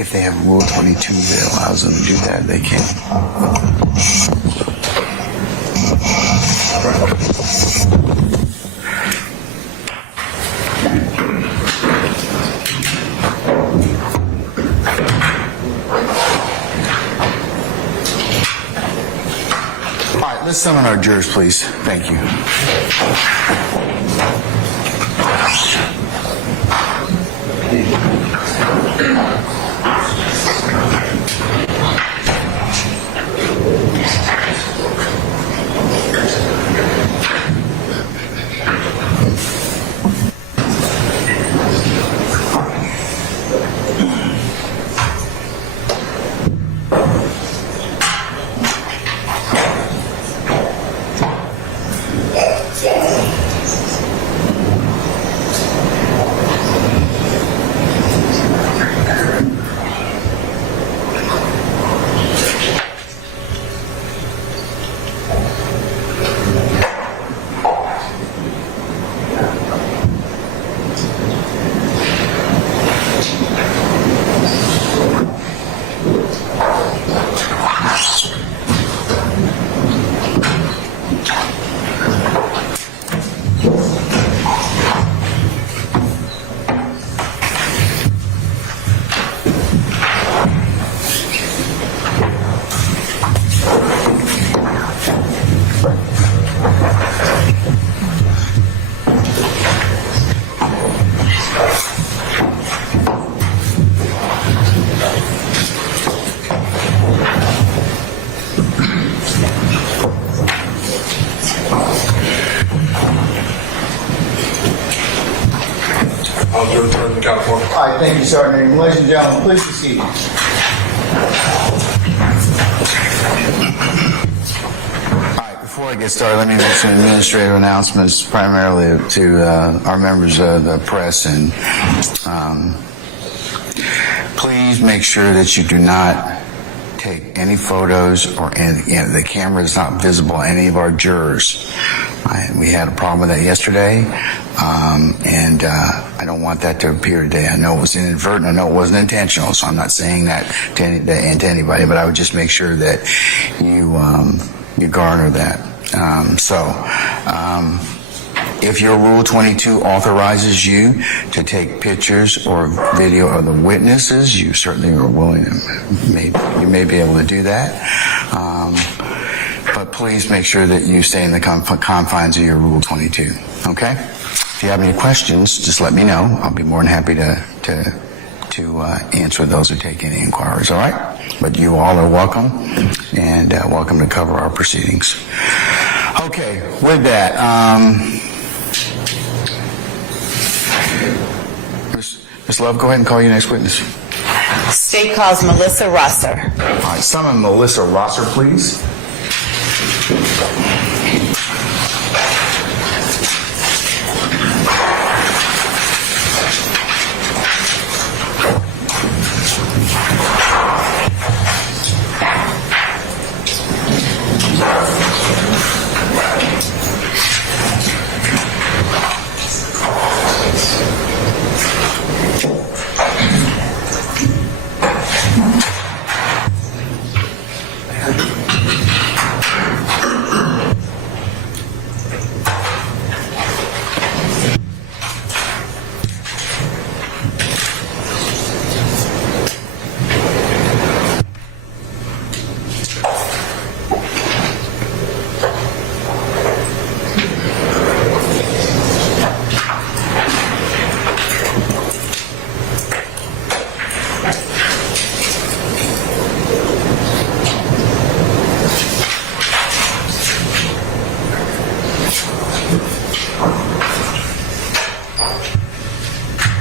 If they have Rule 22 that allows them to do that, they can. All right, let's summon our jurors, please. Thank you. All right, thank you, Sergeant. Ladies and gentlemen, please be seated. All right, Before I get started, let me make some administrative announcements, primarily to our members of the press. And please make sure that you do not take any photos or the camera is not visible on any of our jurors. We had a problem with that yesterday, and I don't want that to appear today. I know it was inadvertent. I know it wasn't intentional, so I'm not saying that to anybody, but I would just make sure that you garner that. If your Rule 22 authorizes you to take pictures or video of the witnesses, you certainly are willing to, you may be able to do that. But please make sure that you stay in the confines of your Rule 22, okay? If you have any questions, just let me know. I'll be more than happy to answer those or take any inquiries, all right? But you all are welcome, and welcome to cover our proceedings. Okay, with that, Ms. Love, go ahead and call your next witness. State calls Melissa Rosser. All right, summon Melissa Rosser, please.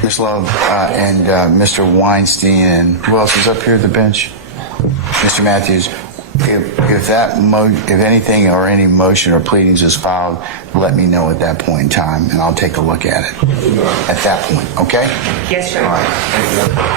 Ms. Love and Mr. Weinstein, and who else is up here at the bench? Mr. Matthews, if anything or any motion or pleadings is filed, let me know at that point in time, and I'll take a look at it at that point, okay? Yes, sir. All right. Thank you.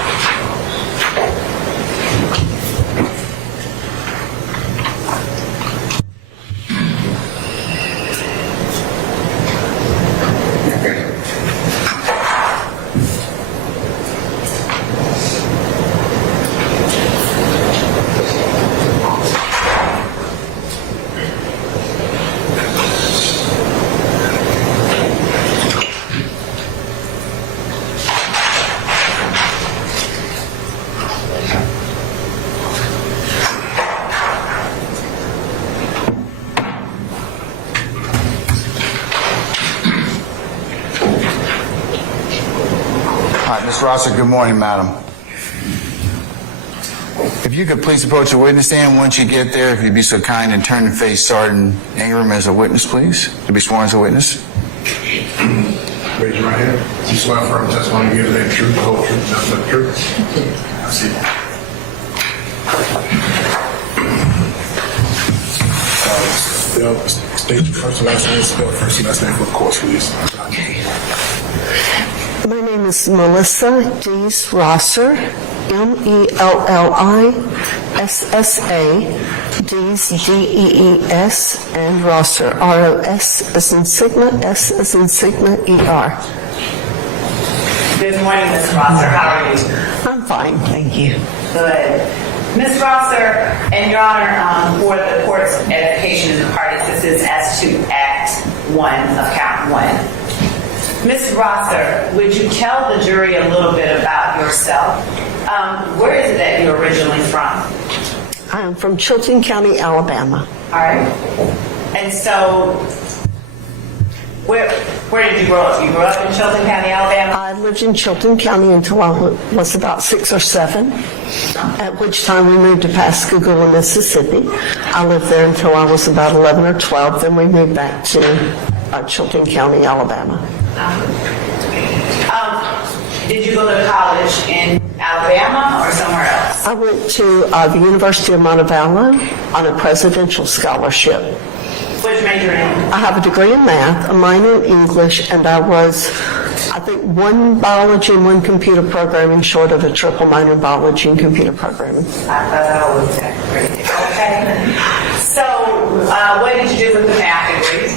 Ms. Rosser, good morning, madam. If you could please approach the witness stand once you get there, if you'd be so kind and turn and face Sergeant Ingram as a witness, please, to be sworn as a witness. Raise your right hand. You swear firm testimony you give today the truth, the whole truth, nothing but the truth. I see. State your first and last name, spell first and last name for the course, please. Okay. My name is Melissa Dees Rosser, Mellissa Dees, Dees, and Rosser, ROS as in Sigma, S as in Sigma, ER. Good morning, Ms. Rosser. How are you? I'm fine, thank you. Good. Ms. Rosser, and Your Honor, for the court's edification of the parties, this is as to Act 1 of Count 1. Ms. Rosser, would you tell the jury a little bit about yourself? Where is it that you're originally from? I am from Chilton County, Alabama. All right. And so, where did you grow up? You grew up in Chilton County, Alabama? I lived in Chilton County until I was about 6 or 7, at which time we moved to Pascagoula, Mississippi. I lived there until I was about 11 or 12, then we moved back to Chilton County, Alabama. Did you go to college in Alabama or somewhere else? I went to the University of Montevallo on a presidential scholarship. Which major in? I have a degree in math, a minor in English, and I was, I think, one biology and one computer programming short of a triple minor in biology and computer programming. I thought I was great. Okay. So, what did you do with the math degree?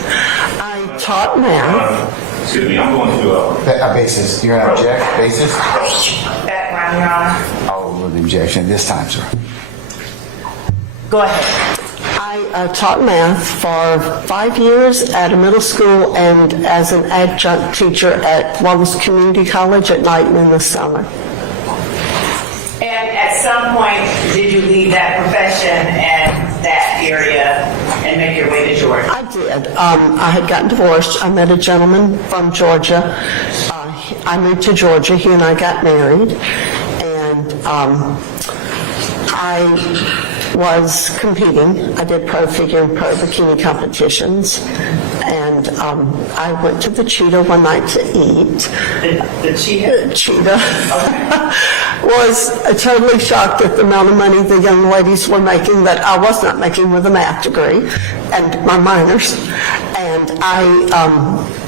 I taught math. Excuse me, I'm going to, Basis, you're going to object? Basis? Background, Your Honor. I'll rule the objection this time, sir. Go ahead. I taught math for 5 years at a middle school and as an adjunct teacher at Wallace Community College at night and in the summer. And at some point, did you leave that profession and that area and make your way to Georgia? I did. I had gotten divorced. I met a gentleman from Georgia. I moved to Georgia. He and I got married. And I was competing. I did pro figure and pro bikini competitions. And I went to the Cheetah one night to eat. The cheetah? Cheetah. Was totally shocked at the amount of money the young ladies were making that I was not making with a math degree and my minors. And I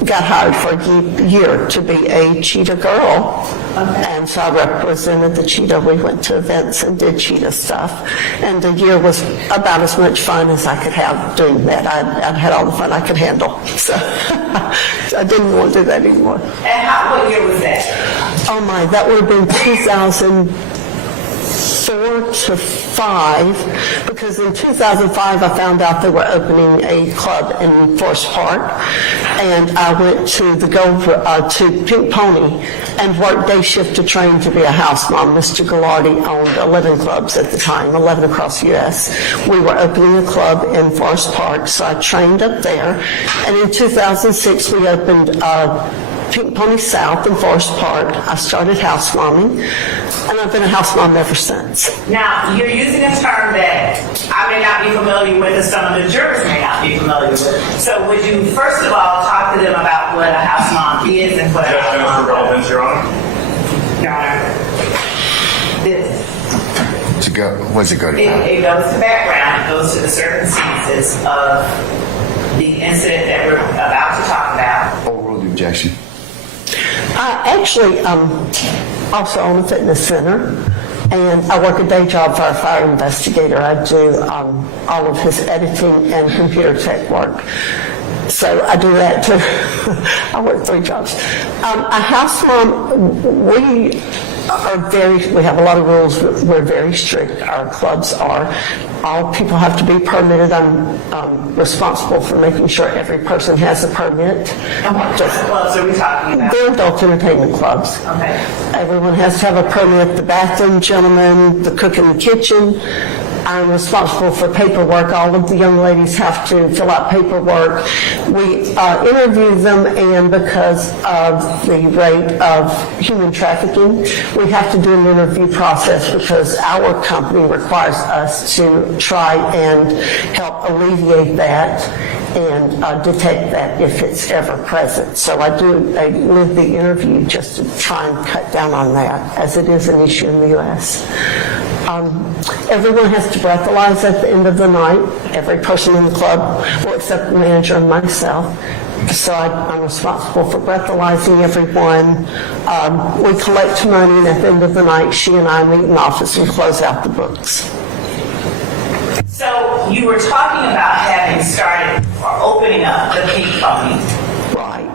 got hired for a year to be a Cheetah girl. And so I represented the Cheetah. We went to events and did Cheetah stuff. And the year was about as much fun as I could have doing that. I'd had all the fun I could handle. So I didn't want to do that anymore. And what year was that? Oh my, that would have been 2004 to 5, because in 2005 I found out they were opening a club in Forest Park, and I went to the to Pink Pony and worked day shift to train to be a house mom. Mr. Gallardi owned 11 clubs at the time, 11 across the U.S. We were opening a club in Forest Park, so I trained up there, and in 2006 we opened Pink Pony South in Forest Park. I started house momming, and I've been a house mom ever since. Now, you're using a term that I may not be familiar with, and some of the jurors may not be familiar with. So would you, first of all, talk to them about what a house mom is and what a house mom relevance, Your Honor. Your Honor. What's it go to? It goes to background. It goes to the circumstances of the incident that we're about to talk about. Overrule the objection. I actually also own a fitness center, and I work a day job for a fire investigator. I do all of his editing and computer tech work. So I do that too. I work 3 jobs. A house mom, we have a lot of rules. We're very strict. Our clubs are. All people have to be permitted. I'm responsible for making sure every person has a permit. And what clubs are we talking about? They're adult entertainment clubs. Okay. Everyone has to have a permit. The bathroom gentlemen, the cook in the kitchen. I'm responsible for paperwork. All of the young ladies have to fill out paperwork. We interview them, and because of the rate of human trafficking, we have to do an interview process because our company requires us to try and help alleviate that and detect that if it's ever present. So I do a lengthy interview just to try and cut down on that, as it is an issue in the U.S. Everyone has to breathalyze at the end of the night. Every person in the club, well, except the manager and myself. So I'm responsible for breathalyzing everyone. We collect money, and at the end of the night, she and I meet in the office and close out the books. So you were talking about having started or opening up the Pink Pony. Right.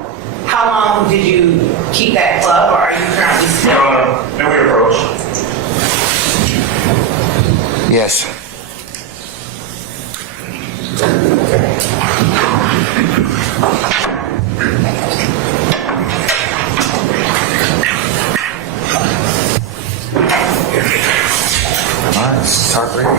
How long did you keep that club, or are you currently still? Your Honor, may we approach? Yes. All right, start reading.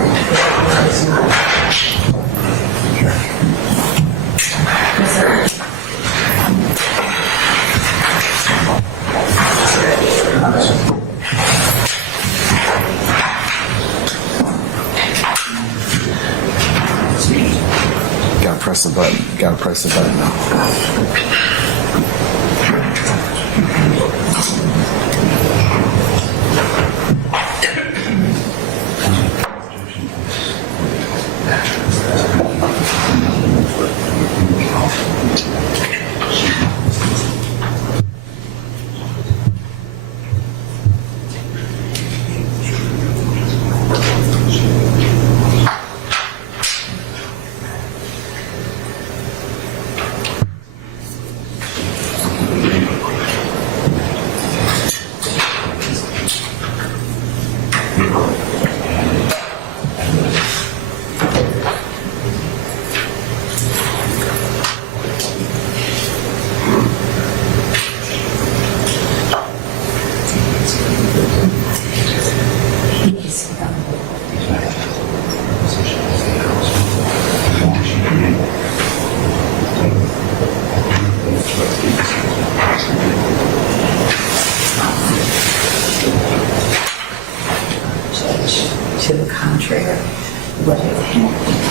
Gotta press the button. Gotta press the button now. To the contrary, what has happened.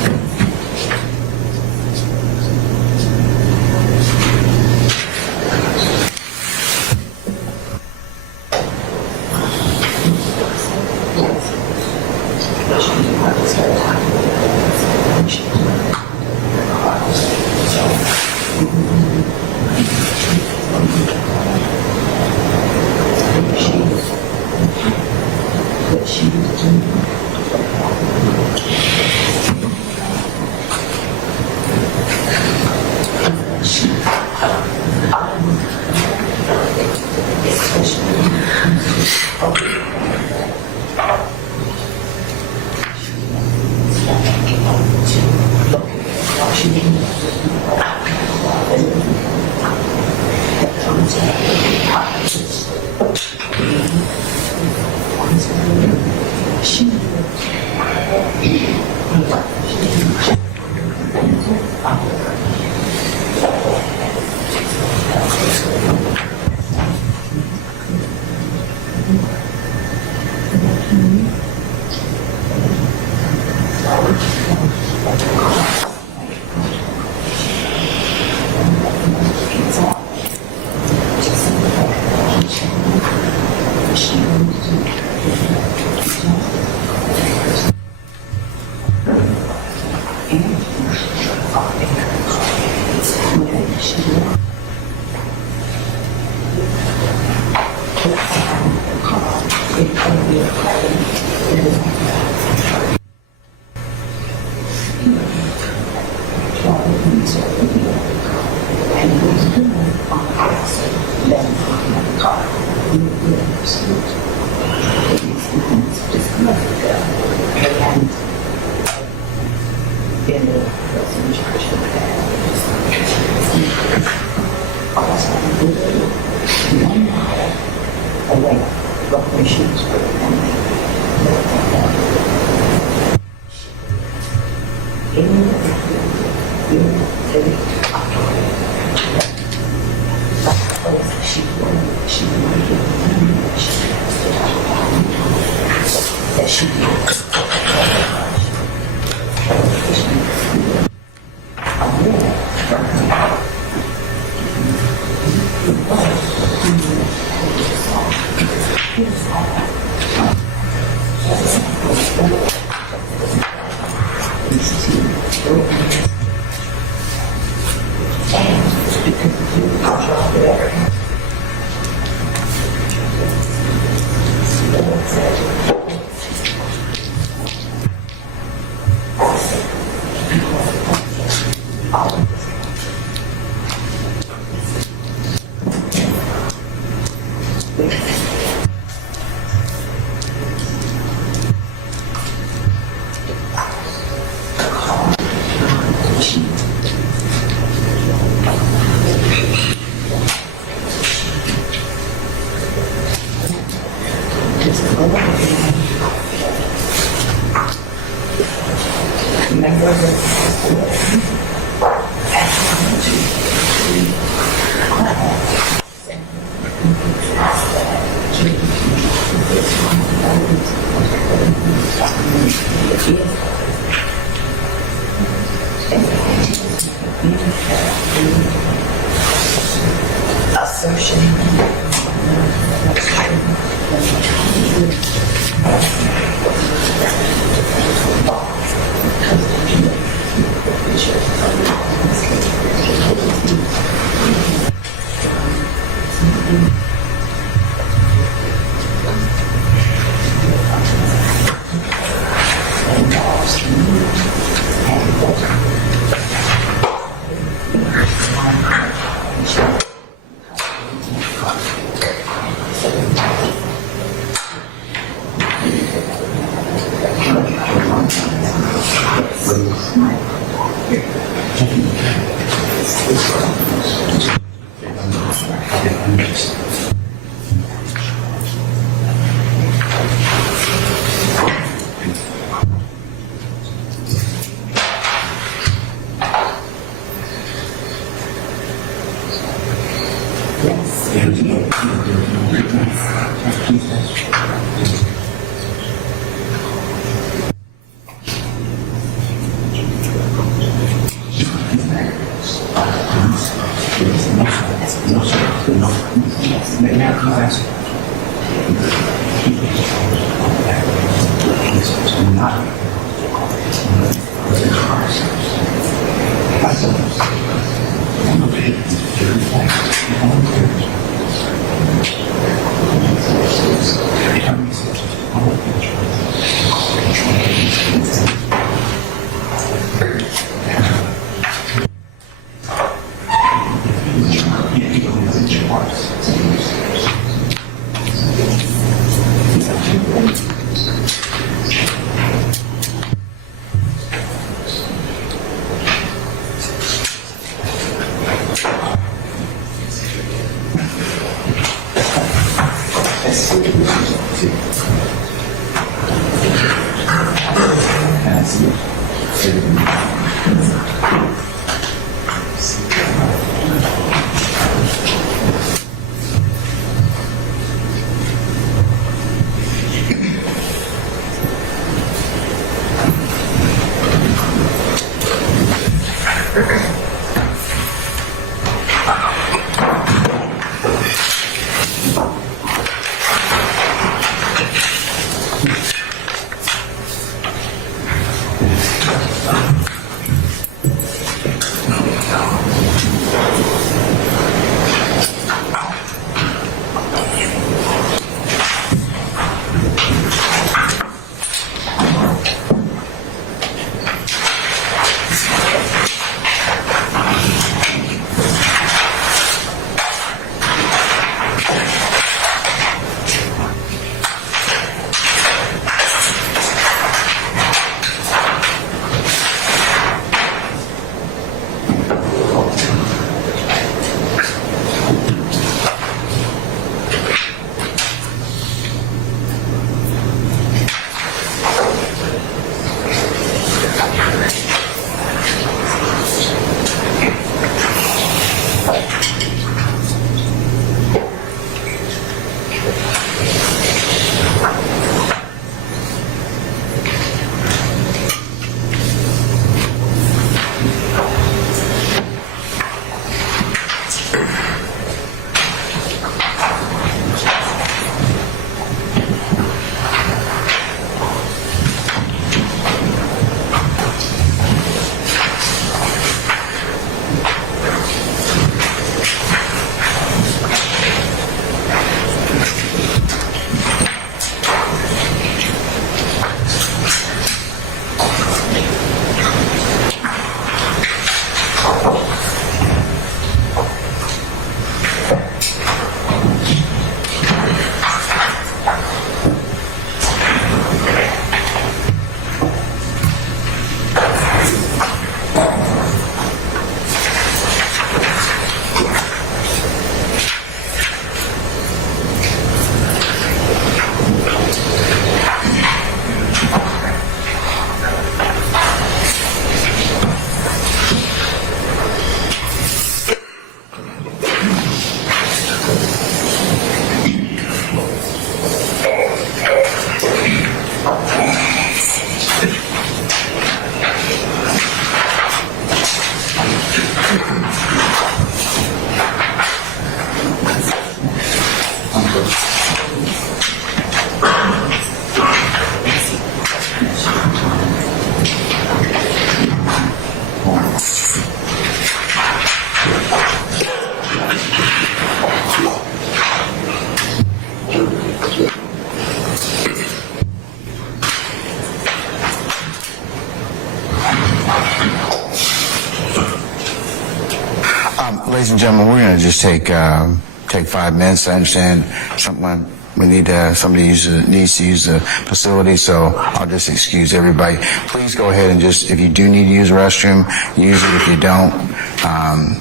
Ladies and gentlemen, we're going to just take 5 minutes. I understand someone we need somebody needs to use the facility, so I'll just excuse everybody. Please go ahead and just, if you do need to use the restroom, use it. If you don't,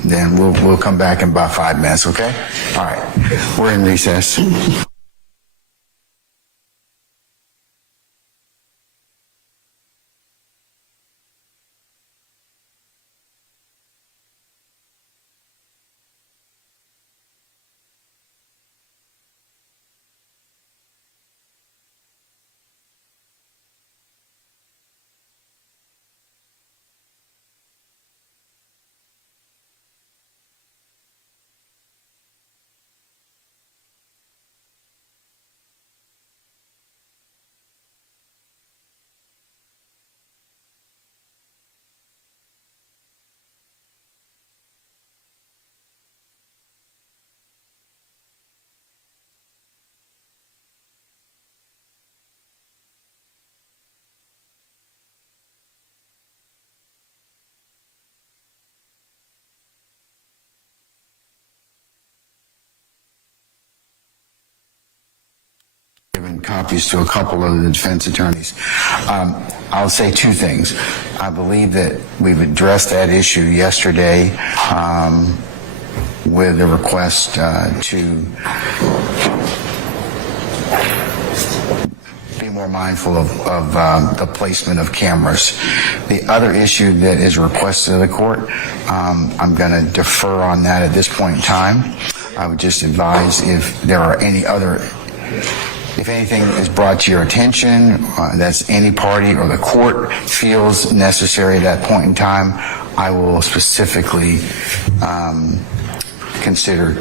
then we'll come back in about 5 minutes, okay? All right, we're in recess. Given copies to a couple of the defense attorneys. I'll say two things. I believe that we've addressed that issue yesterday with a request to be more mindful of the placement of cameras. The other issue that is requested of the court, I'm going to defer on that at this point in time. I would just advise if there are any other, if anything is brought to your attention, that's any party or the court feels necessary at that point in time, I will specifically consider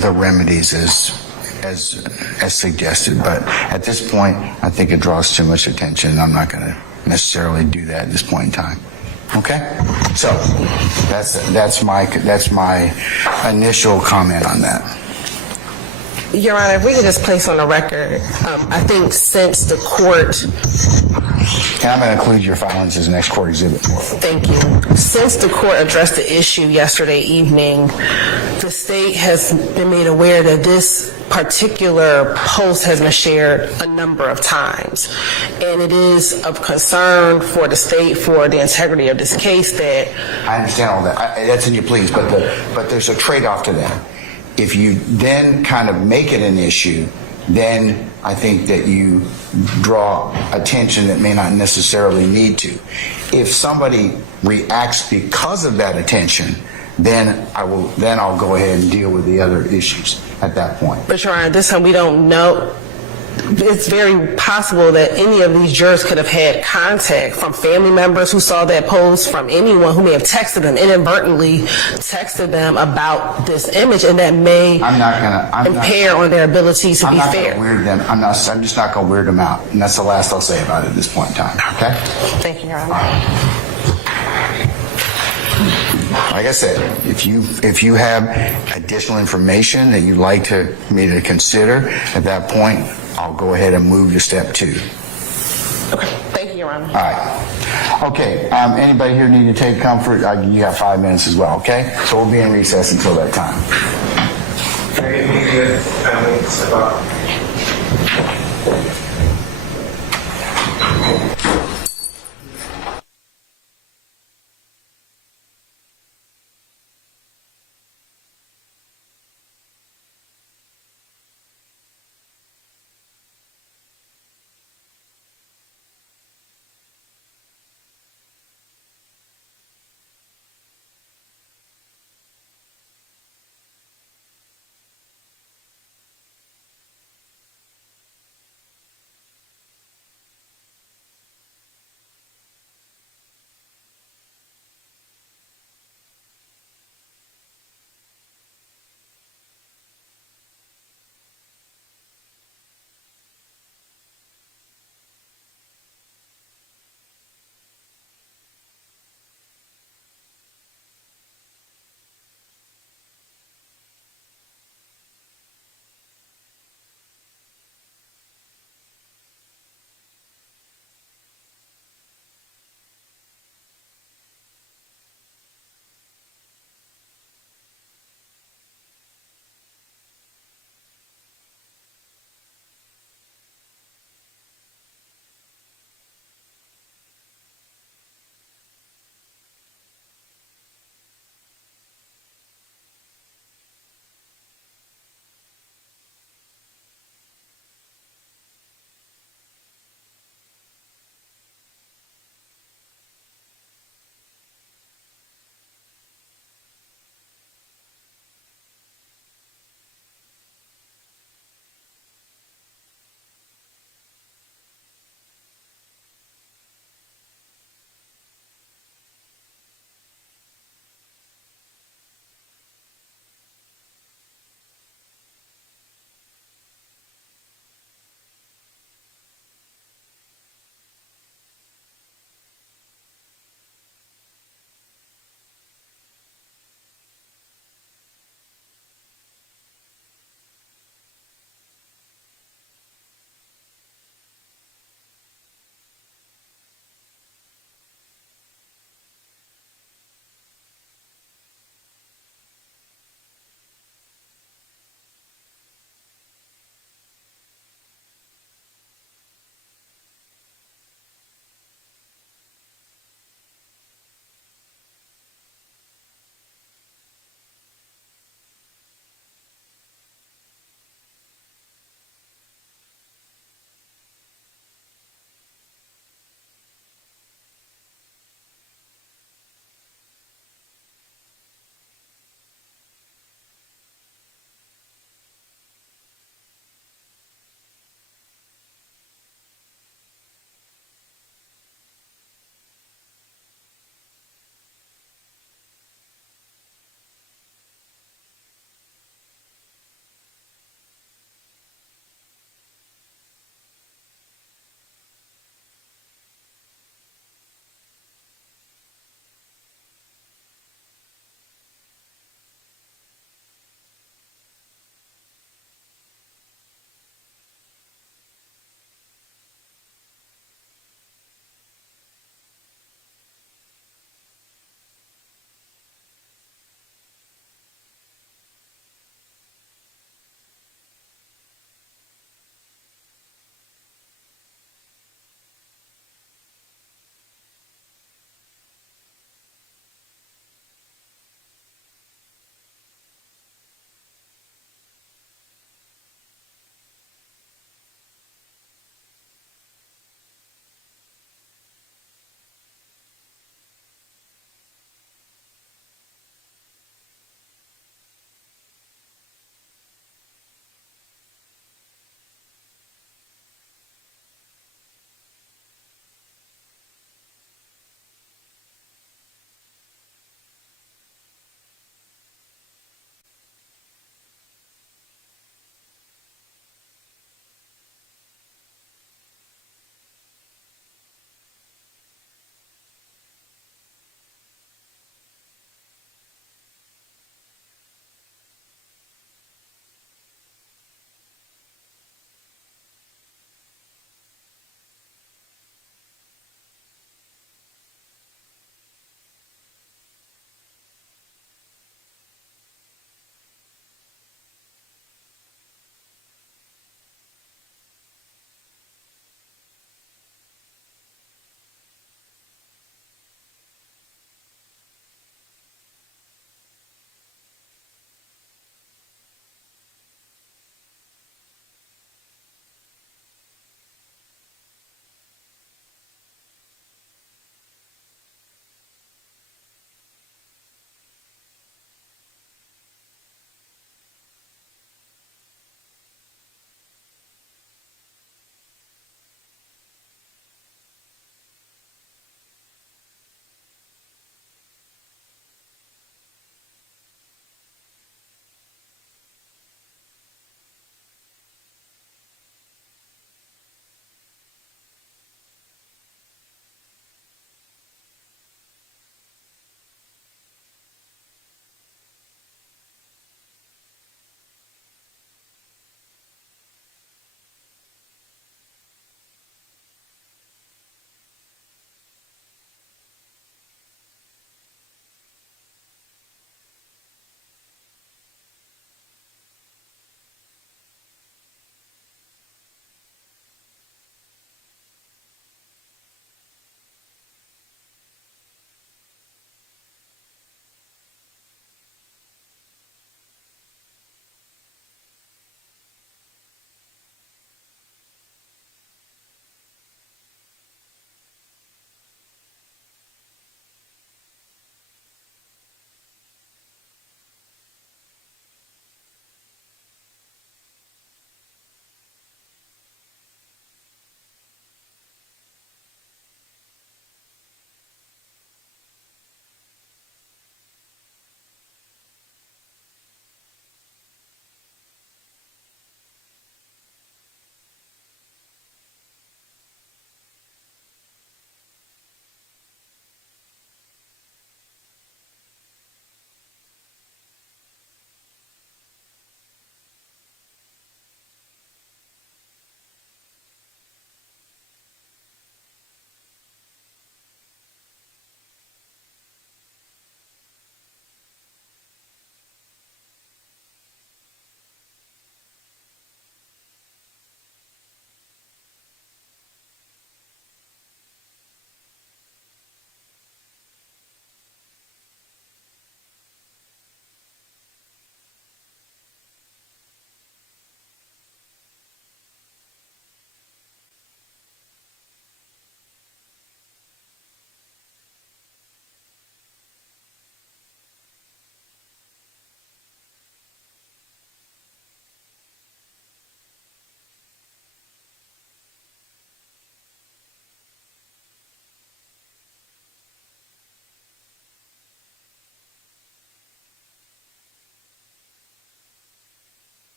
the remedies as suggested. But at this point, I think it draws too much attention, and I'm not going to necessarily do that at this point in time. Okay? So that's my initial comment on that. Your Honor, if we could just place on the record, I think since the court, And I'm going to include your filings as next court exhibit. thank you, since the court addressed the issue yesterday evening, the state has been made aware that this particular post has been shared a number of times. And it is of concern for the state, for the integrity of this case that... I understand all that. That's in your pleas, but there's a trade-off to that. If you then kind of make it an issue, then I think that you draw attention that may not necessarily need to. If somebody reacts because of that attention, then I'll go ahead and deal with the other issues at that point. But Your Honor, this time we don't know. It's very possible that any of these jurors could have had contact from family members who saw that post, from anyone who may have texted them, inadvertently texted them about this image, and that may impair on their ability to be fair. I'm just not going to weird them out, and that's the last I'll say about it at this point in time. Okay? Thank you, Your Honor. Like I said, if you have additional information that you'd like me to consider at that point, I'll go ahead and move to step 2. Okay. Thank you, Your Honor. All right. Okay. Anybody here need to take comfort? You have 5 minutes as well. Okay. So we'll be in recess until that time.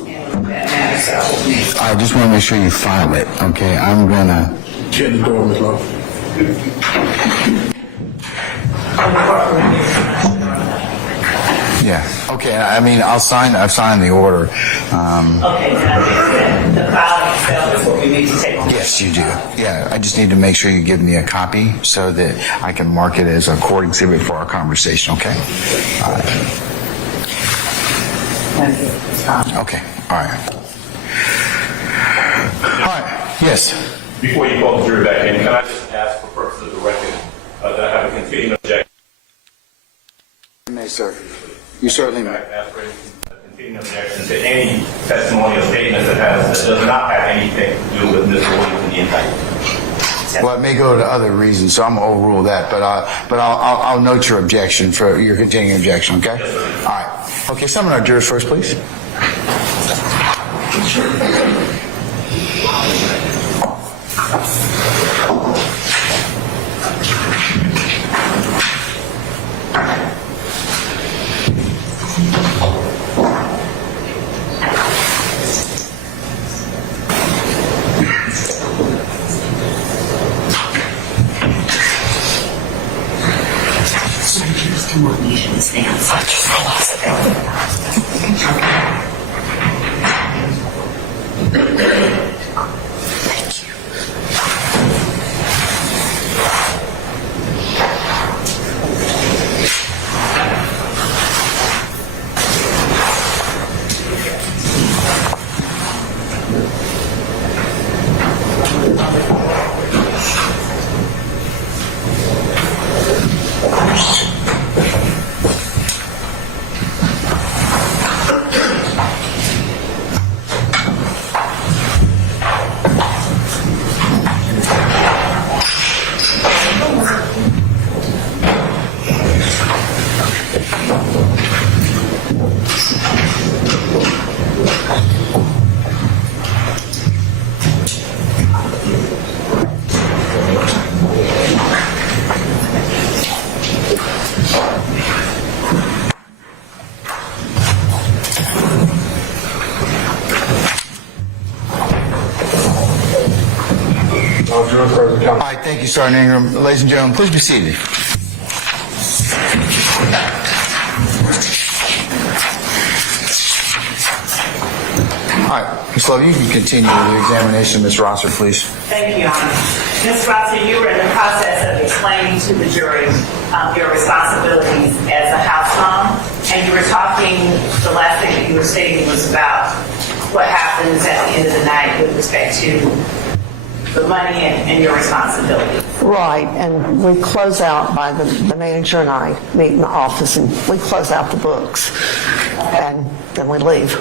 in that matter, so. I just want to make sure you file it, okay? I'm gonna, Shut the door, Ms. Love. yeah, okay, I mean, I've signed the order. Okay, then I think that the filing itself is what we need to take on. Yes, you do. Yeah, I just need to make sure you give me a copy so that I can mark it as a court exhibit for our conversation, okay? All right. Okay, all right. All right, yes. Before you call the jury back in, can I just ask for purposes of the record that I have a continuing objection? You may, sir. You certainly may. Ask for a continuing objection to any testimonial statement that does not have anything to do with Mr. Williams and the indictment. Well, it may go to other reasons, so I'm gonna overrule that, but I'll note your objection for your continuing objection, okay? All right. Okay, summon our jurors first, please. Come on, you should stand. All right, thank you, Sergeant Ingram. Ladies and gentlemen, please be seated. All right, Ms. Love, you can continue the examination of Ms. Rosser, please. Thank you, Your Honor. Ms. Rosser, you were in the process of explaining to the jury your responsibilities as a house mom, and you were talking, the last thing that you were stating was about what happens at the end of the night with respect to the money and your responsibility. Right, and we close out by the manager and I meet in the office and we close out the books and then we leave.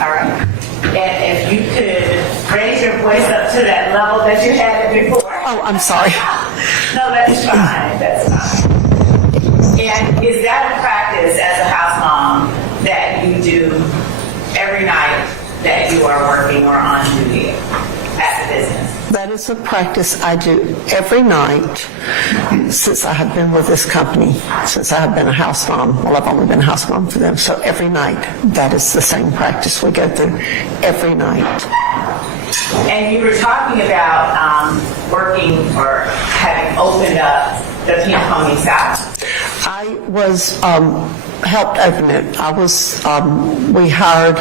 All right. And if you could raise your voice up to that level that you had it before. Oh, I'm sorry. No, that's fine. That's fine. And is that a practice as a house mom that you do every night that you are working or on duty at the business? That is a practice I do every night since I have been with this company, since I have been a house mom. Well, I've only been a house mom for them, so every night that is the same practice we go through every night. And you were talking about working or having opened up the Pink Pony South. I was helped open it. I was we hired.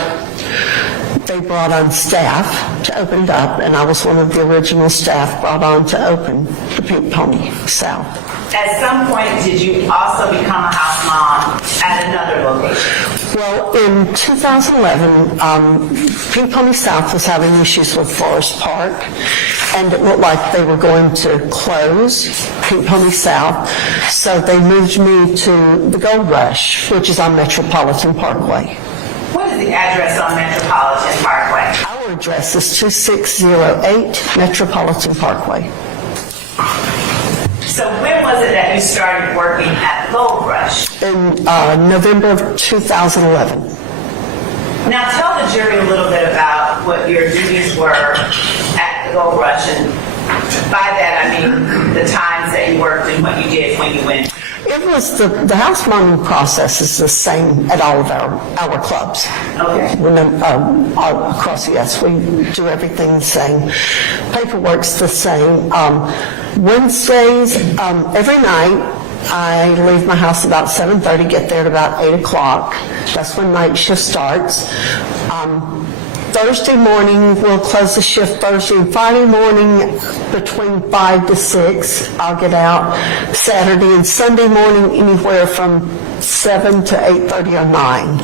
They brought on staff to open it up, and I was one of the original staff brought on to open the Pink Pony South. At some point, did you also become a house mom at another location? Well, in 2011, Pink Pony South was having issues with Forest Park, and it looked like they were going to close Pink Pony South, so they moved me to the Gold Rush, which is on Metropolitan Parkway. What is the address on Metropolitan Parkway? Our address is 2608 Metropolitan Parkway. So when was it that you started working at the Gold Rush? In November of 2011. Now tell the jury a little bit about what your duties were at the Gold Rush, and by that I mean the times that you worked and what you did when you went. It It was the house mowing process is the same at all of our clubs. Okay. Across, yes, we do everything the same. Paperwork's the same. Wednesdays, every night, I leave my house about 7:30, get there at about 8 o'clock. That's when night shift starts. Thursday morning, we'll close the shift Thursday and Friday morning between 5 to 6. I'll get out Saturday and Sunday morning anywhere from 7 to 8:30 or 9.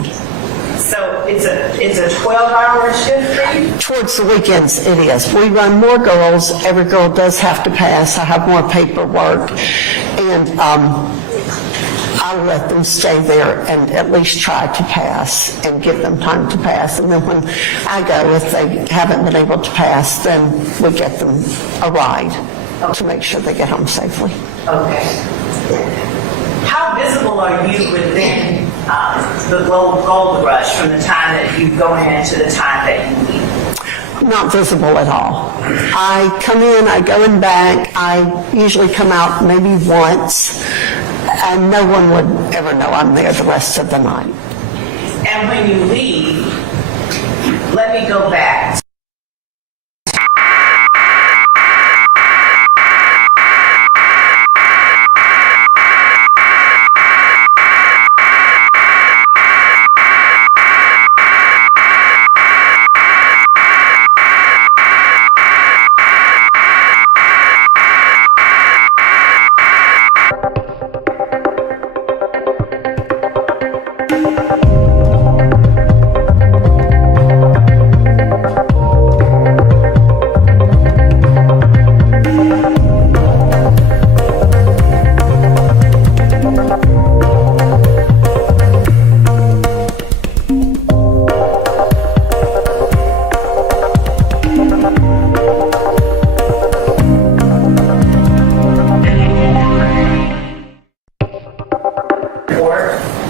So it's a 12-hour shift for you? Towards the weekends, it is. We run more girls. Every girl does have to pass. I have more paperwork. And I let them stay there and at least try to pass and give them time to pass. And then when I go, if they haven't been able to pass, then we get them a ride to make sure they get home safely. Okay. How visible are you within the gold rush from the time that you go in to the time that you leave? Not visible at all. I come in, I go in back, I usually come out maybe once, and no one would ever know I'm there the rest of the night. And when you leave, let me go back.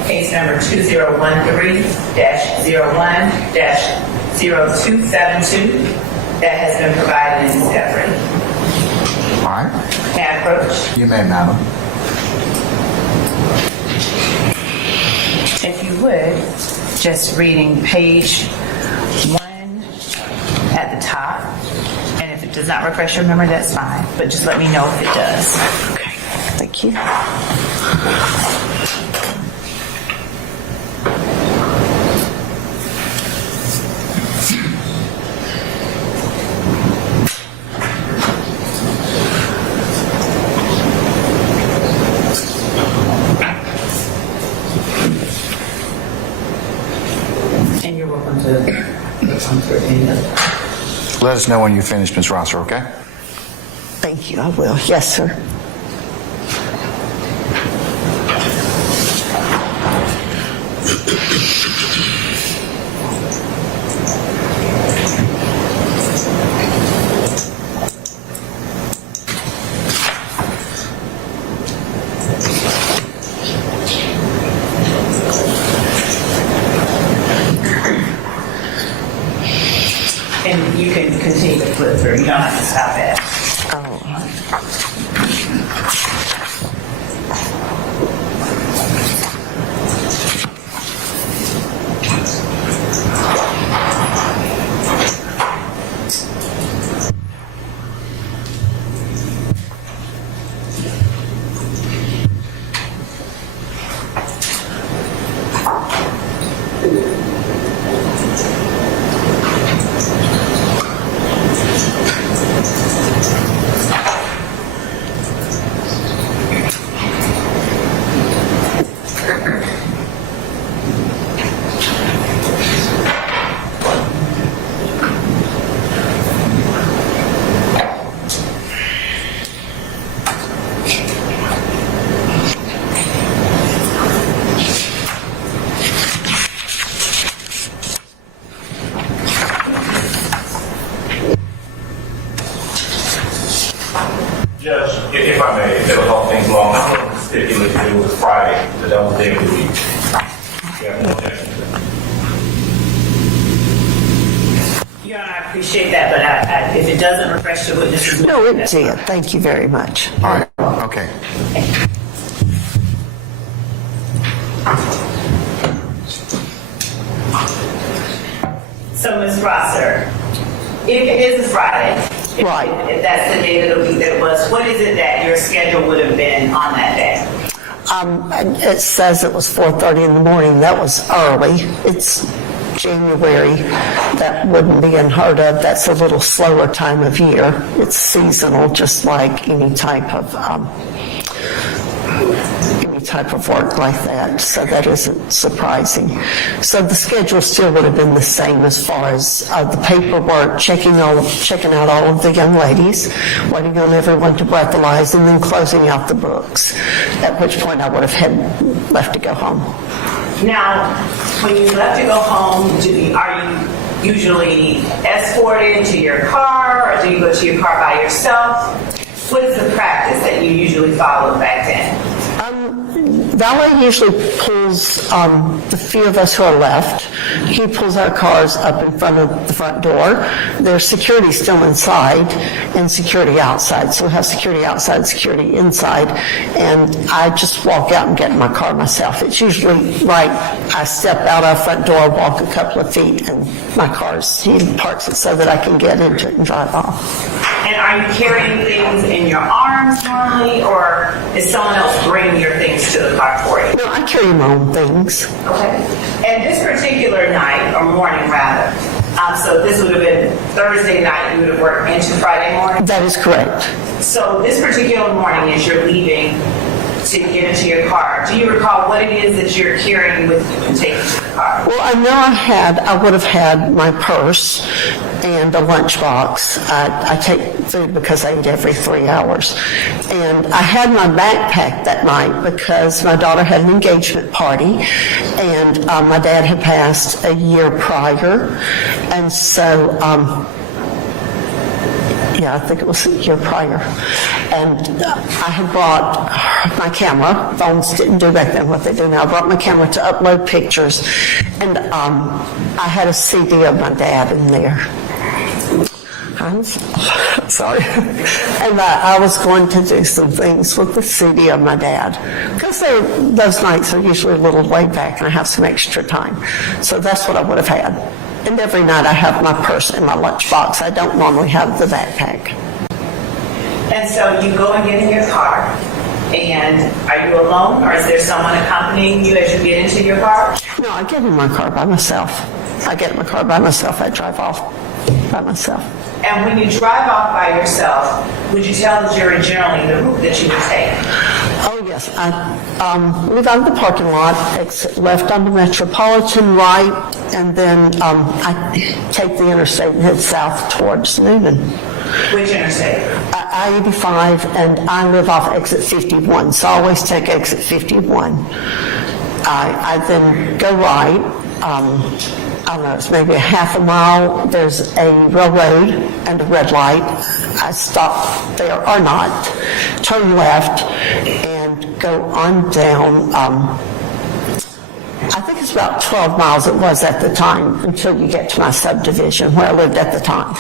Case number 2013-01-0272 that has been provided in discovery. All right. May I approach? You may, madam. If you would, just reading page 1 at the top. And if it does not refresh your memory, that's fine. But just let me know if it does. Okay, thank you. And you're welcome to come through any other. Let us know when you finish, Ms. Rosser, okay? Thank you, I will. Yes, sir. And you can continue to flip through. You don't have to stop it. Judge, if I may, if it'll hold things long, I'm going to stipulate that it was Friday, the double day of the week. You have no objection to that? Your Honor, I appreciate that, but if it doesn't refresh the witness's No, memory, it that's did. fine. Thank you very much. All right, okay. So, Ms. Rosser, if it is a Friday, Right. if that's the day of the week that it was, what is it that your schedule would have been on that day? It says it was 4:30 in the morning. That was early. It's January. That wouldn't be unheard of. That's a little slower time of year. It's seasonal, just like any type of work like that. So that isn't surprising. So the schedule still would have been the same as far as the paperwork, checking out all of the young ladies, waiting on everyone to breathalyze, and then closing out the books. At which point I would have had left to go home. Now, when you left to go home, are you usually escorted to your car, or do you go to your car by yourself? What is the practice that you usually followed back then? Valet usually pulls the few of us who are left. He pulls our cars up in front of the front door. There's security still inside and security outside. So we have security outside, security inside, and I just walk out and get in my car myself. It's usually right. I step out our front door, walk a couple of feet, and he parks it so that I can get into it and drive off. And are you carrying things in your arms normally, or is someone else bringing your things to the car for you? No, I carry my own things. Okay. And this particular night, or morning rather, so this would have been Thursday night, you would have worked into Friday morning? That is correct. So this particular morning, as you're leaving to get into your car, do you recall what it is that you're carrying with you and taking to the car? Well, I know I would have had my purse and a lunchbox. I take food because I eat every 3 hours. And I had my backpack that night because my daughter had an engagement party, and my dad had passed a year prior. And so, I think it was a year prior. And I had brought my camera. Phones didn't do back then what they do now. I brought my camera to upload pictures. And I had a CD of my dad in there. I'm sorry. And I was going to do some things with the CD of my dad. Because those nights are usually a little laid back and I have some extra time. So that's what I would have had. And every night I have my purse and my lunchbox. I don't normally have the backpack. And so you go and get in your car, and are you alone, or is there someone accompanying you as you get into your car? No, I get in my car by myself. I drive off by myself. And when you drive off by yourself, would you tell the jury generally the route that you would take? Oh, yes. I leave out of the parking lot, exit left onto Metropolitan, right, and then I take the interstate and head south towards Noonan. Which interstate? I-85, and I live off exit 51, so I always take exit 51. I then go right. I don't know, it's maybe a half a mile. There's a railroad and a red light. I stop there or not, turn left, and go on down. I think it's about 12 miles it was at the time until you get to my subdivision where I lived at the time.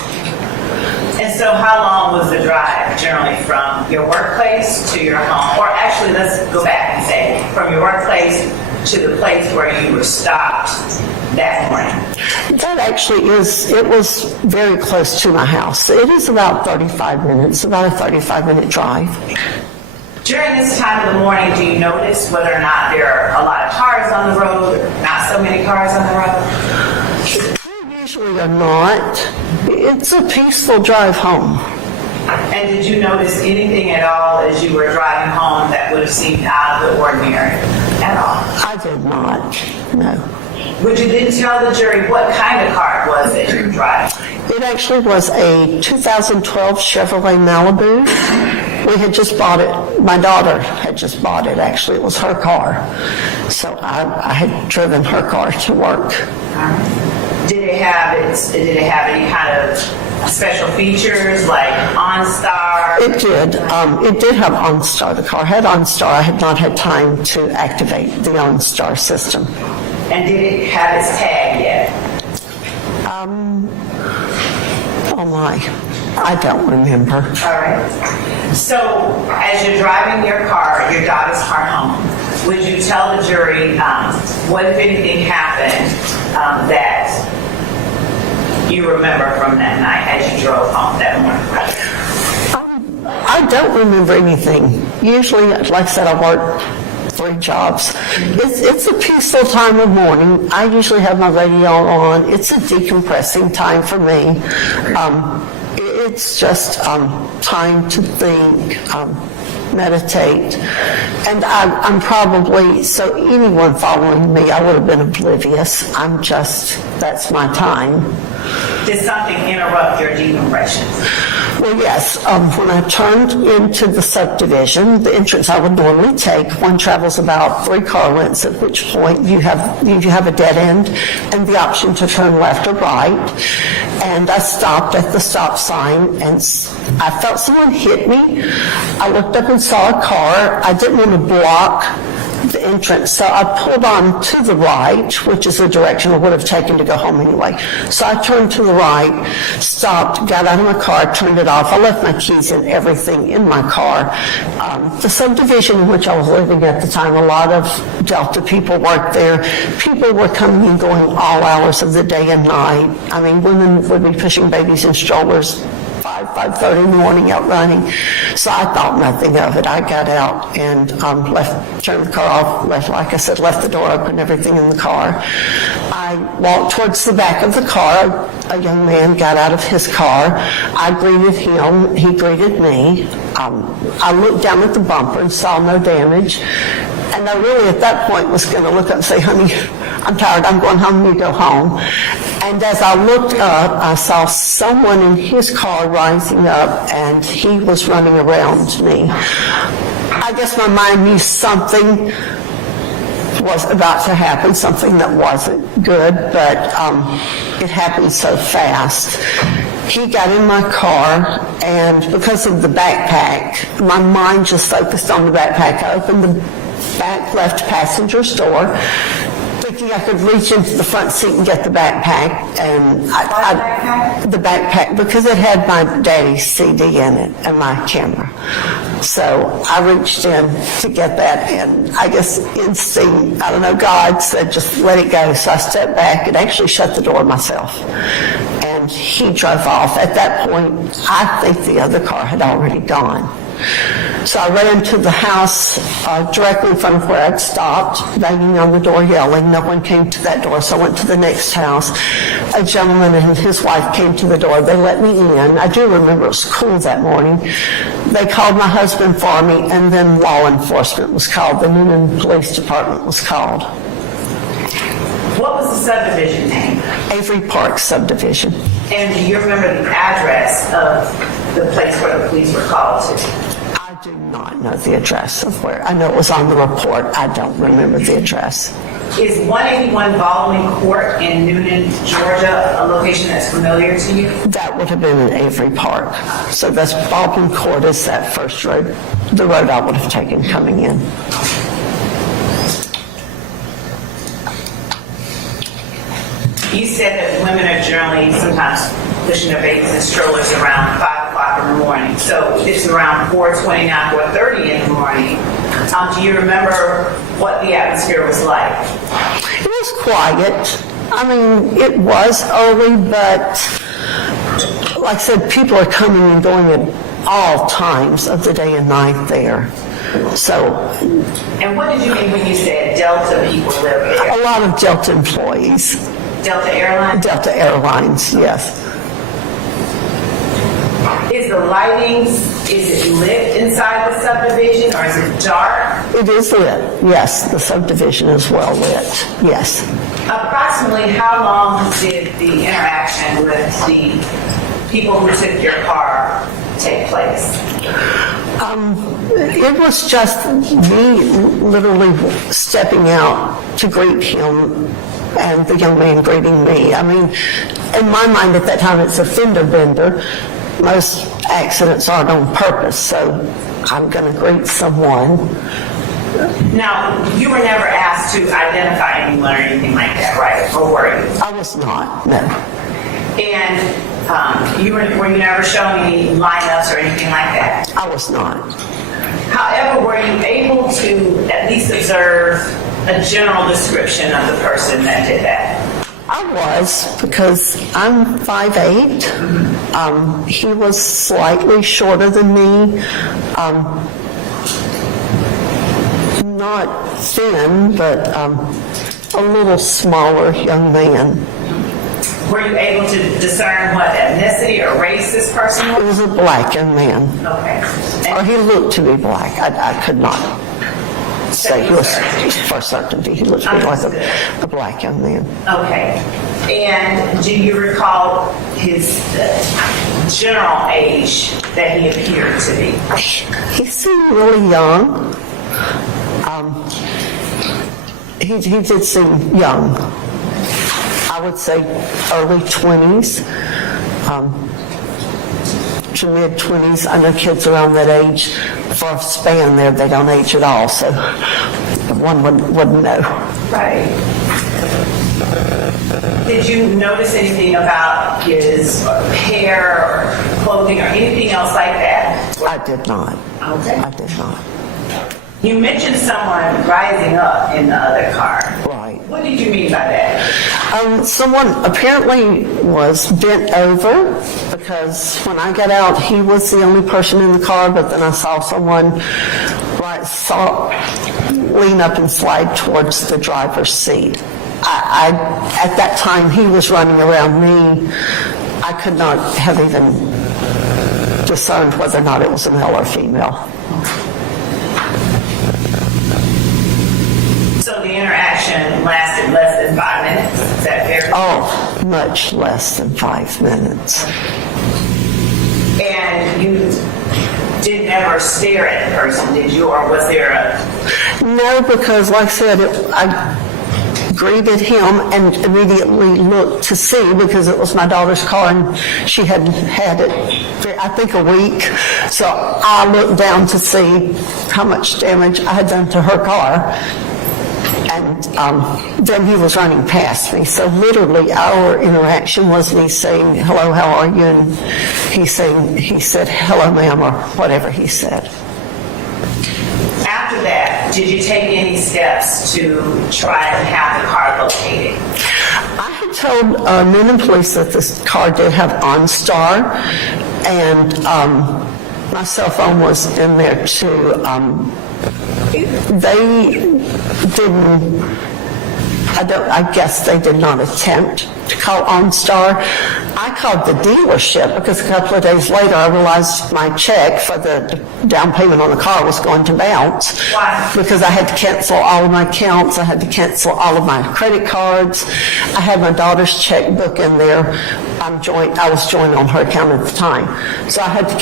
And so how long was the drive generally from your workplace to your home? Or actually, let's go back and say from your workplace to the place where you were stopped that morning. That actually it was very close to my house. It is about 35 minutes, about a 35-minute drive. During this time of the morning, do you notice whether or not there are a lot of cars on the road, or not so many cars on the road? There usually are not. It's a peaceful drive home. And did you notice anything at all as you were driving home that would have seemed out of the ordinary at all? I did not, no. Would you then tell the jury what kind of car it was that you were driving? It actually was a 2012 Chevrolet Malibu. We had just bought it. My daughter had just bought it, actually. It was her car. So I had driven her car to work. Did it have any kind of special features like OnStar? It did. It did have OnStar. The car had OnStar. I had not had time to activate the OnStar system. And did it have its tag yet? Oh my, I don't remember. All right. So as you're driving your car, your daughter's car home, would you tell the jury what, if anything, happened that you remember from that night as you drove home that morning? I don't remember anything. Usually, like I said, I work 3 jobs. It's a peaceful time of morning. I usually have my radio on. It's a decompressing time for me. It's just time to think, meditate. And I'm probably, so anyone following me, I would have been oblivious. That's my time. Did something interrupt your decompression? Well, yes. When I turned into the subdivision, the entrance I would normally take, one travels about 3 car lengths, at which point you have a dead end and the option to turn left or right. And I stopped at the stop sign, and I felt someone hit me. I looked up and saw a car. I didn't want to block the entrance, so I pulled on to the right, which is the direction I would have taken to go home anyway. So I turned to the right, stopped, got out of my car, turned it off. I left my keys and everything in my car. The subdivision in which I was living at the time, a lot of Delta people worked there. People were coming and going all hours of the day and night. I mean, women would be pushing babies in strollers 5:30 in the morning out running. So I thought nothing of it. I got out and turned the car off, like I said, left the door open, everything in the car. I walked towards the back of the car. A young man got out of his car. I greeted him. He greeted me. I looked down at the bumper and saw no damage. And I really, at that point, was going to look up and say, honey, I'm tired. I'm going home. You go home. And as I looked up, I saw someone in his car rising up, and he was running around me. I guess my mind knew something was about to happen, something that wasn't good, but it happened so fast. He got in my car, and because of the backpack, my mind just focused on the backpack. I opened the back left passenger's door, thinking I could reach into the front seat and get the backpack, and the backpack, because it had my daddy's CD in it and my camera. So I reached in to get that, and I guess instinct, I don't know, God said just let it go. So I stepped back and actually shut the door myself, and he drove off. At that point, I think the other car had already gone. So I ran to the house directly in front of where I'd stopped, banging on the door, yelling. No one came to that door, so I went to the next house. A gentleman and his wife came to the door. They let me in. I do remember it was cool that morning. They called my husband for me, and then law enforcement was called. The Noonan Police Department was called. What was the subdivision name? Avery Park Subdivision. And do you remember the address of the place where the police were called to? I do not know the address of where. I know it was on the report. I don't remember the address. Is 181 Baldwin Court in Noonan, Georgia, a location that's familiar to you? That would have been in Avery Park. So that's Baldwin Court is that first road, the road I would have taken coming in. You said that women are generally sometimes pushing their babies in strollers around 5 o'clock in the morning. So it's around 4:29, 4:30 in the morning. Do you remember what the atmosphere was like? It was quiet. I mean, it was early, but like I said, people are coming and going at all times of the day and night there. So, and what did you mean when you said Delta people live there? A lot of Delta employees. Delta Airlines? Delta Airlines, yes. Is the lighting, is it lit inside the subdivision, or is it dark? It is lit, yes. The subdivision is well lit, yes. Approximately how long did the interaction with the people who took your car take place? It was just me literally stepping out to greet him and the young man greeting me. I mean, in my mind at that time, it's a fender bender. Most accidents aren't on purpose, so I'm going to greet someone. Now, you were never asked to identify anyone or anything like that, right? Or were you? I was not, no. And were you never shown any lineups or anything like that? I was not. However, were you able to at least observe a general description of the person that did that? I was, because I'm 5'8". He was slightly shorter than me. Not thin, but a little smaller young man. Were you able to discern what ethnicity or race this person He was? was a black young man. Okay. Or And he looked to be black. I could not say he was for certainty. He looked to me like a black young man. okay. And do you recall his general age that he appeared to be? He seemed really young. He did seem young. I would say early 20s to mid 20s. I know kids around that age, for a span there, they don't age at all, so one wouldn't know. Right. Did you notice anything about his hair or clothing or anything else like that? I did not. Okay. I did not. You mentioned someone rising up in the other car. Right. What did you mean by that? Someone apparently was bent over, because when I got out, he was the only person in the car, but then I saw someone lean up and slide towards the driver's seat. At that time, he was running around me. I could not have even discerned whether or not it was a male or female. So the interaction lasted less than 5 minutes. Is that fair? Oh, much less than 5 minutes. And you did never stare at the person, did you? Or was there a... No, because like I said, I greeted him and immediately looked to see, because it was my daughter's car and she had had it, I think, a week. So I looked down to see how much damage I had done to her car. And then he was running past me. So literally our interaction was me saying, "Hello, how are you?" And he said, "Hello, ma'am," or whatever he said. After that, did you take any steps to try and have the car located? I had told men in police that this car did have OnStar, and my cell phone was in there too. They didn't, I guess they did not attempt to call OnStar. I called the dealership because a couple of days later I realized my check for the down payment on the car was going to bounce. Why? Because I had to cancel all of my accounts. I had to cancel all of my credit cards. I had my daughter's checkbook in there. I was joined on her account at the time. So I had to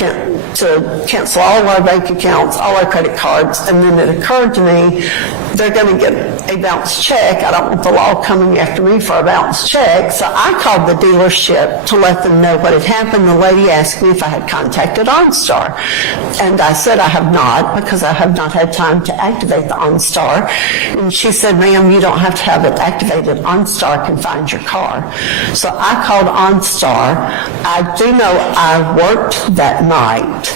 cancel all of our bank accounts, all our credit cards, and then it occurred to me, they're going to get a bounced check. I don't want the law coming after me for a bounced check. So I called the dealership to let them know what had happened. The lady asked me if I had contacted OnStar. And I said I have not, because I have not had time to activate the OnStar. And she said, "Ma'am, you don't have to have it activated. OnStar can find your car." So I called OnStar. I do know I worked that night.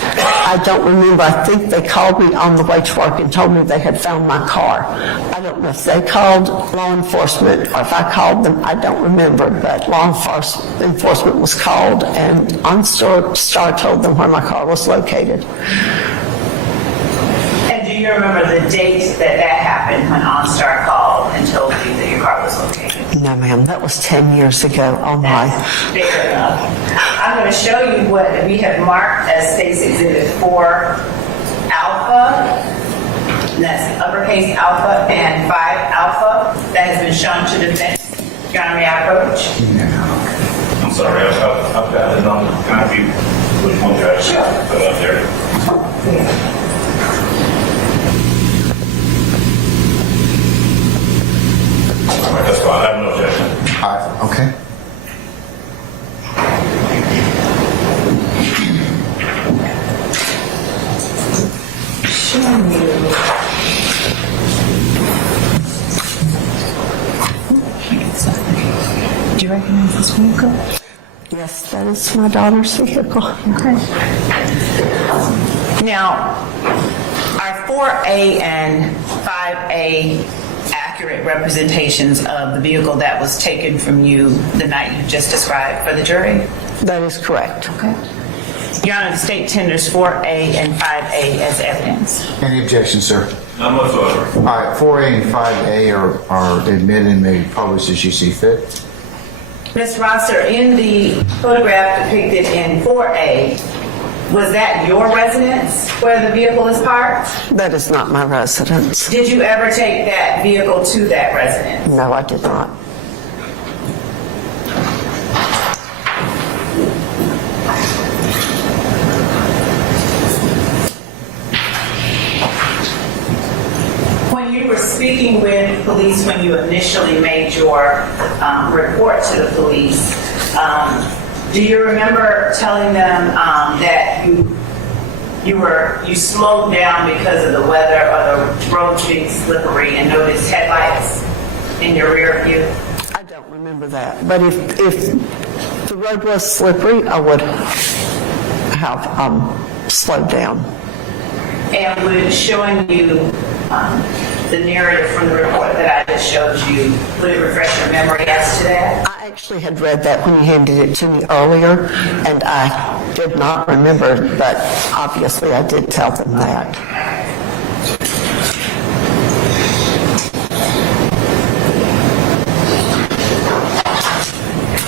I don't remember. I think they called me on the way to work and told me they had found my car. I don't know if they called law enforcement or if I called them. I don't remember, but law enforcement was called, and OnStar told them where my car was located. And do you remember the date that happened when OnStar called and told you that your car was located? No, ma'am, that was 10 years ago. Oh, my. Fair enough. I'm going to show you what we have marked as State's Exhibit 4 Alpha. And that's uppercase Alpha and 5 Alpha. That has been shown to defense. Your Honor, may I approach? I'm sorry, I've got the number. Can I be which one you actually put up there? All right, that's fine. I have no objection. Okay. Do you recognize this vehicle? Yes, that is my daughter's vehicle. Okay. Now, are 4A and 5A accurate representations of the vehicle that was taken from you the night you just described for the jury? That is correct. Okay. Your Honor, the state tenders 4A and 5A as evidence. Any objection, sir? None whatsoever. All right, 4A and 5A are admitted and may be published as you see fit. Ms. Rosser, in the photograph depicted in 4A, was that your residence where the vehicle is parked? That is not my residence. Did you ever take that vehicle to that residence? No, I did not. When you were speaking with police, when you initially made your report to the police, do you remember telling them that you slowed down because of the weather or the roads being slippery and noticed headlights in your rear view? I don't remember that. But if the road was slippery, I would have slowed down. And would showing you the narrative from the report that I just showed you, would it refresh your memory as to that? I actually had read that when you handed it to me earlier, and I did not remember, but obviously I did tell them that.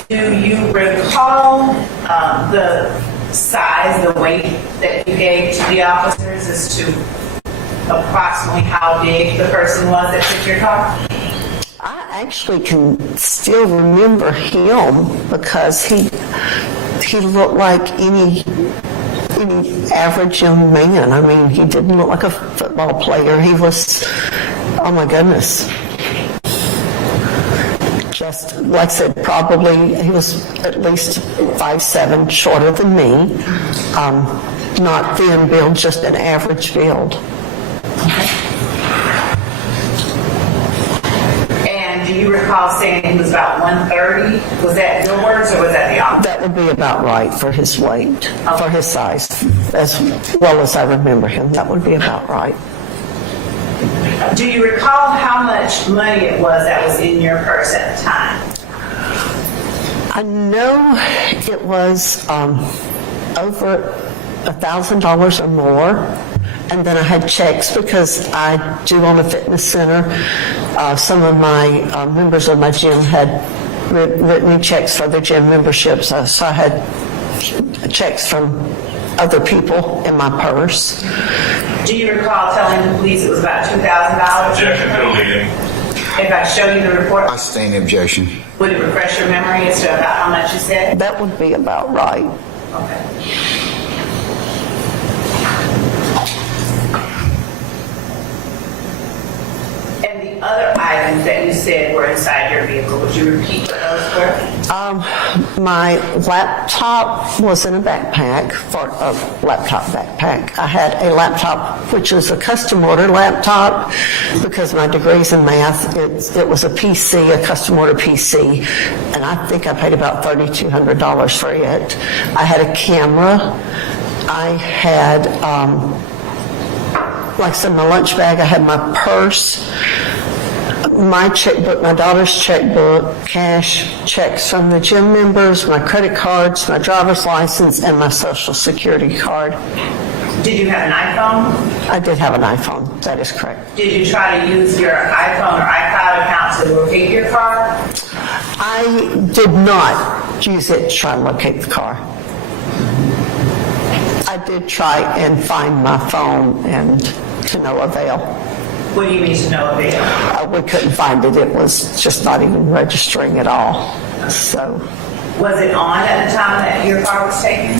Do you recall the size, the weight that you gave to the officers as to approximately how big the person was that took your car? I actually can still remember him because he looked like any average young man. I mean, he didn't look like a football player. He was, oh my goodness. Just, like I said, probably he was at least 5'7", shorter than me. Not thin build, just an average build. And do you recall saying he was about 130? Was that your words or was that the opposite? That would be about right for his weight, for his size, as well as I remember him. That would be about right. Do you recall how much money it was that was in your purse at the time? I know it was over $1,000 or more, and then I had checks because I do own a fitness center. Some of my members of my gym had written me checks for their gym memberships, so I had checks from other people in my purse. Do you recall telling the police it was about $2,000? Objection to the leading. If I show you the report, I sustain the objection. would it refresh your memory as to about how much you said? That would be about right. Okay. And the other items that you said were inside your vehicle, would you repeat what those were? My laptop was in a backpack, for a laptop backpack. I had a laptop, which is a custom order laptop, because my degree's in math. It was a PC, a custom order PC, and I think I paid about $3,200 for it. I had a camera. I had, like I said, my lunch bag. I had my purse, my checkbook, my daughter's checkbook, cash, checks from the gym members, my credit cards, my driver's license, and my social security card. Did you have an iPhone? I did have an iPhone. That is correct. Did you try to use your iPhone or iCloud account to locate your car? I did not use it to try and locate the car. I did try and find my phone, and to no avail. What do you mean to no avail? We couldn't find it. It was just not even registering at all. So, Was it on at the time that your car was taken?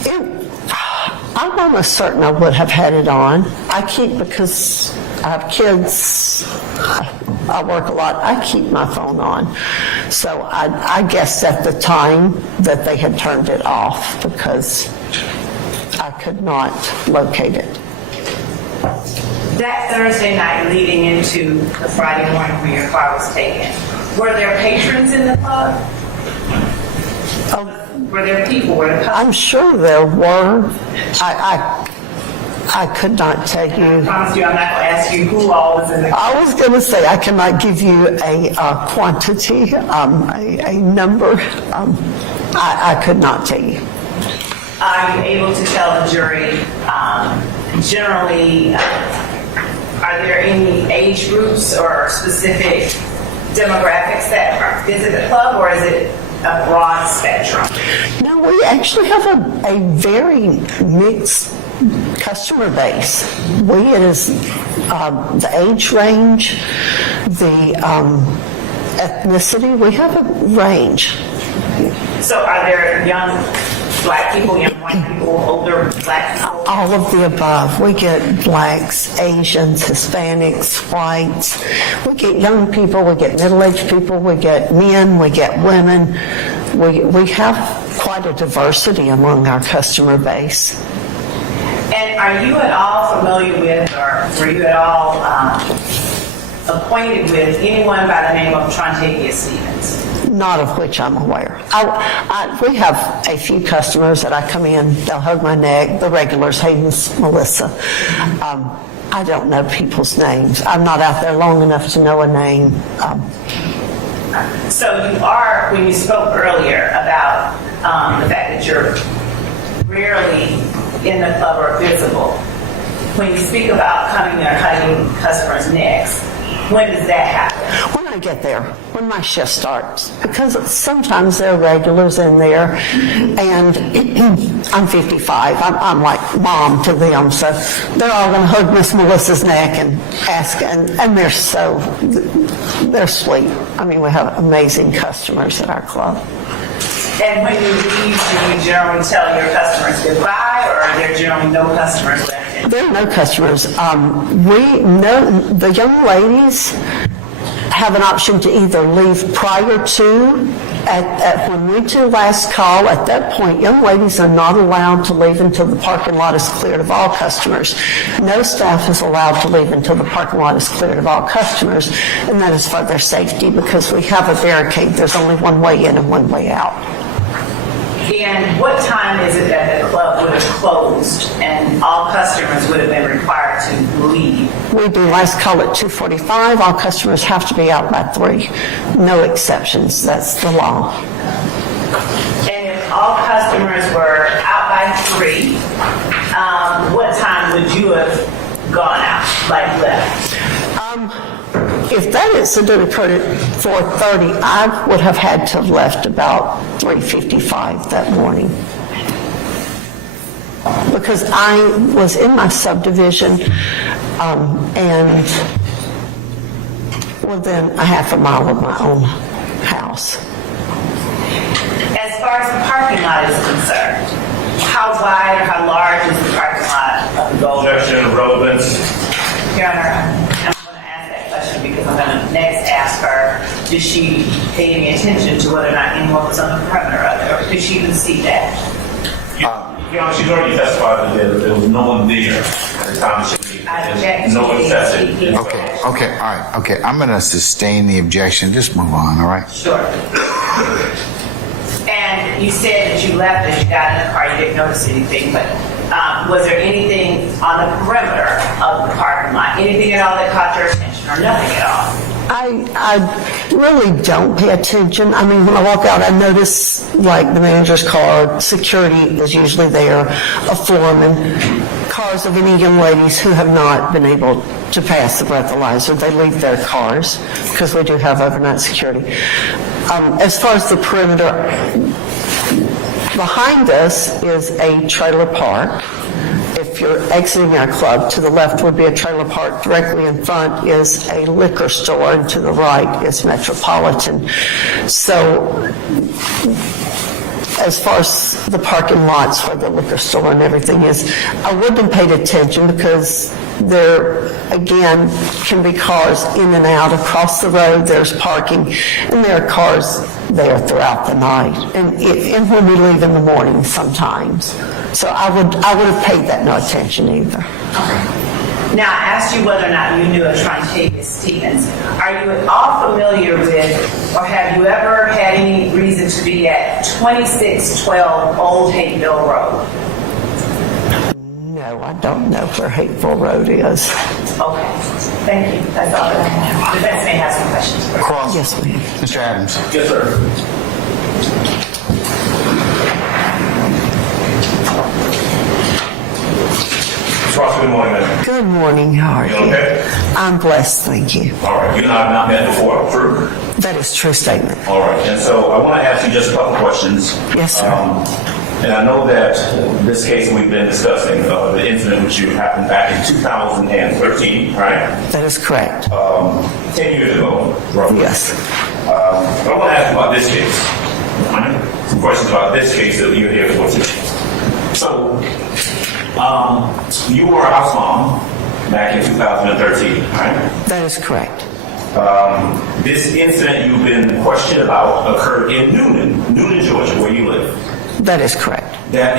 I'm almost certain I would have had it on. Because I have kids, I work a lot, I keep my phone on. So I guess at the time that they had turned it off because I could not locate it. That Thursday night leading into the Friday morning when your car was taken, were there patrons in the club? Were there people? Were there customers? I'm sure there were. I could not tell I you. promise you, I'm not going to ask you who all was in the I was going to say, I cannot give you a quantity, a number. I could not tell you. Are you able to tell the jury, generally, are there any age groups or specific demographics that visit the club, or is it a broad spectrum? No, we actually have a very mixed customer base. It is the age range, the ethnicity. We have a range. So are there young black people, young white people, older black people? All of the above. We get blacks, Asians, Hispanics, whites. We get young people, we get middle-aged people, we get men, we get women. We have quite a diversity among our customer base. And are you at all familiar with, or were you at all acquainted with anyone by the name of Trontavia Stevens? Not of which I'm aware. We have a few customers that I come in, they'll hug my neck, the regulars, Hayden's, Melissa. I don't know people's names. I'm not out there long enough to know a name. So you are, when you spoke earlier about the fact that you're rarely in the club or visible, when you speak about coming there hugging customers' necks, when does that happen? When I get there, when my shift starts, because sometimes there are regulars in there, and I'm 55. I'm like mom to them, so they're all going to hug Miss Melissa's neck and ask, and they're sweet. I mean, we have amazing customers at our club. And when you leave, do you generally tell your customers goodbye, or are there generally no customers left? There are no customers. We know the young ladies have an option to either leave prior to, when we do last call, at that point, young ladies are not allowed to leave until the parking lot is cleared of all customers. No staff is allowed to leave until the parking lot is cleared of all customers, and that is for their safety because we have a barricade. There's only one way in and one way out. And what time is it that the club would have closed and all customers would have been required to leave? We do last call at 2:45. All customers have to be out by 3. No exceptions. That's the law. And if all customers were out by 3, what time would you have gone out, like left? If that incident occurred at 4:30, I would have had to have left about 3:55 that morning. Because I was in my subdivision and within a half a mile of my own house. As far as the parking lot is concerned, how wide or how large is the parking lot of the Gold? Objection, relevance. Your Honor, I'm going to ask that question because I'm going to next ask her, did she pay any attention to whether or not anyone was on the perimeter of it, or could she even see that? Your Honor, she's already testified that there was no one there at the time she I object no to one the- tested. Okay, all right, okay. I'm going to sustain the objection. Just move on, all right? Sure. And you said that you left as you got in the car, you didn't notice anything, but was there anything on the perimeter of the parking lot? Anything at all that caught your attention, or nothing at all? I really don't pay attention. I mean, when I walk out, I notice, like, the manager's car, security is usually there, a foreman, cars of any young ladies who have not been able to pass the breathalyzer. They leave their cars, because we do have overnight security. As far as the perimeter, behind us is a trailer park. If you're exiting our club, to the left would be a trailer park. Directly in front is a liquor store, and to the right is Metropolitan. So, as far as the parking lots where the liquor store and everything is, I wouldn't have paid attention because there, again, can be cars in and out across the road. There's parking, and there are cars there throughout the night, and when we leave in the morning sometimes. So I would have paid that no attention either. Now, I asked you whether or not you knew of Trontavia Stevens. Are you at all familiar with, or have you ever had any reason to be at 2612 Old Haydenville Road? No. No, I don't know where Hateful Road is. Okay, thank you. That's all that I have. Defense may have some questions for you. Cross. Yes, ma'am. Mr. Adams. Yes, sir. Ms. Ross, good morning, ma'am. Good morning, how are You you? okay? I'm blessed, thank you. All right, you and I have not met before, true? That is a true statement. All right, and so I want to ask you just a couple questions. Yes, sir. And I know that this case we've been discussing, the incident which you happened back in 2013, right? That is correct. 10 years ago, roughly. Yes. I want to ask you about this case. Some questions about this case that you're here for today. So, you were a house mom back in 2013, right? That is correct. This incident you've been questioned about occurred in Noonan, Georgia, where you live. That is correct. That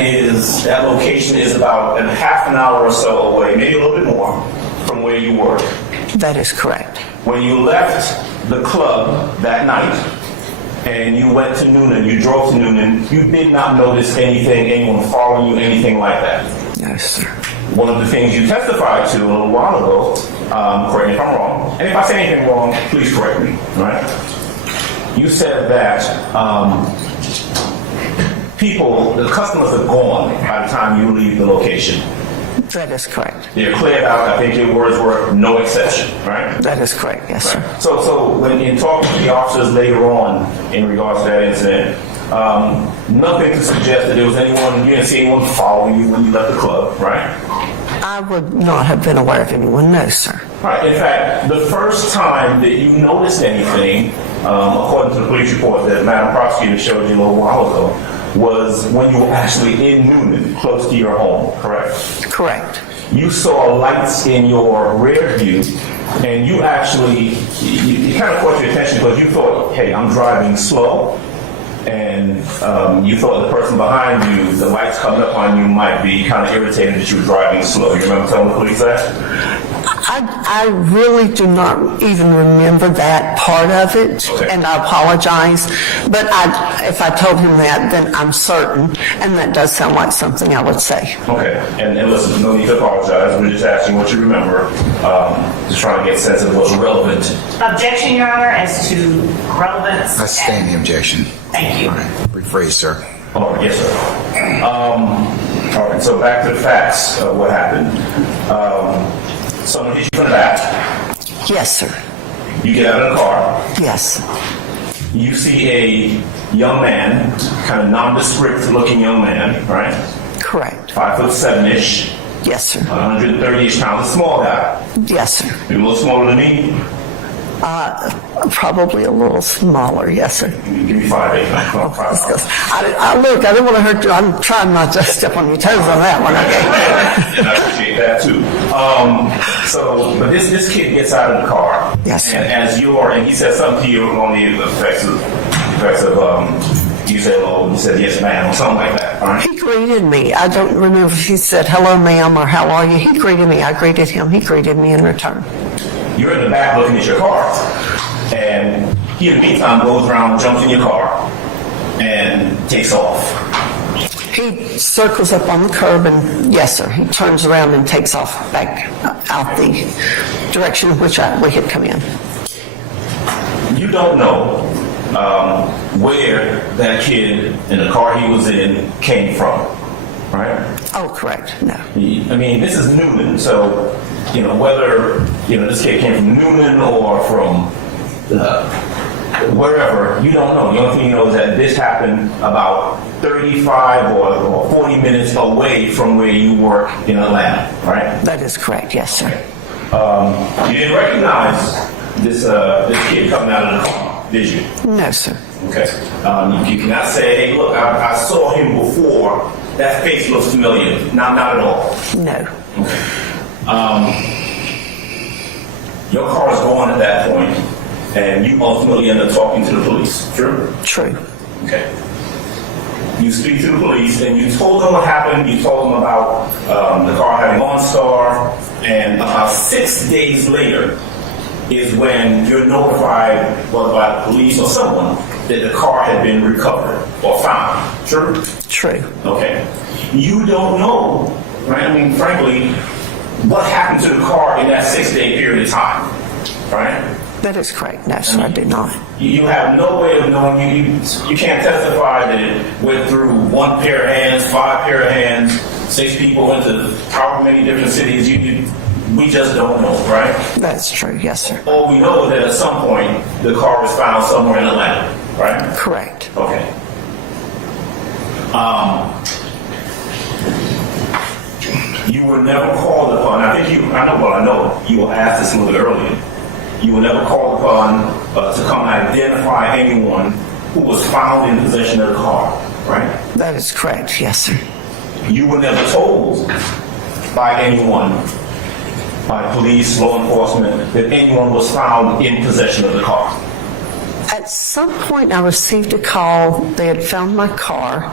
location is about a half an hour or so away, maybe a little bit more, from where you work. That is correct. When you left the club that night and you went to Noonan, you drove to Noonan, you did not notice anyone following you, anything like that. No, sir. One of the things you testified to a little while ago, correct me if I'm wrong, and if I say anything wrong, please correct me, right? You said that the customers are gone by the time you leave the location. That is correct. They're cleared out. I think your words were no exception, right? That is correct, yes, sir. So when in talking to the officers later on in regards to that incident, nothing to suggest that there was you didn't see anyone following you when you left the club, right? I would not have been aware of anyone, no, sir. Right. In fact, the first time that you noticed anything, according to the police report that Madam Prosecutor showed you a little while ago, was when you were actually in Noonan, close to your home, correct? Correct. You saw lights in your rear view, and you actually, you kind of caught your attention because you thought, hey, I'm driving slow, and you thought the person behind you, the lights coming up on you might be kind of irritated that you were driving slow. You remember telling the police that? I really do not even remember that part of it, Okay. and I apologize. But if I told him that, then I'm certain, and that does sound like something I would say. Okay, and listen, no need to apologize. We're just asking what you remember, just trying to get a sense of what's relevant. Objection, Your Honor, as to relevance. I sustain the objection. Thank you. All right. Rephrase, sir. Oh, yes, sir. All right, so back to the facts of what happened. Someone hit you from the back. Yes, sir. You get out of the car. Yes. You see a young man, kind of nondescript looking young man, right? Correct. 5'7"-ish, Yes, sir. 130-ish pounds, a small guy. Yes, sir. Maybe a little smaller than me. Probably a little smaller. Yes, sir. Give me 5'8". I look, I don't want to hurt you. I'm trying not to step on your toes on that one. Okay. And I appreciate that too. But this kid gets out of the car. Yes, sir. And he said something to you on the effects of you said, "Oh," you said, "Yes, ma'am," or something like that. All right. He greeted me. I don't remember if he said, "Hello, ma'am," or "How are you?" He greeted me. I greeted him. He greeted me in return. You're in the back looking at your car, and he in the meantime goes around, jumps in your car, and takes off. He circles up on the curb and, yes, sir, he turns around and takes off back out the direction in which we had come in. You don't know where that kid in the car he was in came from, right? Oh, correct. No. I mean, this is Noonan, so, whether, this kid came from Noonan or from wherever, you don't know. The only thing you know is that this happened about 35 or 40 minutes away from where you work in Atlanta, right? That is correct. Yes, sir. You didn't recognize this kid coming out of the car, did you? No, sir. Okay. You cannot say, hey, look, I saw him before. That face looks familiar. Not at all. No. Okay. Your car is gone at that point, and you ultimately end up talking to the police. True? True. Okay. You speak to the police, and you told them what happened. You told them about the car having OnStar, and about 6 days later is when you're notified, whether by the police or someone, that the car had been recovered or found. True? True. Okay. You don't know right? I mean, frankly, what happened to the car in that 6-day period of time, right? That is correct. No, sir, I did not. You have no way of knowing. You can't testify that it went through 1 pair of hands, 5 pair of hands, 6 people went to however many different cities. We just don't know, right? That's true. Yes, sir. All we know is that at some point the car was found somewhere in Atlanta, right? Correct. Okay. You were never called upon. I know you were asked this a little bit earlier. You were never called upon to come identify anyone who was found in possession of the car, right? That is correct. Yes, sir. You were never told by anyone, by police, law enforcement, that anyone was found in possession of the car. At some point, I received a call. They had found my car.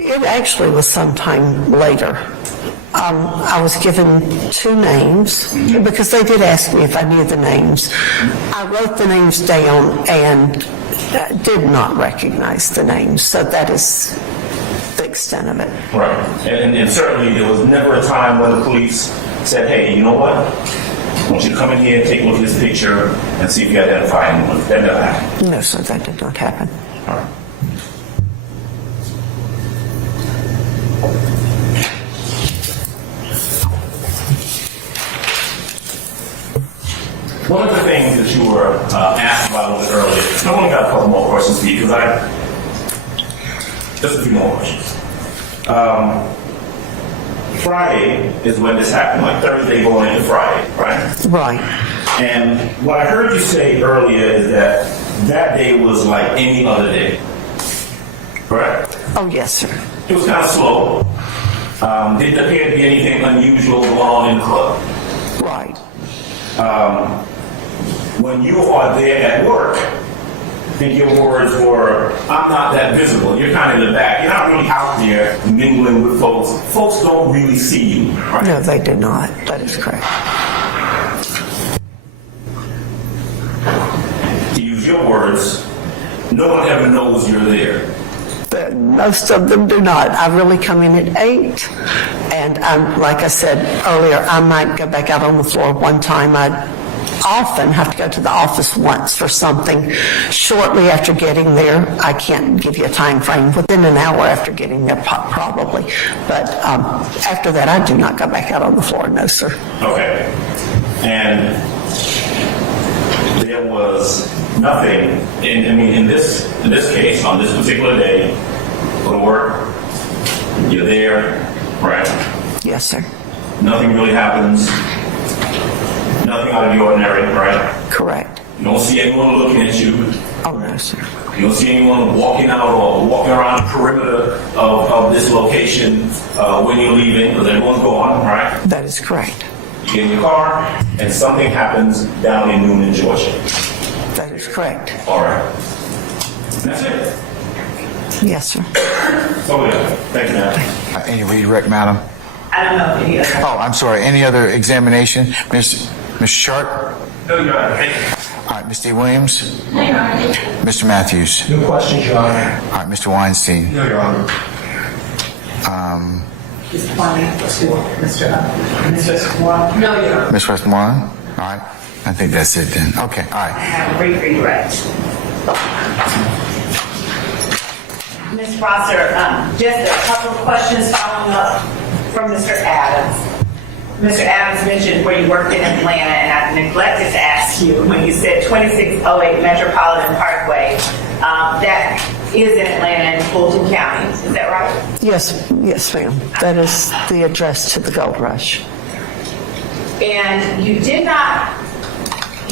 It actually was sometime later. I was given 2 names because they did ask me if I knew the names. I wrote the names down and did not recognize the names. So that is the extent of it. Right. And certainly there was never a time when the police said, hey, you know what? I want you to come in here and take a look at this picture and see if you identify anyone. That never happened. No, sir, that did not happen. All right. One of the things that you were asked about a little bit earlier, I only got a couple more questions for you because just a few more questions. Friday is when this happened, like Thursday going into Friday, right? Right. And what I heard you say earlier is that that day was like any other day, correct? Oh, yes, sir. It was kind of slow. Didn't appear to be anything unusual going on in the club. Right. When you are there at work, I think your words were, I'm not that visible. You're kind of in the back. You're not really out there mingling with folks. Folks don't really see you, right? No, they did not. That is correct. To use your words, no one ever knows you're there. Most of them do not. I really come in at 8, and like I said earlier, I might go back out on the floor one time. I often have to go to the office once for something. Shortly after getting there, I can't give you a time frame. Within an hour after getting there, probably. But after that, I do not go back out on the floor. No, sir. Okay. And there was nothing, in this case, on this particular day, go to work, you're there, right? Yes, sir. Nothing really happens. Nothing out of the ordinary, right? Correct. You don't see anyone looking at you. Oh, no, sir. You don't see anyone walking out or walking around the perimeter of this location when you're leaving, because everyone's gone, right? That is correct. You get in your car, and something happens down in Noonan, Georgia. That is correct. All right. And that's it. Yes, sir. So, yeah. Thank you, ma'am. Any redirect, madam? I don't know if any other. Oh, I'm sorry. Any other examination? Ms. Sharp? No, Your Honor. Thank you. All right, Ms. D. Williams? Mr. Matthews? No questions, Your Honor. All right, Mr. Weinstein? No, Your Honor. Mr. Moore? No, Your Honor. Ms. Westmoreland? All right. I think that's it then. Okay, all I right. have a brief redirect. Ms. Rosser, just a couple of questions following up from Mr. Adams. Mr. Adams mentioned where you worked in Atlanta, and I neglected to ask you when you said 2608 Metropolitan Parkway. That is in Atlanta in Fulton County. Is that right? Yes, yes, ma'am. That is the address to the Gold Rush. And you did not,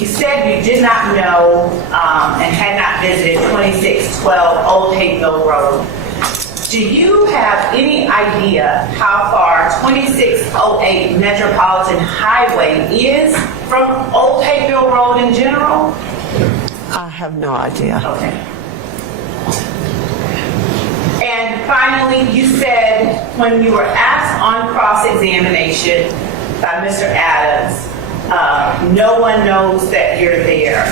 you said you did not know and had not visited 2612 Old Hayville Road. Do you have any idea how far 2608 Metropolitan Highway is from Old Hayville Road in general? I have no idea. Okay. And finally, you said when you were asked on cross-examination by Mr. Adams, no one knows that you're there.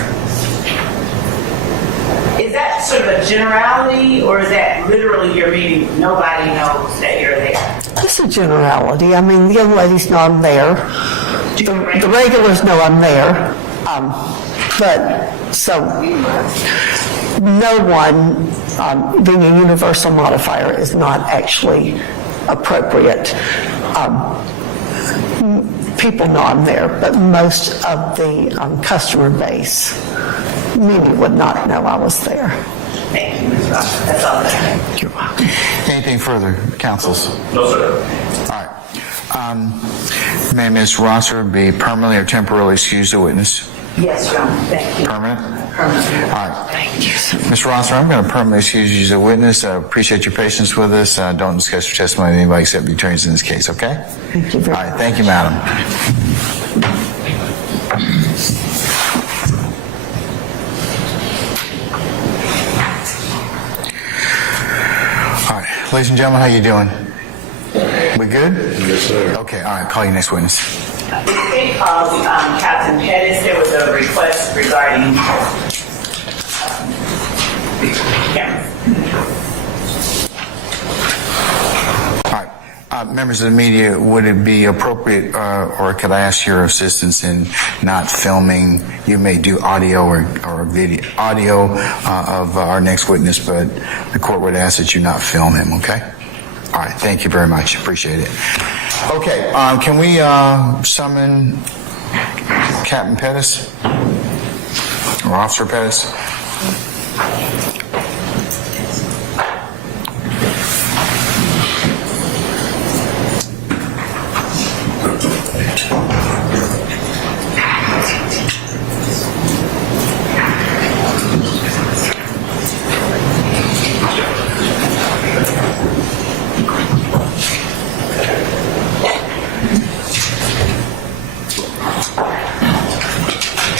Is that sort of a generality, or is that literally your meaning? Nobody knows that you're there? Just a generality. I mean, the young ladies know I'm there. The regulars know I'm there. But so no one being a universal modifier is not actually appropriate. People know I'm there, but most of the customer base, many would not know I was there. Thank you, Ms. Rosser. That's all I have. You're welcome. Anything further, councils? No, sir. All right. May Ms. Rosser be permanently or temporarily excused as a witness? Yes, Your Honor. Thank you. Permanent? Permanent. All right. Ms. Rosser, I'm going to permanently excuse you as a witness. I appreciate your patience with us. Don't discuss your testimony with anybody except the attorneys in this case, okay? Thank you very All right. Thank you, madam. All right. Ladies and gentlemen, how you doing? We good? Yes, sir. Okay. All right. Call your next witness. The state called Captain Pettis. There was a request regarding cameras. All right. Members of the media, would it be appropriate, or could I ask your assistance in not filming? You may do audio or video, audio of our next witness, but the court would ask that you not film him, okay? All right. Thank you very much. Appreciate it. Okay. Can we summon Captain Pettis or Officer Pettis?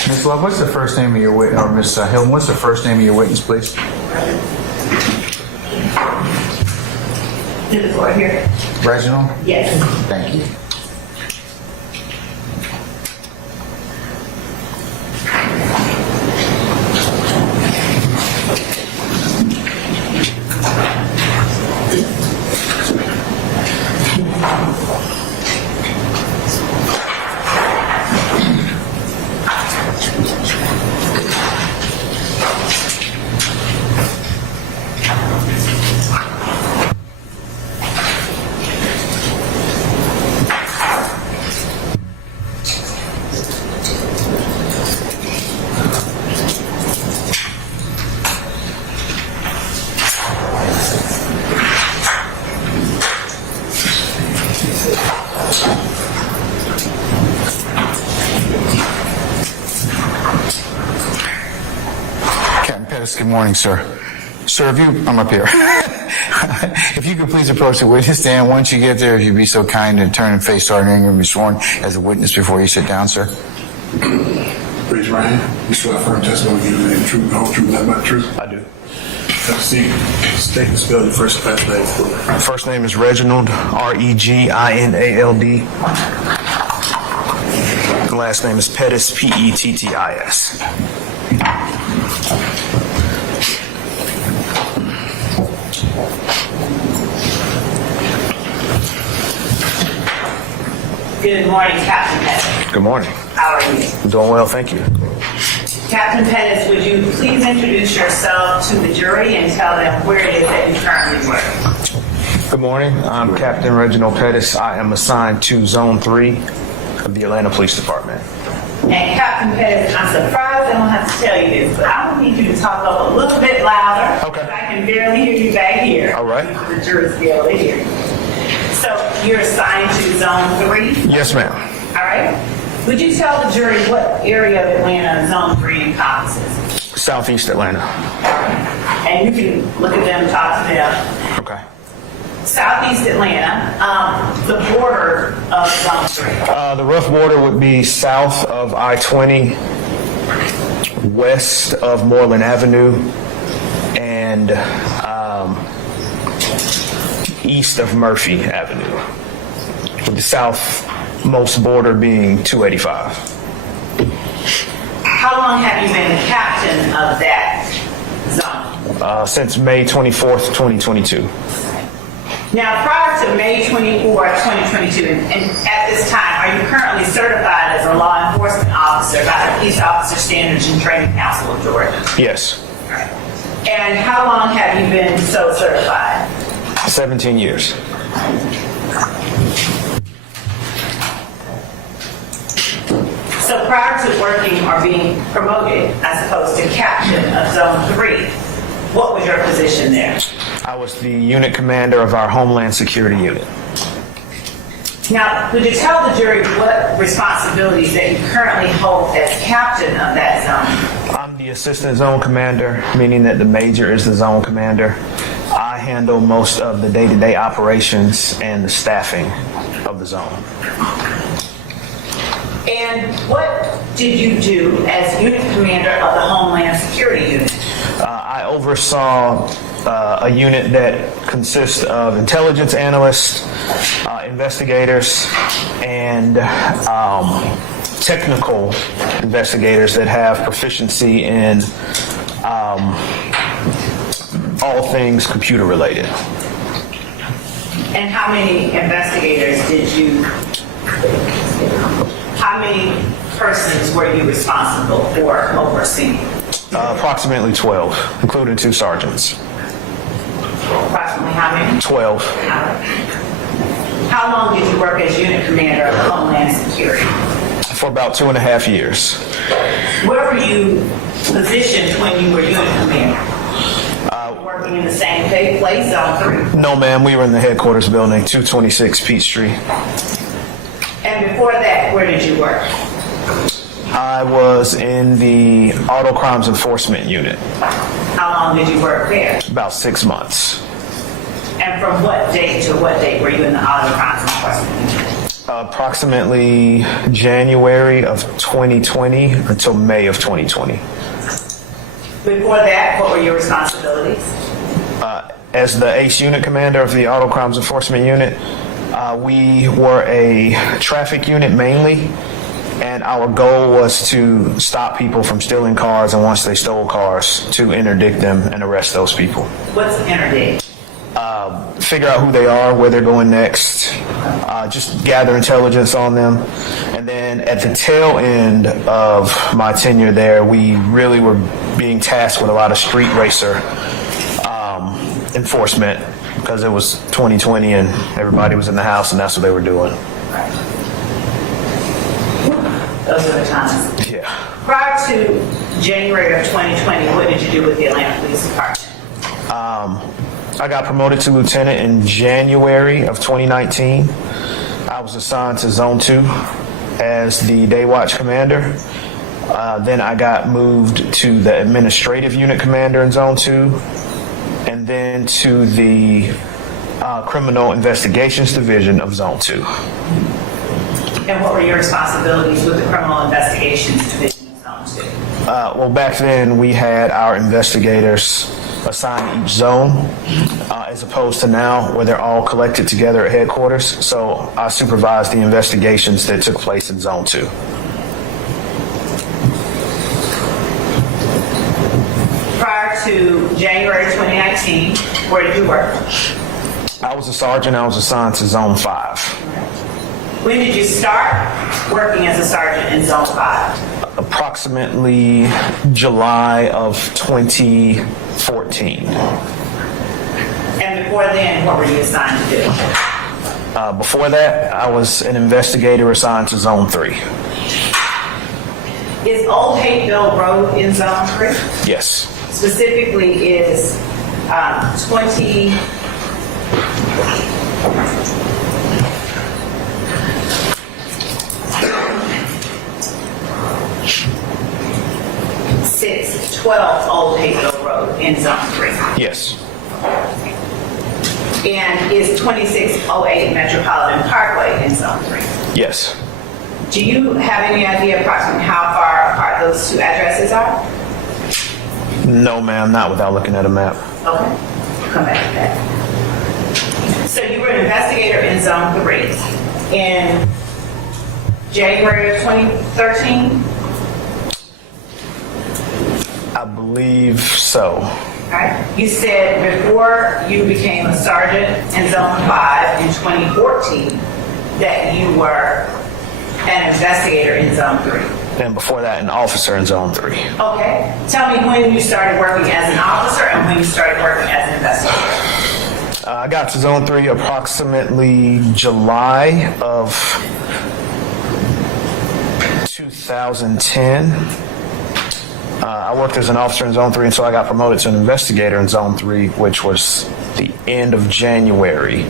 Ms. Love, what's the first name of your witness, or Ms. Hilton, what's the first name of your witness, please? Did the court hear? Reginald? Yes. Thank you. Captain Pettis, good morning, sir. Sir, I'm up here. If you could please approach the witness stand. Once you get there, if you'd be so kind to turn and face Sergeant Ingram and be sworn as a witness before you sit down, sir. Raise your right hand. You swear firm testimony you give the truth, the whole truth, nothing but the truth? I do. Have a seat. State and spell your first and last name. My first name is Reginald, Reginald. The last name is Pettis, Pettis. Good morning, Captain Pettis. Good morning. How are you? I'm doing well, thank you. Captain Pettis, would you please introduce yourself to the jury and tell them where it is that you currently work? Good morning. I'm Captain Reginald Pettis. I am assigned to Zone 3 of the Atlanta Police Department. And Captain Pettis, I'm surprised I don't have to tell you this, but I would need you to talk up a little bit louder. Okay. Because I can barely hear you back here. All right. For the jurors to be able to hear you. So you're assigned to Zone 3? Yes, ma'am. All right. Would you tell the jury what area of Atlanta Zone 3 encompasses? Southeast Atlanta. And you can look at them, talk to them. Okay. Southeast Atlanta, the border of Zone 3. The rough border would be south of I-20, west of Moreland Avenue, and east of Murphy Avenue, with the southmost border being 285. How long have you been the captain of that zone? Since May 24th, 2022. Now, prior to May 24, 2022, and at this time, are you currently certified as a law enforcement officer by the Peace Officer Standards and Training Council of Georgia? Yes. And how long have you been so certified? 17 years. So prior to working or being promoted, as opposed to captain of Zone 3, what was your position there? I was the unit commander of our Homeland Security unit. Now, could you tell the jury what responsibilities that you currently hold as captain of that zone? I'm the assistant zone commander, meaning that the major is the zone commander. I handle most of the day-to-day operations and the staffing of the zone. And what did you do as unit commander of the Homeland Security Unit? I oversaw a unit that consists of intelligence analysts, investigators, and technical investigators that have proficiency in all things computer related. And how many investigators how many persons were you responsible for overseeing? Approximately 12, including 2 sergeants. Approximately how many? 12. How long did you work as unit commander of Homeland Security? For about 2.5 years. Where were you positioned when you were unit commander? Working in the same place, Zone 3? No, ma'am, we were in the headquarters building, 226 Peachtree. And before that, where did you work? I was in the Auto Crimes Enforcement Unit, How long did you work there? about 6 months. And from what date to what date were you in the Auto Crimes Enforcement Unit? Approximately January of 2020 until May of 2020. Before that, what were your responsibilities? As the ACE unit commander of the Auto Crimes Enforcement Unit, we were a traffic unit mainly, and our goal was to stop people from stealing cars, and once they stole cars, to interdict them and arrest those people. What's interdict? Figure out who they are, where they're going next, just gather intelligence on them. And then at the tail end of my tenure there, we really were being tasked with a lot of street racer enforcement because it was 2020 and everybody was in the house and that's what they were doing. Those are the times. Yeah. Prior to January of 2020, what did you do with the Atlanta Police Department? I got promoted to lieutenant in January of 2019. I was assigned to Zone 2 as the day watch commander. Then I got moved to the administrative unit commander in Zone 2, and then to the criminal investigations division of Zone 2. And what were your responsibilities with the criminal investigations division of Zone 2? Well, back then we had our investigators assigned to each zone, as opposed to now where they're all collected together at headquarters. So I supervised the investigations that took place in Zone 2. Prior to January 2019, where did you work? I was a sergeant. I was assigned to Zone 5. When did you start working as a sergeant in Zone 5? Approximately July of 2014. And before then, what were you assigned to do? Before that, I was an investigator assigned to Zone 3. Is Old Hateville Road in Zone 3? Yes. Specifically is 20... Six 12 Old Hateville Road in Zone 3. Yes. And is 2608 Metropolitan Parkway in Zone 3. Yes. Do you have any idea approximately how far apart those two addresses are? No, ma'am, not without looking at a map. Okay, we'll come back to that. So you were an investigator in Zone 3 in January of 2013? I believe so. Okay. You said before you became a sergeant in Zone 5 in 2014 that you were an investigator in Zone 3. And before that, an officer in Zone 3. Okay. Tell me when you started working as an officer and when you started working as an investigator. I got to Zone 3 approximately July of 2010. I worked as an officer in Zone 3 until I got promoted to an investigator in Zone 3, which was the end of January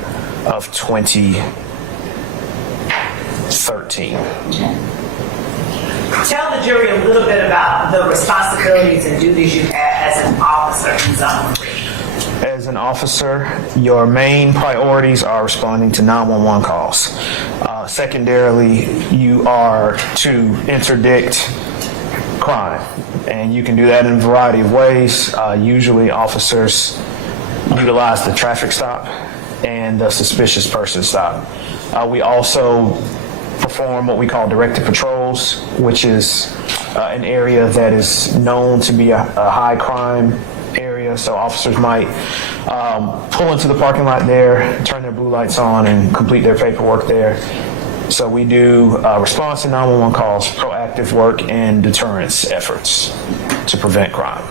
of 2013. Tell the jury a little bit about the responsibilities and duties you had as an officer in Zone 3. As an officer, your main priorities are responding to 911 calls. Secondarily, you are to interdict crime, and you can do that in a variety of ways. Usually, officers utilize the traffic stop and the suspicious person stop. We also perform what we call directed patrols, which is an area that is known to be a high crime area. So officers might pull into the parking lot there, turn their blue lights on, and complete their paperwork there. So we do response to 911 calls, proactive work, and deterrence efforts to prevent crime.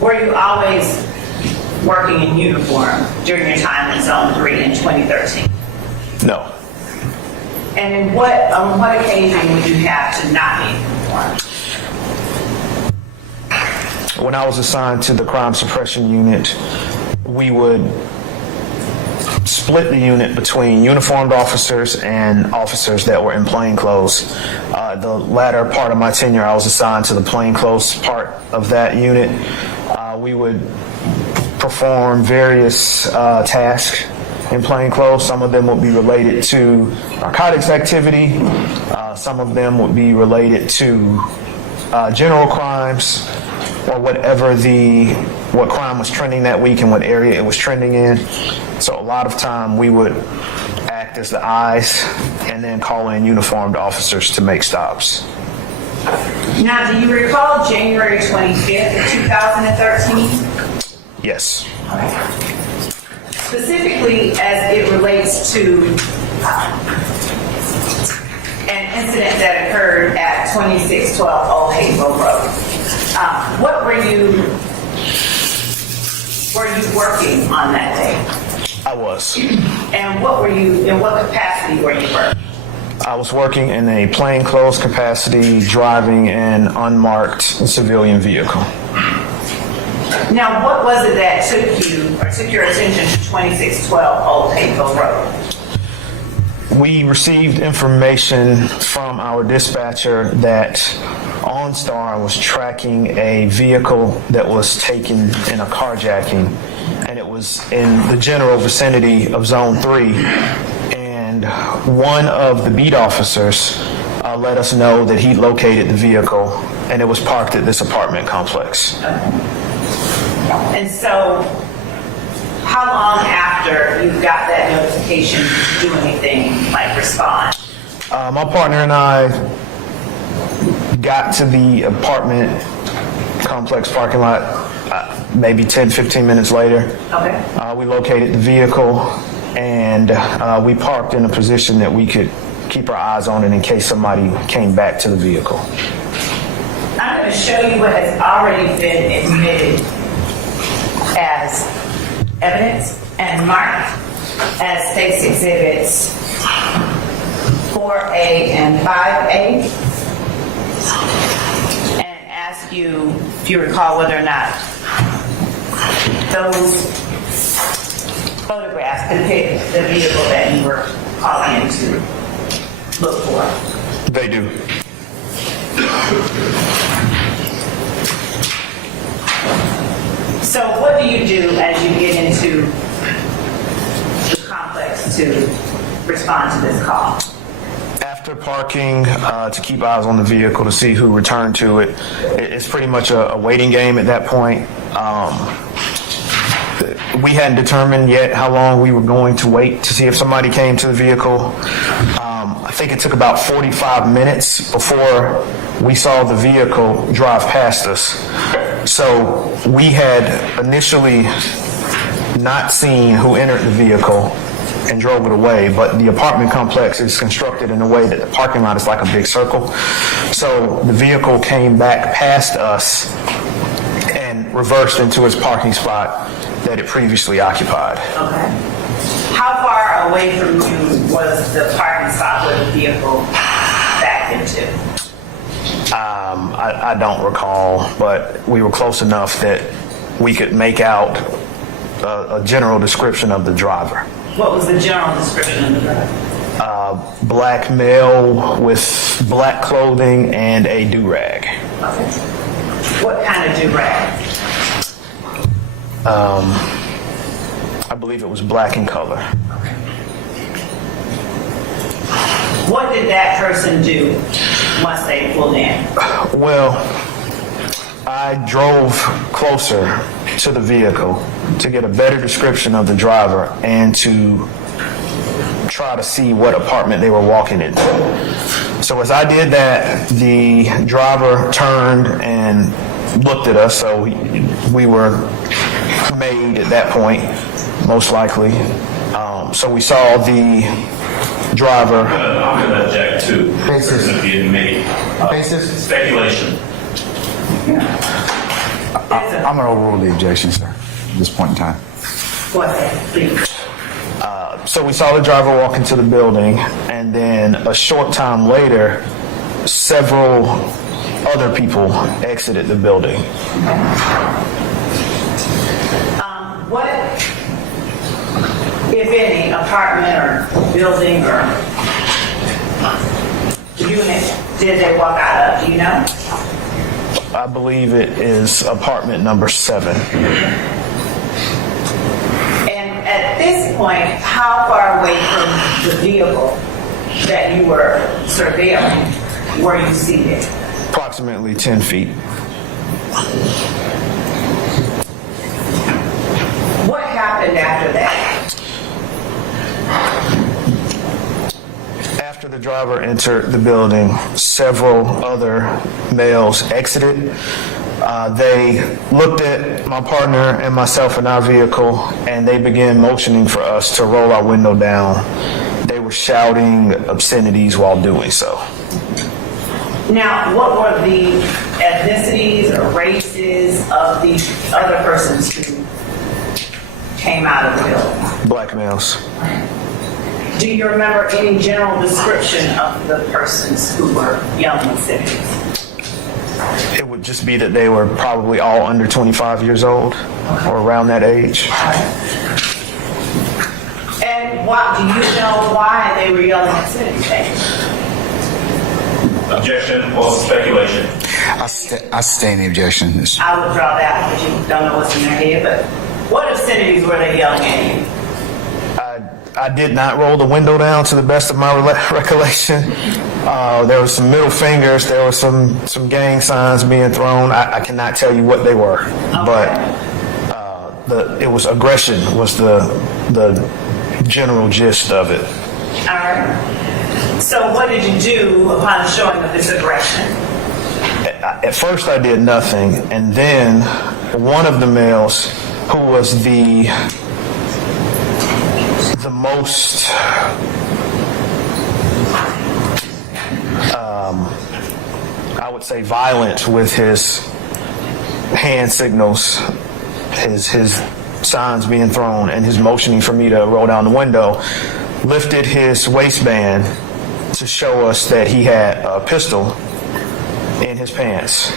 Were you always working in uniform during your time in Zone 3 in 2013? No. And on what occasion would you have to not be in uniform? When I was assigned to the crime suppression unit, we would split the unit between uniformed officers and officers that were in plainclothes. The latter part of my tenure, I was assigned to the plainclothes part of that unit. We would perform various tasks in plainclothes. Some of them would be related to narcotics activity. Some of them would be related to general crimes, or what crime was trending that week and what area it was trending in. So a lot of time we would act as the eyes and then call in uniformed officers to make stops. Now, do you recall January 25th of 2013? Yes. Specifically as it relates to an incident that occurred at 2612 Old Hazel Road. What were you working on that day? I was. And in what capacity were you working? I was working in a plainclothes capacity, driving an unmarked civilian vehicle. Now, what was it that took your attention to 2612 Old Hazel Road? We received information from our dispatcher that OnStar was tracking a vehicle that was taken in a carjacking, and it was in the general vicinity of Zone 3. And one of the beat officers let us know that he located the vehicle, and it was parked at this apartment complex. And so, how long after you got that notification did you do anything like respond? My partner and I got to the apartment complex parking lot maybe 10, 15 minutes later. Okay. We located the vehicle, and we parked in a position that we could keep our eyes on it in case somebody came back to the vehicle. I'm going to show you what has already been admitted as evidence and marked as State's Exhibits 4A and 5A, and ask you if you recall whether or not those photographs depict the vehicle that you were calling in to look for. They do. So what do you do as you get into the complex to respond to this call? After parking to keep eyes on the vehicle to see who returned to it, it's pretty much a waiting game at that point. We hadn't determined yet how long we were going to wait to see if somebody came to the vehicle. I think it took about 45 minutes before we saw the vehicle drive past us. So we had initially not seen who entered the vehicle and drove it away, but the apartment complex is constructed in a way that the parking lot is like a big circle. So the vehicle came back past us and reversed into its parking spot that it previously occupied. Okay. How far away from you was the parking spot where the vehicle backed into? I don't recall, but we were close enough that we could make out a general description of the driver. What was the general description of the driver? Black male with black clothing and a do-rag. Okay. What kind of do-rag? I believe it was black in color. What did that person do once they pulled in? Well, I drove closer to the vehicle to get a better description of the driver and to try to see what apartment they were walking into. So as I did that, the driver turned and looked at us, so we were made at that point, most likely. So we saw the driver. I'm going to object to the Basis. person being made. Basis? Speculation. I'm going to overrule the objection, sir, at this point in time. Go ahead, please. So we saw the driver walk into the building, and then a short time later, several other people exited the building. What, if any, apartment or building or unit did they walk out of? Do you know? I believe it is apartment number 7. And at this point, how far away from the vehicle that you were surveilling were you seated? Approximately 10 feet. What happened after that? After the driver entered the building, several other males exited. They looked at my partner and myself in our vehicle, and they began motioning for us to roll our window down. They were shouting obscenities while doing so. Now, what were the ethnicities or races of the other persons who came out of the building? Black males. Do you remember any general description of the persons who were yelling obscenities? It would just be that they were probably all under 25 years old or around that age. And do you know why they were yelling obscenities? Objection or speculation. I sustain the objection. I would draw that because you don't know what's in their head, but what obscenities were they yelling at you? I did not roll the window down to the best of my recollection. There were some middle fingers. There were some gang signs being thrown. I cannot tell you what they were, but it was aggression was the general gist of it. All right. So what did you do upon showing of this aggression? At first I did nothing, and then one of the males, who was the most I would say violent with his hand signals, his signs being thrown, and his motioning for me to roll down the window, lifted his waistband to show us that he had a pistol in his pants.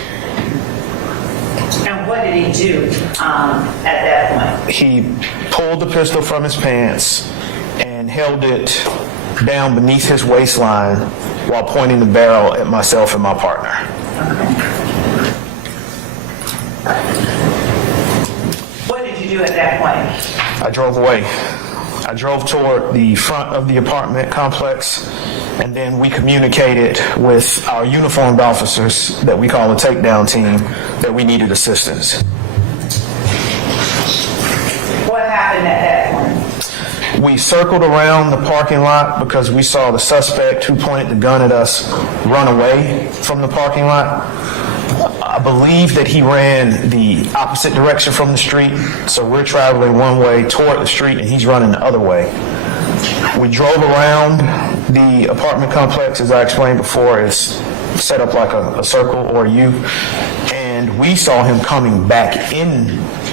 And what did he do at that point? He pulled the pistol from his pants and held it down beneath his waistline while pointing the barrel at myself and my partner. What did you do at that point? I drove away. I drove toward the front of the apartment complex, and then we communicated with our uniformed officers that we call a takedown team that we needed assistance. What happened at that point? We circled around the parking lot because we saw the suspect who pointed the gun at us run away from the parking lot. I believe that he ran the opposite direction from the street, so we're traveling one way toward the street and he's running the other way. We drove around the apartment complex, as I explained before. It's set up like a circle or a U, and we saw him coming back in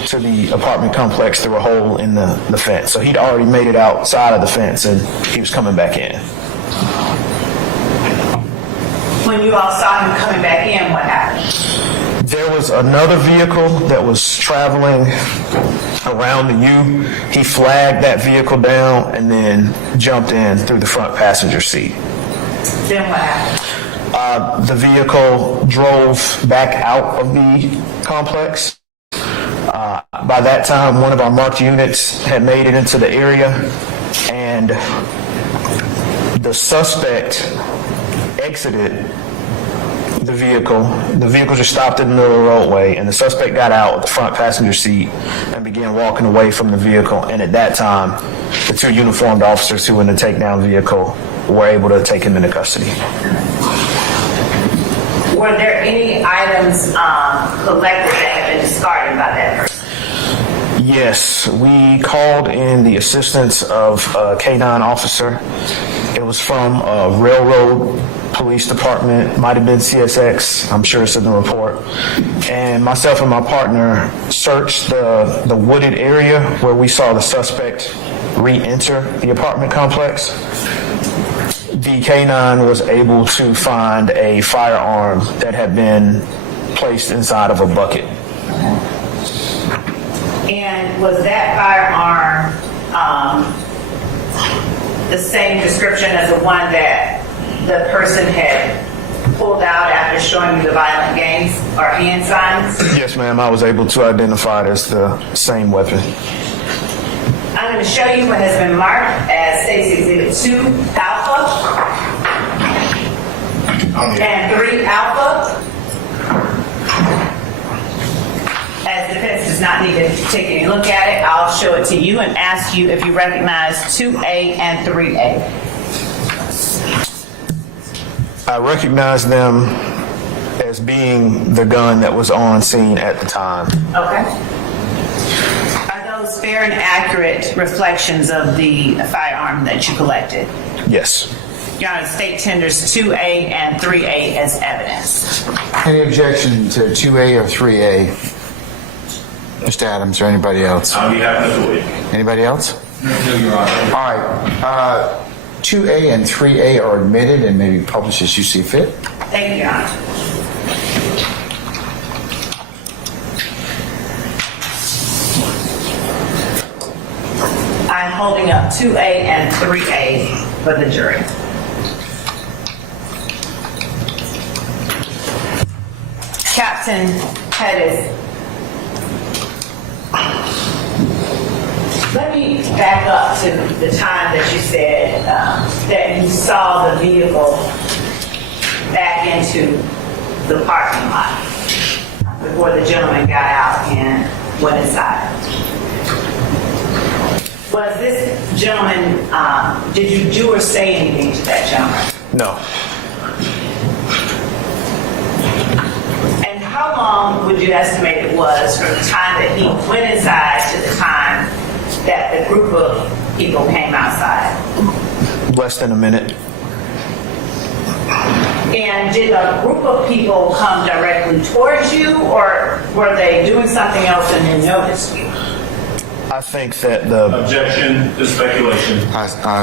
to the apartment complex through a hole in the fence. So he'd already made it outside of the fence and he was coming back in. When you all saw him coming back in, what happened? There was another vehicle that was traveling around the U. He flagged that vehicle down and then jumped in through the front passenger seat. Then what happened? The vehicle drove back out of the complex. By that time, one of our marked units had made it into the area, and the suspect exited the vehicle. The vehicle just stopped in the middle of the roadway, and the suspect got out of the front passenger seat and began walking away from the vehicle. And at that time, the two uniformed officers who were in the takedown vehicle were able to take him into custody. Were there any items collected that had been discarded by that person? Yes, we called in the assistance of a K-9 officer. It was from a railroad police department, might have been CSX, I'm sure it's in the report. And myself and my partner searched the wooded area where we saw the suspect re-enter the apartment complex. The K-9 was able to find a firearm that had been placed inside of a bucket. And was that firearm the same description as the one that the person had pulled out after showing you the violent gangs or hand signs? Yes, ma'am. I was able to identify it as the same weapon. I'm going to show you what has been marked as State's Exhibit 2 Alpha and 3 Alpha. As defense does not need to take any look at it, I'll show it to you and ask you if you recognize 2A and 3A. I recognize them as being the gun that was on scene at the time. Okay. Are those fair and accurate reflections of the firearm that you collected? Yes. Your Honor, the state tenders 2A and 3A as evidence. Any objection to 2A or 3A? Mr. Adams or anybody else? On behalf of the week. Anybody else? No, Your Honor. All right. 2A and 3A are admitted and may be published as you see fit. Thank you, Your Honor. I'm holding up 2A and 3A for the jury. Captain Pettis, let me back up to the time that you said that you saw the vehicle back into the parking lot before the gentleman got out and went inside. Was this gentleman, did you do or say anything to that gentleman? No. And how long would you estimate it was from the time that he went inside to the time that the group of people came outside? Less than a minute. And did a group of people come directly towards you, or were they doing something else and then noticed you? I think that the Objection to speculation.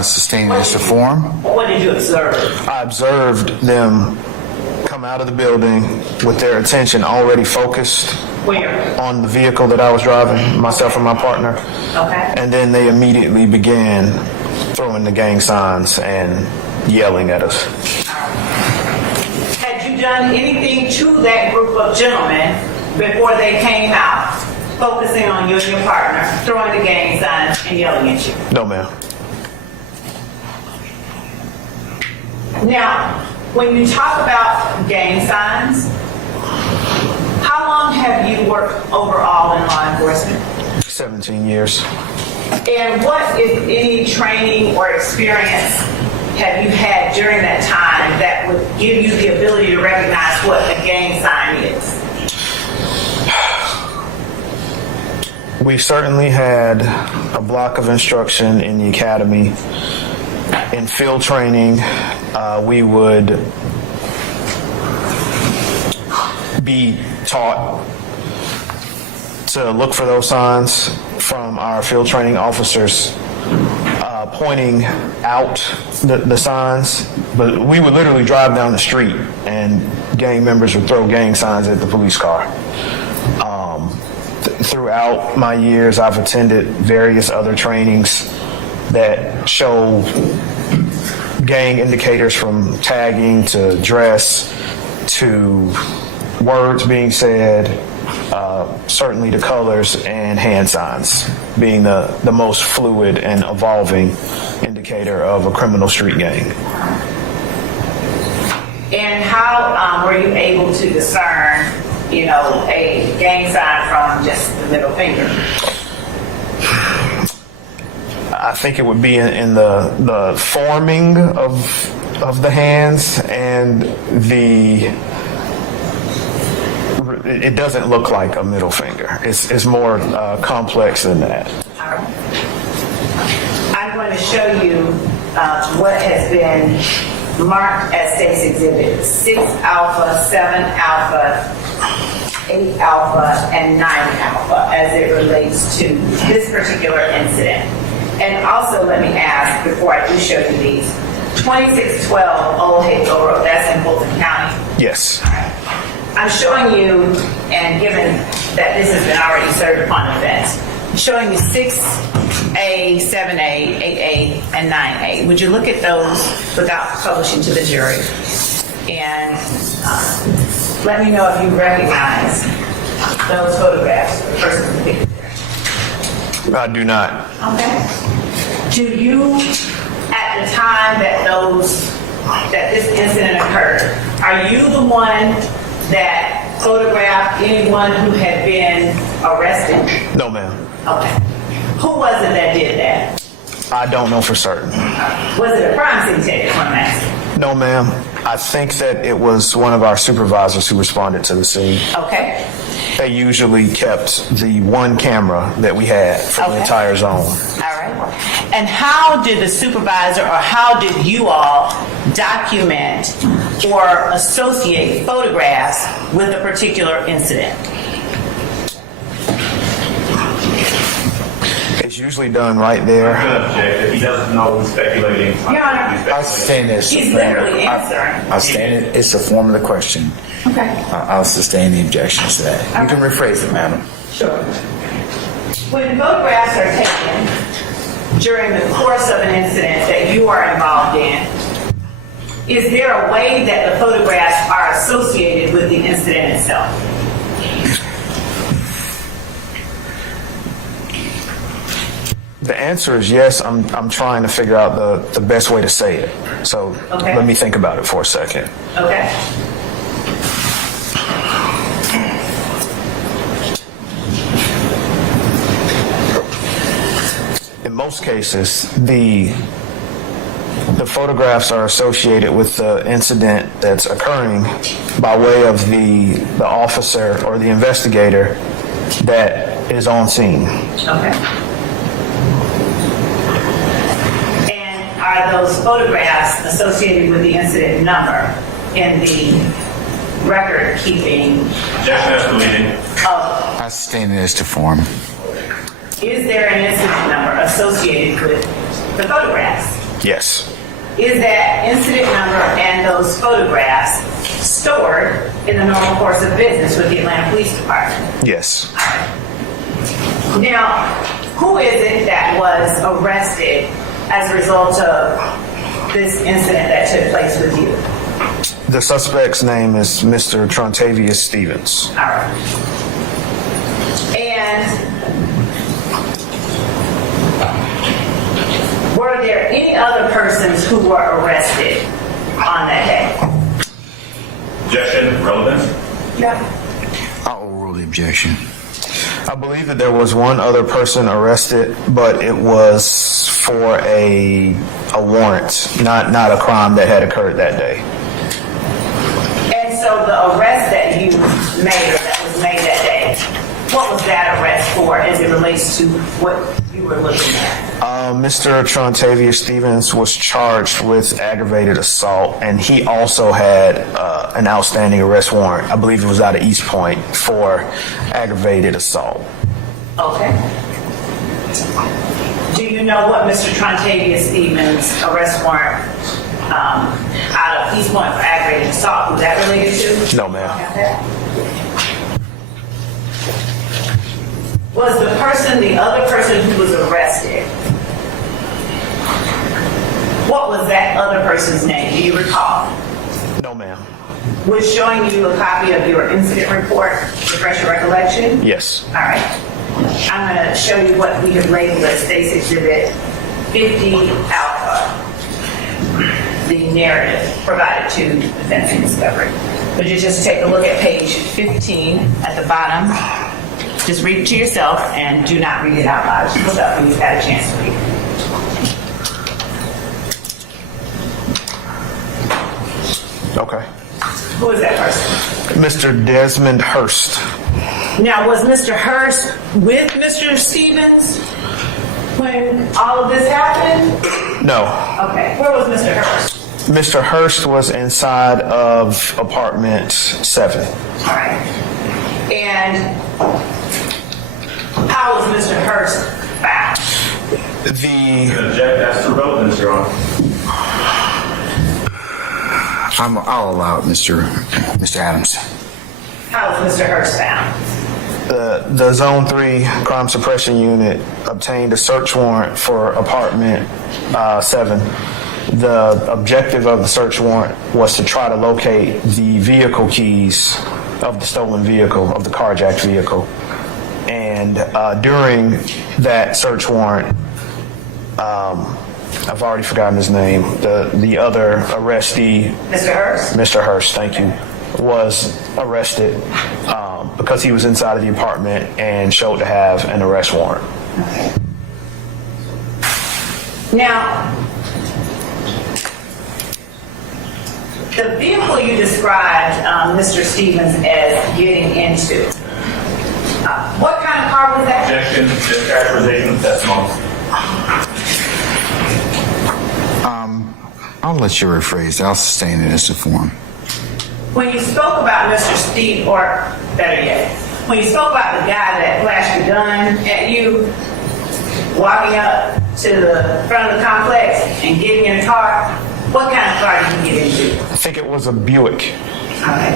Sustained as to form. What did you observe? I observed them come out of the building with their attention already focused Where? on the vehicle that I was driving, myself and my partner. Okay. And then they immediately began throwing the gang signs and yelling at us. Had you done anything to that group of gentlemen before they came out, focusing on you and your partner, throwing the gang signs and yelling at you? No, ma'am. Now, when you talk about gang signs, how long have you worked overall in law enforcement? 17 years. And what, if any, training or experience have you had during that time that would give you the ability to recognize what a gang sign is? We certainly had a block of instruction in the academy. In field training, we would be taught to look for those signs from our field training officers, pointing out the signs. But we would literally drive down the street and gang members would throw gang signs at the police car. Throughout my years, I've attended various other trainings that show gang indicators, from tagging to dress to words being said, certainly the colors, and hand signs being the most fluid and evolving indicator of a criminal street gang. And how were you able to discern, a gang sign from just the middle finger? I think it would be in the forming of the hands, and it doesn't look like a middle finger. It's more complex than that. I'm going to show you what has been marked as state's exhibit 6 alpha, 7 alpha, 8 alpha, and 9 alpha as it relates to this particular incident. And also, let me ask, before I do show you these, 2612 Old Hazel Road, that's in Fulton County. Yes. I'm showing you, and given that this has been already served upon offense, I'm showing you 6A, 7A, 8A, and 9A. Would you look at those without publishing to the jury? And let me know if you recognize those photographs of the person in the picture. I do not. Okay. Do you, at the time that this incident occurred, are you the one that photographed anyone who had been arrested? No, ma'am. Okay. Who was it that did that? I don't know for certain. Was it a crime scene tech? One asking. No, ma'am. I think that it was one of our supervisors who responded to the scene. Okay. They usually kept the one camera that we had for the entire zone. All right. And how did the supervisor, or how did you all document or associate photographs with a particular incident? It's usually done right there. I'm going to object. If he doesn't know, he's speculating. Your Honor. I'll sustain this. He's literally answering. I'll sustain it. It's the form of the question. Okay. I'll sustain the objections to that. You can rephrase it, madam. Sure. When photographs are taken during the course of an incident that you are involved in, is there a way that the photographs are associated with the incident itself? The answer is yes. I'm trying to figure out the best way to say it. So let me think about it for a second. Okay. In most cases, the photographs are associated with the incident that's occurring by way of the officer or the investigator that is on scene. Okay. And are those photographs associated with the incident number in the record keeping? Objection as to leading. I sustain it as to form. Is there an incident number associated with the photographs? Yes. Is that incident number and those photographs stored in the normal course of business with the Atlanta Police Department? Yes. Now, who is it that was arrested as a result of this incident that took place with you? The suspect's name is Mr. Trontavious Stevens. All right. And were there any other persons who were arrested on that day? Objection, relevant. Yeah. I'll overrule the objection. I believe that there was one other person arrested, but it was for a warrant, not a crime that had occurred that day. And so the arrest that you made, or that was made that day, What was that arrest for as it relates to what you were looking at? Mr. Trontavious Stevens was charged with aggravated assault, and he also had an outstanding arrest warrant. I believe it was out of East Point for aggravated assault. Okay. Do you know what Mr. Trontavious Stevens' arrest warrant out of East Point for aggravated assault was that related to? No, ma'am. Was the other person who was arrested, what was that other person's name? Do you recall? No, ma'am. Was showing you a copy of your incident report, refresh your recollection? Yes. All right. I'm going to show you what we have labeled as State's Exhibit 50 Alpha, the narrative provided to defense and discovery. Would you just take a look at page 15 at the bottom? Just read it to yourself and do not read it out loud. Just look up when you've had a chance to read it. Okay. Who is that person? Mr. Desmond Hurst. Now, was Mr. Hurst with Mr. Stevens when all of this happened? No. Okay. Where was Mr. Hurst? Mr. Hurst was inside of apartment 7. All right. And how was Mr. Hurst found? That's the relevance, Your Honor. I'll allow it, Mr. Adams. How was Mr. Hurst found? The Zone 3 Crime Suppression Unit obtained a search warrant for apartment 7. The objective of the search warrant was to try to locate the vehicle keys of the stolen vehicle, of the carjacked vehicle. And during that search warrant, I've already forgotten his name. The other arrestee, Mr. Hurst? Mr. Hurst, thank you, was arrested because he was inside of the apartment and showed to have an arrest warrant. Okay. Now, the vehicle you described Mr. Stevens as getting into, what kind of car was that? Objection, mischaracterization of testimony. I'll let you rephrase. I'll sustain it as a form. When you spoke about Mr. Steve, or better yet, when you spoke about the guy that flashed a gun at you, walking up to the front of the complex and getting in a car, what kind of car did you get into? I think it was a Buick. Okay.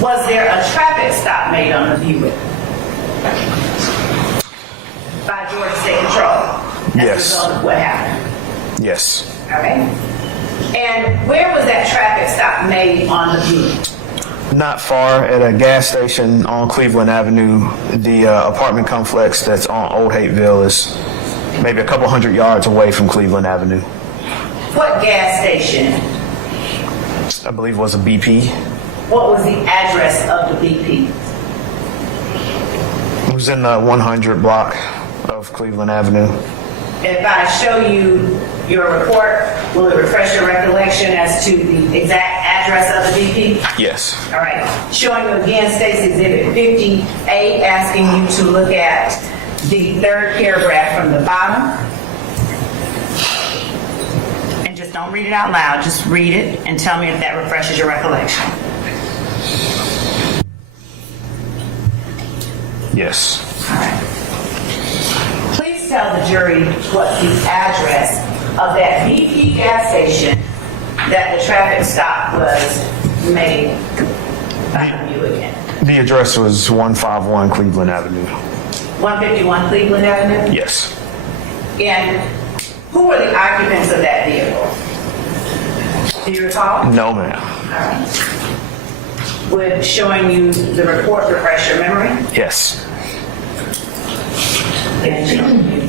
Was there a traffic stop made on the Buick by Georgia State Patrol as a Yes. result of what happened? Yes. Okay. And where was that traffic stop made on the Buick? Not far, at a gas station on Cleveland Avenue. The apartment complex that's on Old Hateville is maybe a couple hundred yards away from Cleveland Avenue. What gas station? I believe it was a BP. What was the address of the BP? It was in the 100 block of Cleveland Avenue. If I show you your report, will it refresh your recollection as to the exact address of the BP? Yes. All right. Showing you again State's Exhibit 50A, asking you to look at the third paragraph from the bottom. And just don't read it out loud. Just read it and tell me if that refreshes your recollection. Yes. All right. Please tell the jury what the address of that BP gas station that the traffic stop was made by you again. The address was 151 Cleveland Avenue. 151 Cleveland Avenue? Yes. And who were the occupants of that vehicle? Do you recall? No, ma'am. All right. Would showing you the report refresh your memory? Yes. And showing you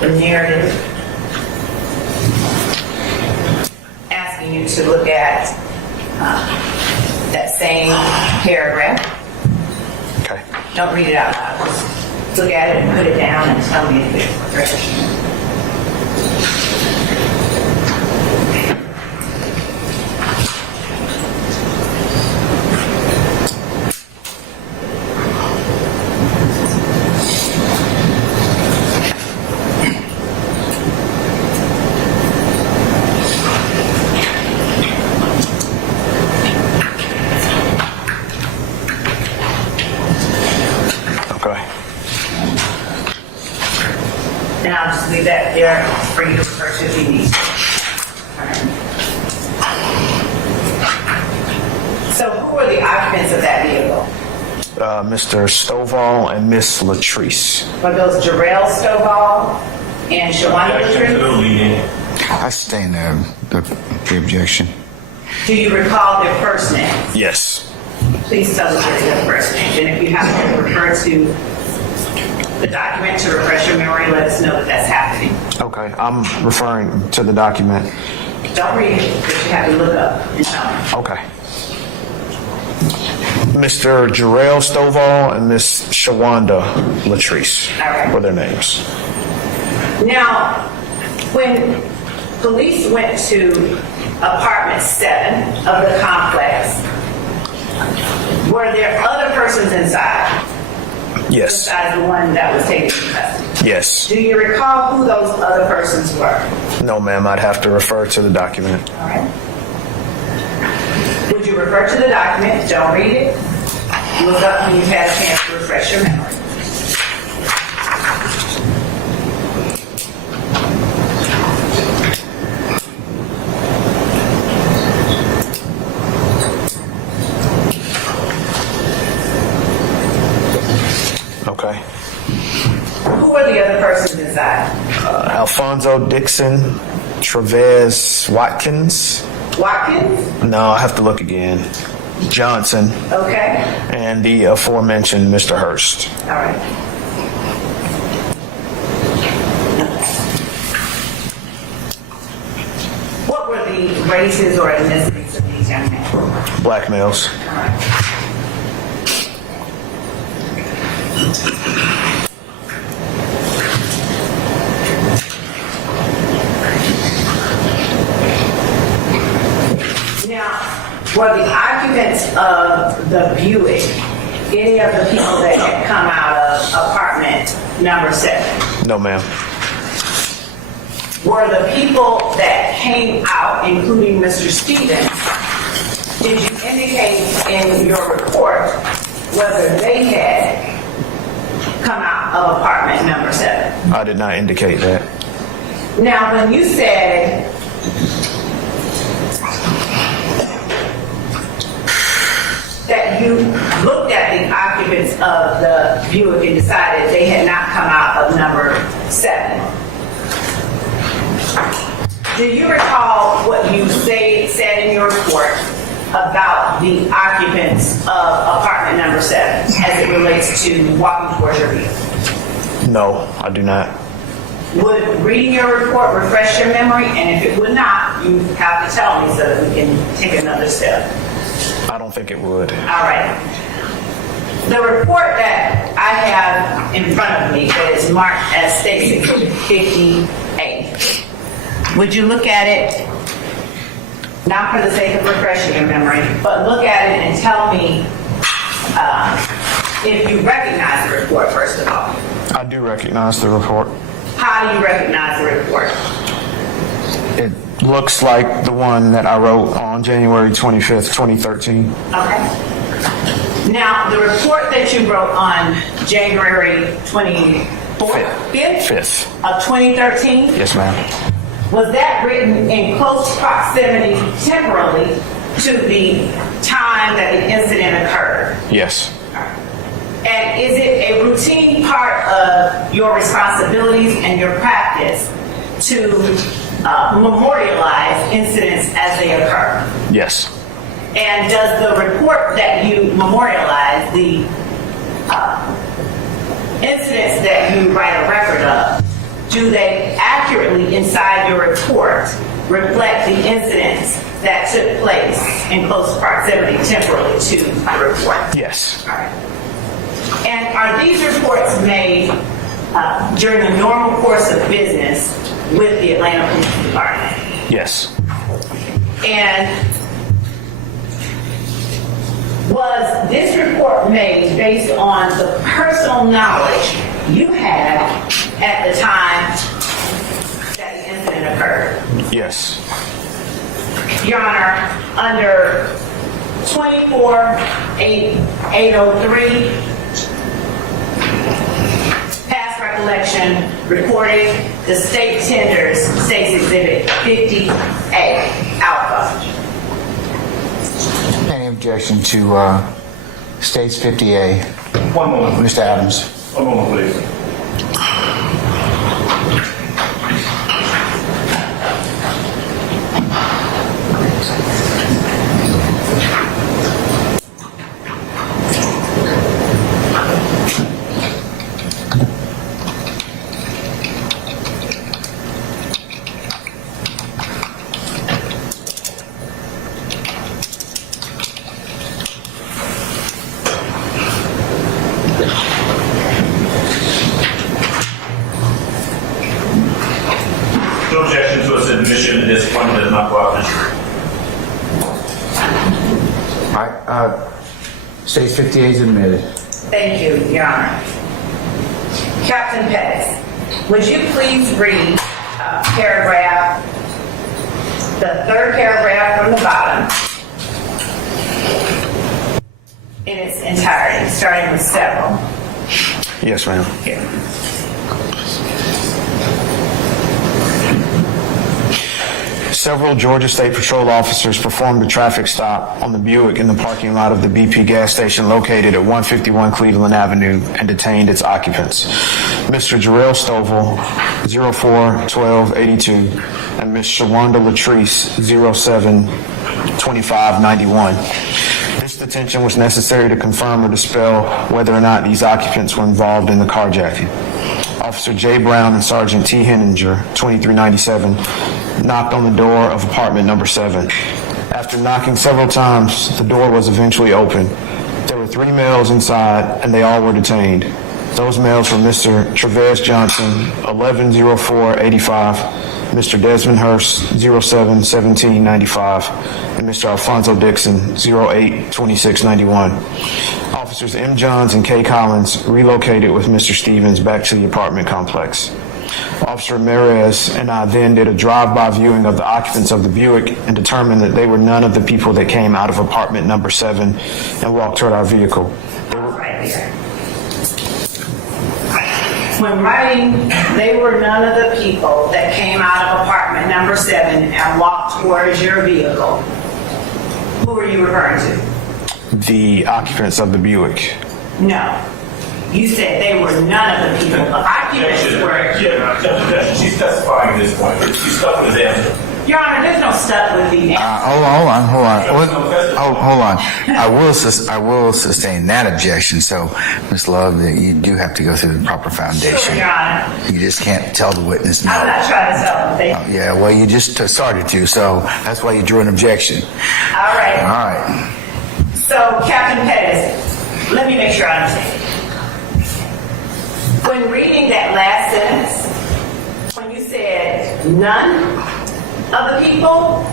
the narrative. Asking you to look at that same paragraph. Okay. Don't read it out loud. Just look at it and put it down and tell me if it refreshes your memory. Okay. And I'll just leave that there for you to refer to if you need. So who were the occupants of that vehicle? Mr. Stovall and Miss Latrice. Were those Jarrell Stovall and Shawanda Latrice? I sustain the objection. Do you recall their first names? Yes. Please tell us their first names. And if you have to refer to the document to refresh your memory, let us know that that's happening. Okay, I'm referring to the document. Don't read it, but you have to look up and tell me. Okay. Mr. Jarrell Stovall and Miss Shawanda Latrice All right. were their names. Now, when police went to apartment 7 of the complex, were there other persons inside Yes. besides the one that was taken into custody? Yes. Do you recall who those other persons were? No, ma'am, I'd have to refer to the document. All right. Would you refer to the document? Don't read it. Look up when you've had a chance to refresh your memory. Okay. Who were the other persons inside? Alfonso Dixon, Trevez Watkins. Watkins? No, I have to look again. Johnson, Okay. and the aforementioned Mr. Hurst. All right. What were the races or ethnicities of these young men? Black males. All right. Now, were the occupants of the Buick any of the people that had come out of apartment number 7? No, ma'am. Were the people that came out, including Mr. Stevens, did you indicate in your report whether they had come out of apartment number 7? I did not indicate that. Now, when you said that you looked at the occupants of the Buick and decided they had not come out of number 7, do you recall what you said in your report about the occupants of apartment number 7 as it relates to walking towards your vehicle? No, I do not. Would reading your report refresh your memory? And if it would not, you have to tell me so that we can take another step. I don't think it would. All right. The report that I have in front of me that is marked as State Exhibit 58. Would you look at it, not for the sake of refreshing your memory, but look at it and tell me if you recognize the report, first of all. I do recognize the report. How do you recognize the report? It looks like the one that I wrote on January 25th, 2013. Okay. Now, the report that you wrote on January 24th, 5th of 2013, Yes, ma'am. was that written in close proximity temporally to the time that the incident occurred? Yes. And is it a routine part of your responsibilities and your practice to memorialize incidents as they occur? Yes. And does the report that you memorialize, the incidents that you write a record of, do they accurately inside your report reflect the incidents that took place in close proximity temporally to the report? Yes. All right. And are these reports made during the normal course of business with the Atlanta Police Department? Yes. And was this report made based on the personal knowledge you had at the time that the incident occurred? Yes. Your Honor, under 24-803, past recollection recording the state tenders, State's Exhibit 50A, Alpha. Any objection to States 50A? One moment, please. Mr. Adams. One moment, please. No objection to its admission at this point does not go out to jury. All right, States 50A is admitted. Thank you, Your Honor. Captain Pettis, would you please read paragraph, the third paragraph from the bottom in its entirety, starting with several? Yes, ma'am. Here. Several Georgia State Patrol officers performed a traffic stop on the Buick in the parking lot of the BP gas station located at 151 Cleveland Avenue and detained its occupants, Mr. Jarrell Stovall, 04-12-82, and Ms. Shawanda Latrice, 07-25-91. This detention was necessary to confirm or dispel whether or not these occupants were involved in the carjacking. Officer J. Brown and Sergeant T. Henninger, 2397, knocked on the door of apartment number 7. After knocking several times, the door was eventually opened. There were 3 males inside, and they all were detained. Those males were Mr. Travis Johnson, 11-04-85, Mr. Desmond Hurst, 07-17-95, and Mr. Alfonso Dixon, 08-26-91. Officers M. Johns and K. Collins relocated with Mr. Stevens back to the apartment complex. Officer Ramirez and I then did a drive-by viewing of the occupants of the Buick and determined that they were none of the people that came out of apartment number 7 and walked toward our vehicle. Right here. When writing, they were none of the people that came out of apartment number 7 and walked towards your vehicle. Who were you referring to? The occupants of the Buick. No. You said they were none of the people. Occupants were. Yeah, she's testifying at this point. She's stuck with his answer. Your Honor, there's no stuff with the answer. Hold on. I will sustain that objection. So, Ms. Love, that you do have to go through the proper foundation. Sure, Your Honor. You just can't tell the witness no. I'm not trying to tell them. Yeah, well, you just started to, so that's why you drew an objection. All right. All right. So, Captain Pettis, let me make sure I understand. When reading that last sentence, when you said none of the people,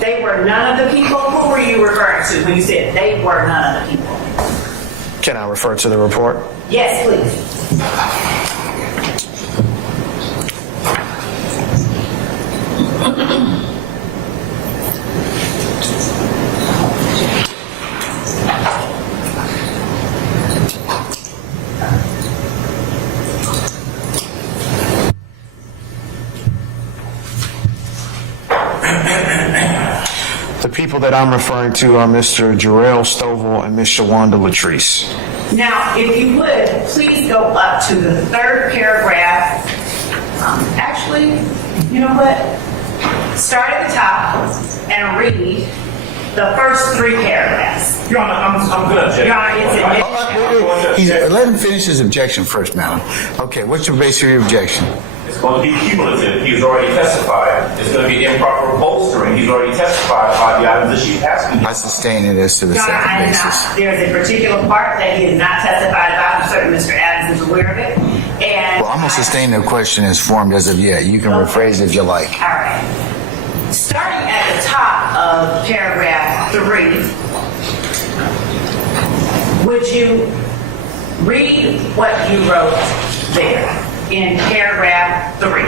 they were none of the people, who were you referring to when you said they were none of the people? Can I refer to the report? Yes, please. The people that I'm referring to are Mr. Jarrell Stovall and Ms. Shawanda Latrice. Now, if you would, please go up to the third paragraph. Actually, you know what? Start at the top and read the first 3 paragraphs. Your Honor, I'm good. Your Honor, it's admitted. Let him finish his objection first, madam. Okay, what's your base of your objection? It's going to be cumulative. He's already testified. It's going to be improper bolstering. He's already testified about the items that she's asking you. I sustain it as to the Your Honor, second I did basis. not. There's a particular part that he has not testified about. I'm certain Mr. Adams is aware of it. And Well, I'm going to sustain the question as formed as of yet. You can rephrase it if you like. All right. Starting at the top of paragraph 3, would you read what you wrote there in paragraph 3?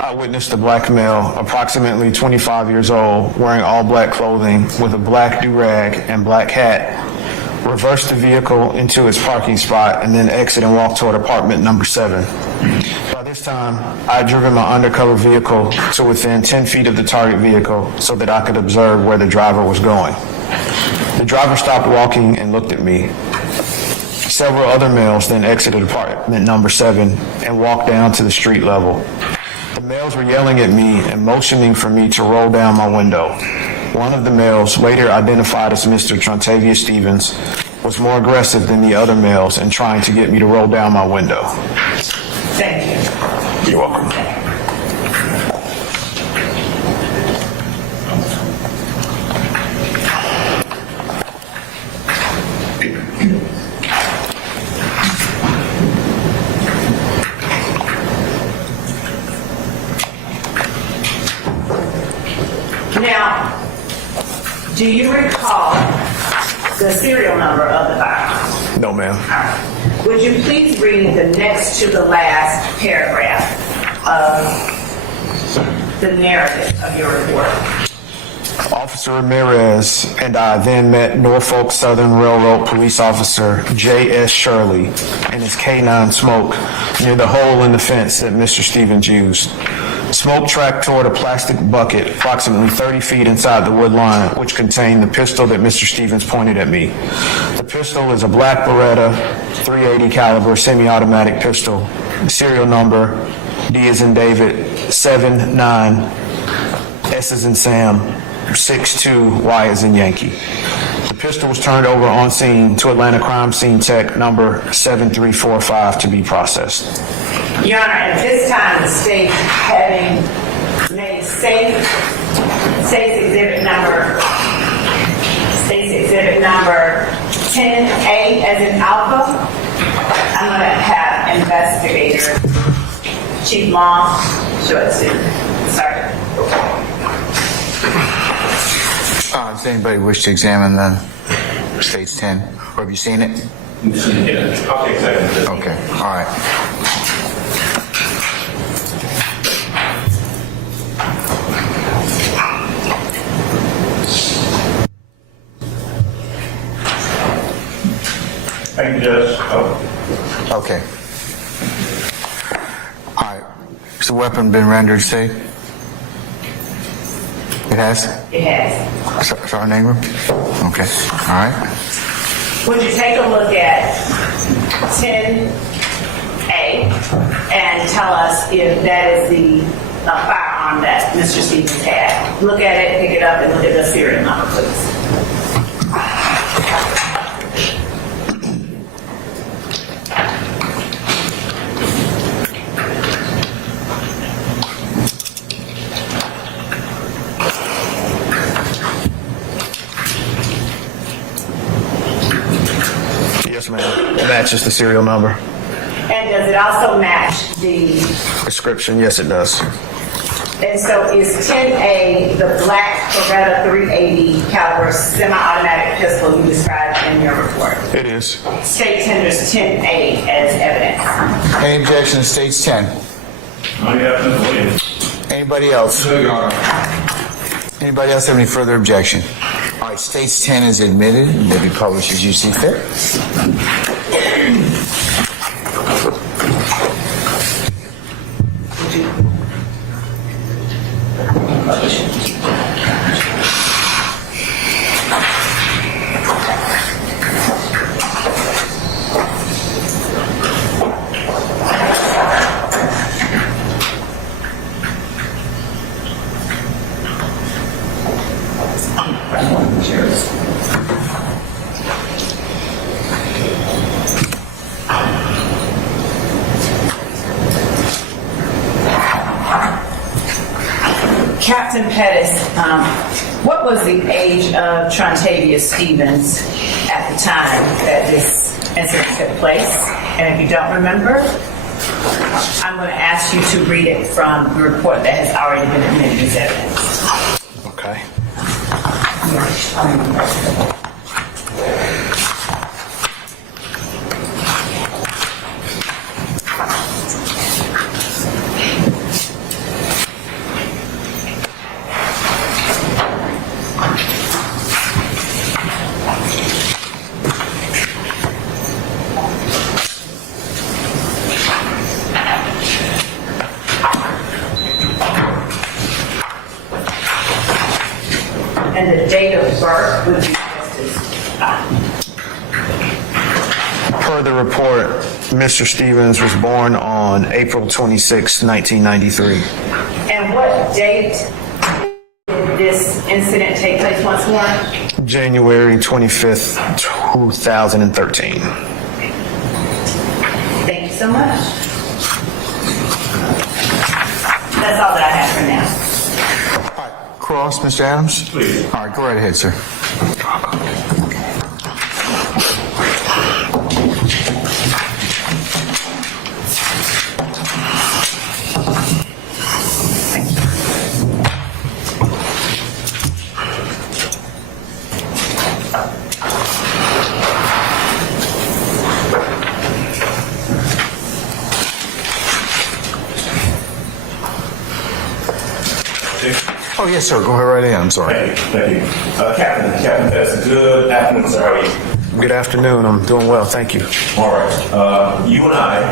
I witnessed a black male, approximately 25 years old, wearing all black clothing with a black do-rag and black hat, reverse the vehicle into its parking spot and then exit and walk toward apartment number 7. By this time, I had driven my undercover vehicle to within 10 feet of the target vehicle so that I could observe where the driver was going. The driver stopped walking and looked at me. Several other males then exited apartment number 7 and walked down to the street level. The males were yelling at me and motioning for me to roll down my window. One of the males, later identified as Mr. Trontavia Stevens, was more aggressive than the other males in trying to get me to roll down my window. Thank you. You're welcome. Now, do you recall the serial number of the firearm? No, ma'am. All right. Would you please read the next to the last paragraph of the narrative of your report? Officer Ramirez and I then met Norfolk Southern Railroad Police Officer J.S. Shirley and his K9 Smoke near the hole in the fence that Mr. Stevens used. Smoke tracked toward a plastic bucket approximately 30 feet inside the wood line, which contained the pistol that Mr. Stevens pointed at me. The pistol is a black Beretta .380 caliber semi-automatic pistol. Serial number D as in David 79, S as in Sam 62, Y as in Yankee. The pistol was turned over on scene to Atlanta Crime Scene Tech number 7345 to be processed. Your Honor, at this time, the state having made state's exhibit number 10A as in Alpha, I'm going to have investigator Chief Long show it to Sergeant. Does anybody wish to examine the state's 10? Or have you seen it? Yeah, I'll take that. Okay, all right. Thank you, Judge. Okay. All right. Has the weapon been rendered safe? It has? It has. Sergeant Ingram? Okay. All right. Would you take a look at 10A and tell us if that is the firearm that Mr. Stevens had? Look at it, pick it up, and look at the serial number, please. Yes, ma'am. It matches the serial number. And does it also match the, Description, yes, it does. and so is 10A the black Beretta .380 caliber semi-automatic pistol you described in your report? It is. State tenders 10A as evidence. Any objection to state's 10? Anybody else? Anybody else have any further objection? All right, state's 10 is admitted. May be published as you see fit. Captain Pettis, what was the age of Trontavia Stevens at the time that this incident took place? And if you don't remember, I'm going to ask you to read it from the report that has already been admitted as evidence. Okay. And the date of birth would be listed. Per the report, Mr. Stevens was born on April 26, 1993. And what date did this incident take place once more? January 25th, 2013. Thank you so much. That's all that I have for now. Cross, Mr. Adams? Please. All right, go right ahead, sir. Oh, yes, sir. Go ahead right ahead. I'm sorry. Thank you. Captain Pettis, good afternoon, sir. How are you? Good afternoon. I'm doing well. Thank you. All right. You and I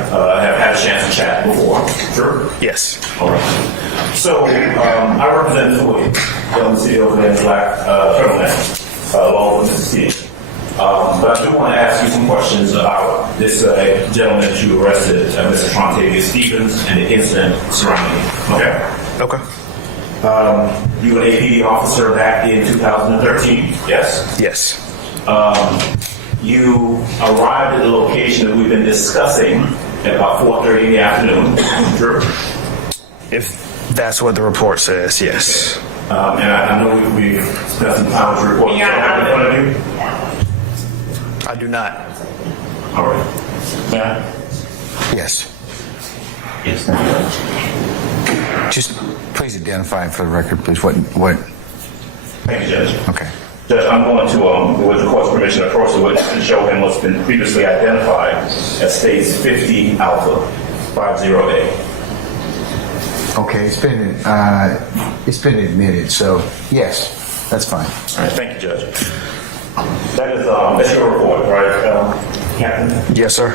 have had a chance to chat before. Sure? Yes. All right. So, I represent Floyd, the city of Lynn Black Turtleneck, along with Mr. Stevens. But I do want to ask you some questions about this gentleman that you arrested, Mr. Trontavia Stevens, and the incident surrounding him. Okay? Okay. You were an APD officer back in 2013, yes? Yes. You arrived at the location that we've been discussing at about 4:30 in the afternoon. Sure. If that's what the report says, yes. And I know we spent some time with the report. Yeah. You have it in front of you? I do not. All right. Matt? Yes. Yes. Just please identify for the record, please. What? Thank you, Judge. Okay. Judge, I'm going to, with the court's permission, approach the witness and show him what's been previously identified as states 50 Alpha 50A. Okay, it's been admitted, so yes, that's fine. All right, thank you, Judge. That's your report, right, Captain? Yes, sir.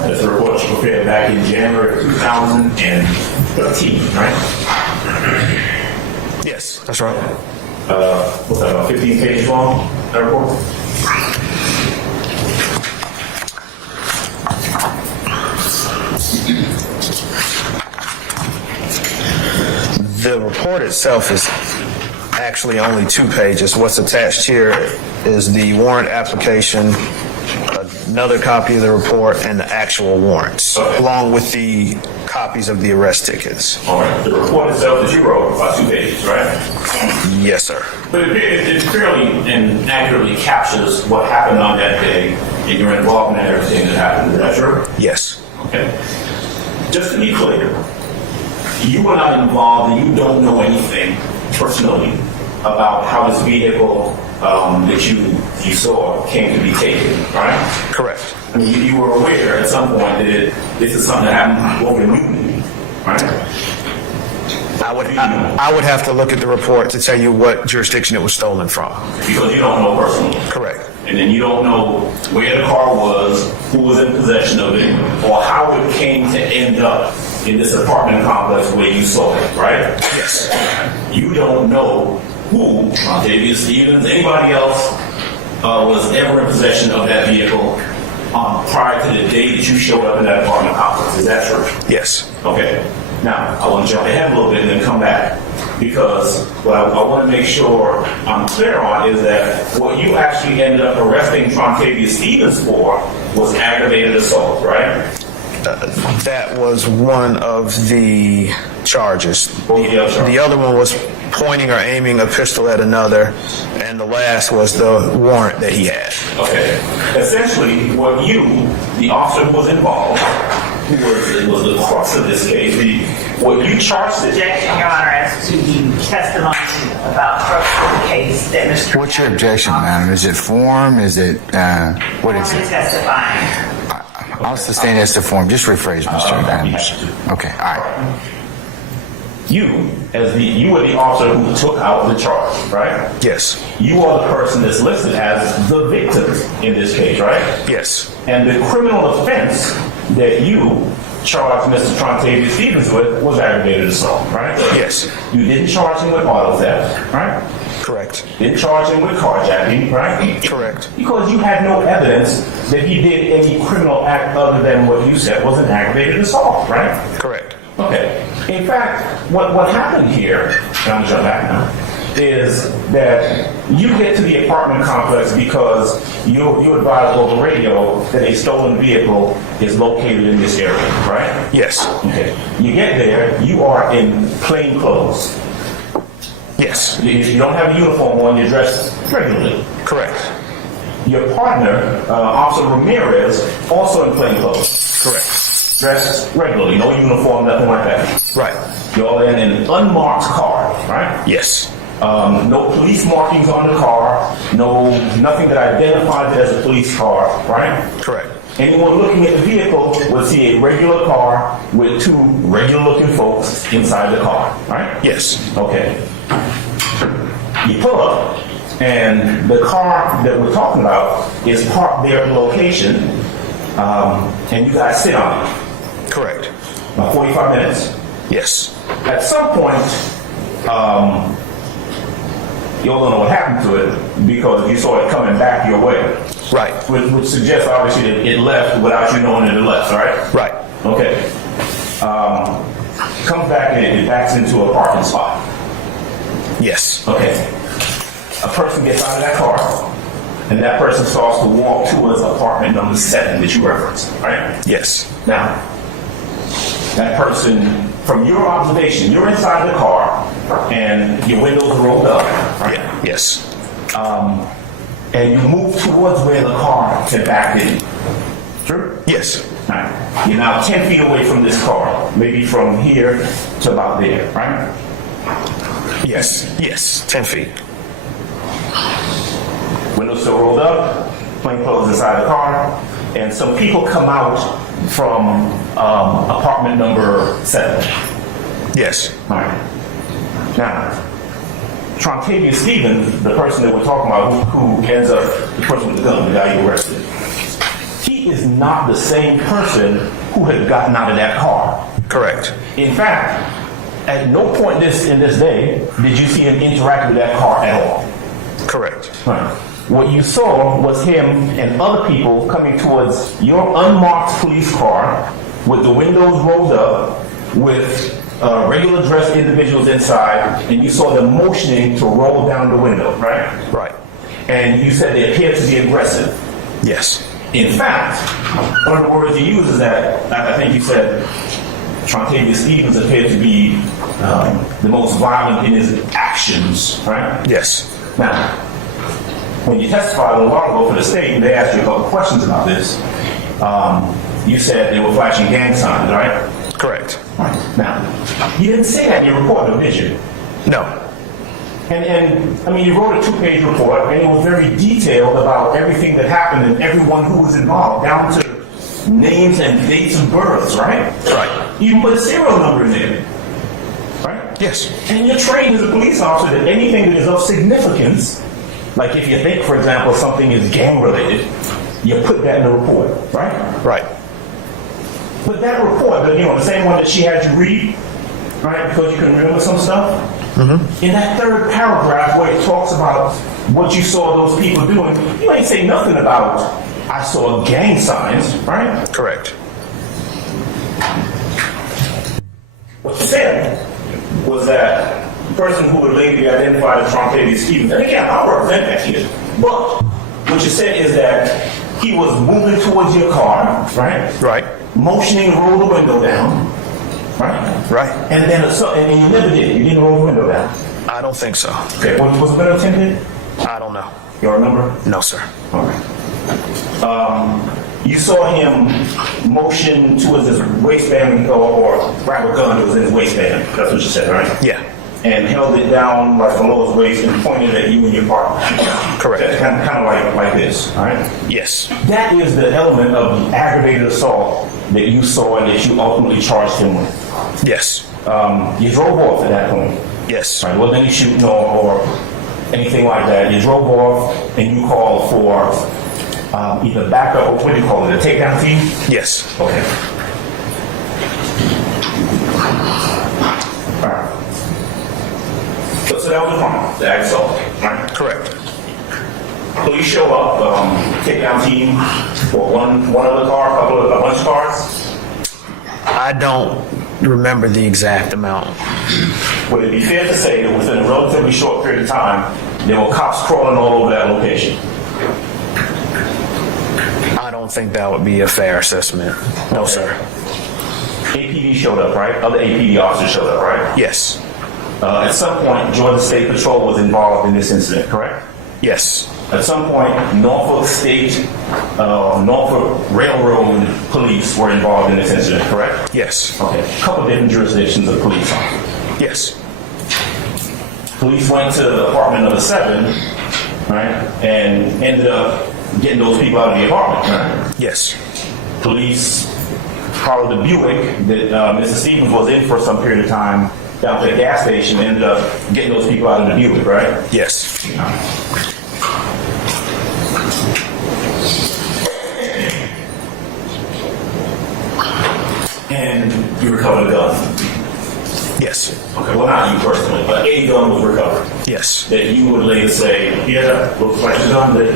That's a report you prepared back in January of 2013, right? Yes, that's right. What's that, about 15 pages long, that report? The report itself is actually only 2 pages. What's attached here is the warrant application, another copy of the report, and the actual warrants, along with the copies of the arrest tickets. All right, the report itself that you wrote, about 2 pages, right? Yes, sir. But it fairly and accurately captures what happened on that day and your involvement in everything that happened. Is that true? Yes. Okay. Just to be clear, you were not involved and you don't know anything personally about how this vehicle that you saw came to be taken, right? Correct. I mean, you were aware at some point that this is something that happened over Newton, right? I would have to look at the report to tell you what jurisdiction it was stolen from. Because you don't know personally. Correct. And then you don't know where the car was, who was in possession of it, or how it came to end up in this apartment complex where you saw it, right? Yes. You don't know who, David Stevens, anybody else, was ever in possession of that vehicle prior to the day that you showed up in that apartment complex. Is that true? Yes. Okay. Now, I want to jump ahead a little bit and then come back. Because what I want to make sure I'm clear on is that what you actually ended up arresting Trontavia Stevens for was aggravated assault, right? That was one of the charges. What was the other charge? The other one was pointing or aiming a pistol at another, and the last was the warrant that he had. Okay. Essentially, what you, the officer who was involved, who was the crux of this case, what you charged the Objection, Your Honor, as to the testimony about crux of the case that Mr. What's your objection, madam? Is it form? Is it, what is it? testifying. I'll sustain as to form. Just rephrase, Mr. Adams. Okay, all right. You were the officer who took out the charge, right? Yes. You are the person that's listed as the victim in this case, right? Yes. And the criminal offense that you charged Mr. Trontavious Stevens with was aggravated assault, right? Yes. You didn't charge him with auto theft, right? Correct. Didn't charge him with carjacking, right? Correct. Because you had no evidence that he did any criminal act other than what you said was an aggravated assault, right? Correct. Okay. In fact, what happened here, and I'm jump back now, is that you get to the apartment complex because you advised over radio that a stolen vehicle is located in this area, right? Yes. Okay. You get there, you are in plain clothes. Yes. You don't have a uniform on, you're dressed regularly. Correct. Your partner, Officer Ramirez, also in plain clothes. Correct. Dressed regularly, no uniform, nothing like that. Right. You're all in an unmarked car, right? Yes. No police markings on the car, nothing that identifies it as a police car, right? Correct. Anyone looking at the vehicle would see a regular car with two regular-looking folks inside the car, right? Yes. Okay. You pull up, and the car that we're talking about is parked there at the location, and you guys sit on it. Correct. About 45 minutes. Yes. At some point, you all don't know what happened to it because you saw it coming back your way. Right. Which suggests, obviously, that it left without you knowing that it left, right? Right. Okay. Comes back and it backs into a parking spot. Yes. Okay. A person gets out of that car, and that person starts to walk towards apartment number 7 that you referenced, right? Yes. Now, that person, from your observation, you're inside the car, and your windows are rolled up, right? Yeah. Yes. And you move towards where the car had backed in. True? Yes. Right. You're now 10 feet away from this car, maybe from here to about there, right? Yes. Yes. 10 feet. Windows still rolled up, plain clothes inside the car, and some people come out from apartment number 7. Yes. All right. Now, Trontavious Stevens, the person that we're talking about, who ends up the person with the gun, the guy you arrested, he is not the same person who had gotten out of that car. Correct. In fact, at no point in this day did you see him interact with that car at all. Correct. Right. What you saw was him and other people coming towards your unmarked police car with the windows rolled up, with regular dressed individuals inside, and you saw them motioning to roll down the window, right? Right. And you said they appeared to be aggressive. Yes. In fact, one of the words you used is that, I think you said, Trontavious Stevens appeared to be the most violent in his actions, right? Yes. Now, when you testified a little while ago for the state, they asked you a couple questions about this. You said they were flashing gang signs, right? Correct. Right. Now, you didn't say that in your report, though, did you? No. And I mean, you wrote a 2-page report, and it was very detailed about everything that happened and everyone who was involved, down to names and dates of births, right? Right. You even put a serial number in there, right? Yes. And you're trained as a police officer that anything that is of significance, like if you think, for example, something is gang-related, you put that in the report, right? Right. But that report, the same one that she had you read, right, because you can remember some stuff, in that third paragraph where it talks about what you saw those people doing, you ain't say nothing about, I saw gang signs, right? Correct. What you said was that the person who would later be identified as Trontavious Stevens, and again, I'll represent that here, but what you said is that he was moving towards your car, right? Right. Motioning to roll the window down, right? Right. And then and you never did. You didn't roll the window down. I don't think so. Okay, was the window tinted? I don't know. You remember? No, sir. All right. You saw him motion towards his waistband or grab a gun that was in his waistband. That's what you said, right? Yeah. And held it down like below his waist and pointed at you and your partner. Correct. That's kind of like this, all right? Yes. That is the element of the aggravated assault that you saw and that you ultimately charged him with. Yes. You drove off at that point. Yes. Right, wasn't any shooting or anything like that. You drove off and you called for either backup or what do you call it, a takedown team? Yes. Okay. All right. So that was wrong, the ag assault, right? Correct. Police show up, takedown team for one other car, a bunch of cars. I don't remember the exact amount. Would it be fair to say that within a relatively short period of time, there were cops crawling all over that location? I don't think that would be a fair assessment. No, sir. APD showed up, right? Other APD officers showed up, right? Yes. At some point, Georgia State Patrol was involved in this incident, correct? Yes. At some point, Norfolk Railroad Police were involved in this incident, correct? Yes. Okay. A couple different jurisdictions of police. Yes. Police went to the apartment number 7, right, and ended up getting those people out of the apartment, right? Yes. Police followed the Buick that Mr. Stevens was in for some period of time down to the gas station and ended up getting those people out of the Buick, right? Yes. And you recovered a gun. Yes. Okay, well, not you personally, but a gun was recovered. Yes. That you would later say, yeah, looks like the gun that,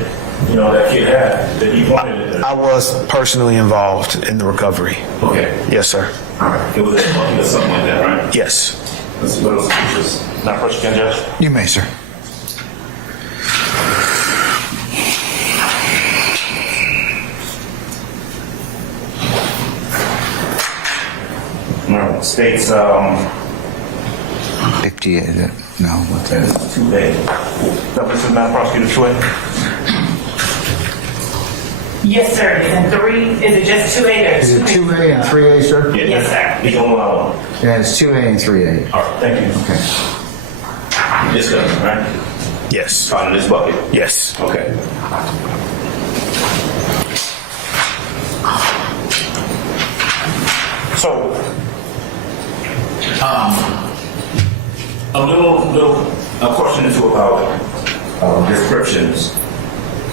that kid had, that he pointed at. I was personally involved in the recovery. Okay. Yes, sir. All right. It was a bucket or something like that, right? Yes. What else is not first again, Judge? You may, sir. No, states 58, no, what's that? 2A. That was the Madam Prosecutor 2A? Yes, sir. Is it 3? Is it just 2A or Is it 2A and 3A, sir? Yes, sir. You don't allow one. Yeah, it's 2A and 3A. All right, thank you. Okay. This gun, right? Yes. Out of this bucket. Yes. Okay. So, a question or two about descriptions.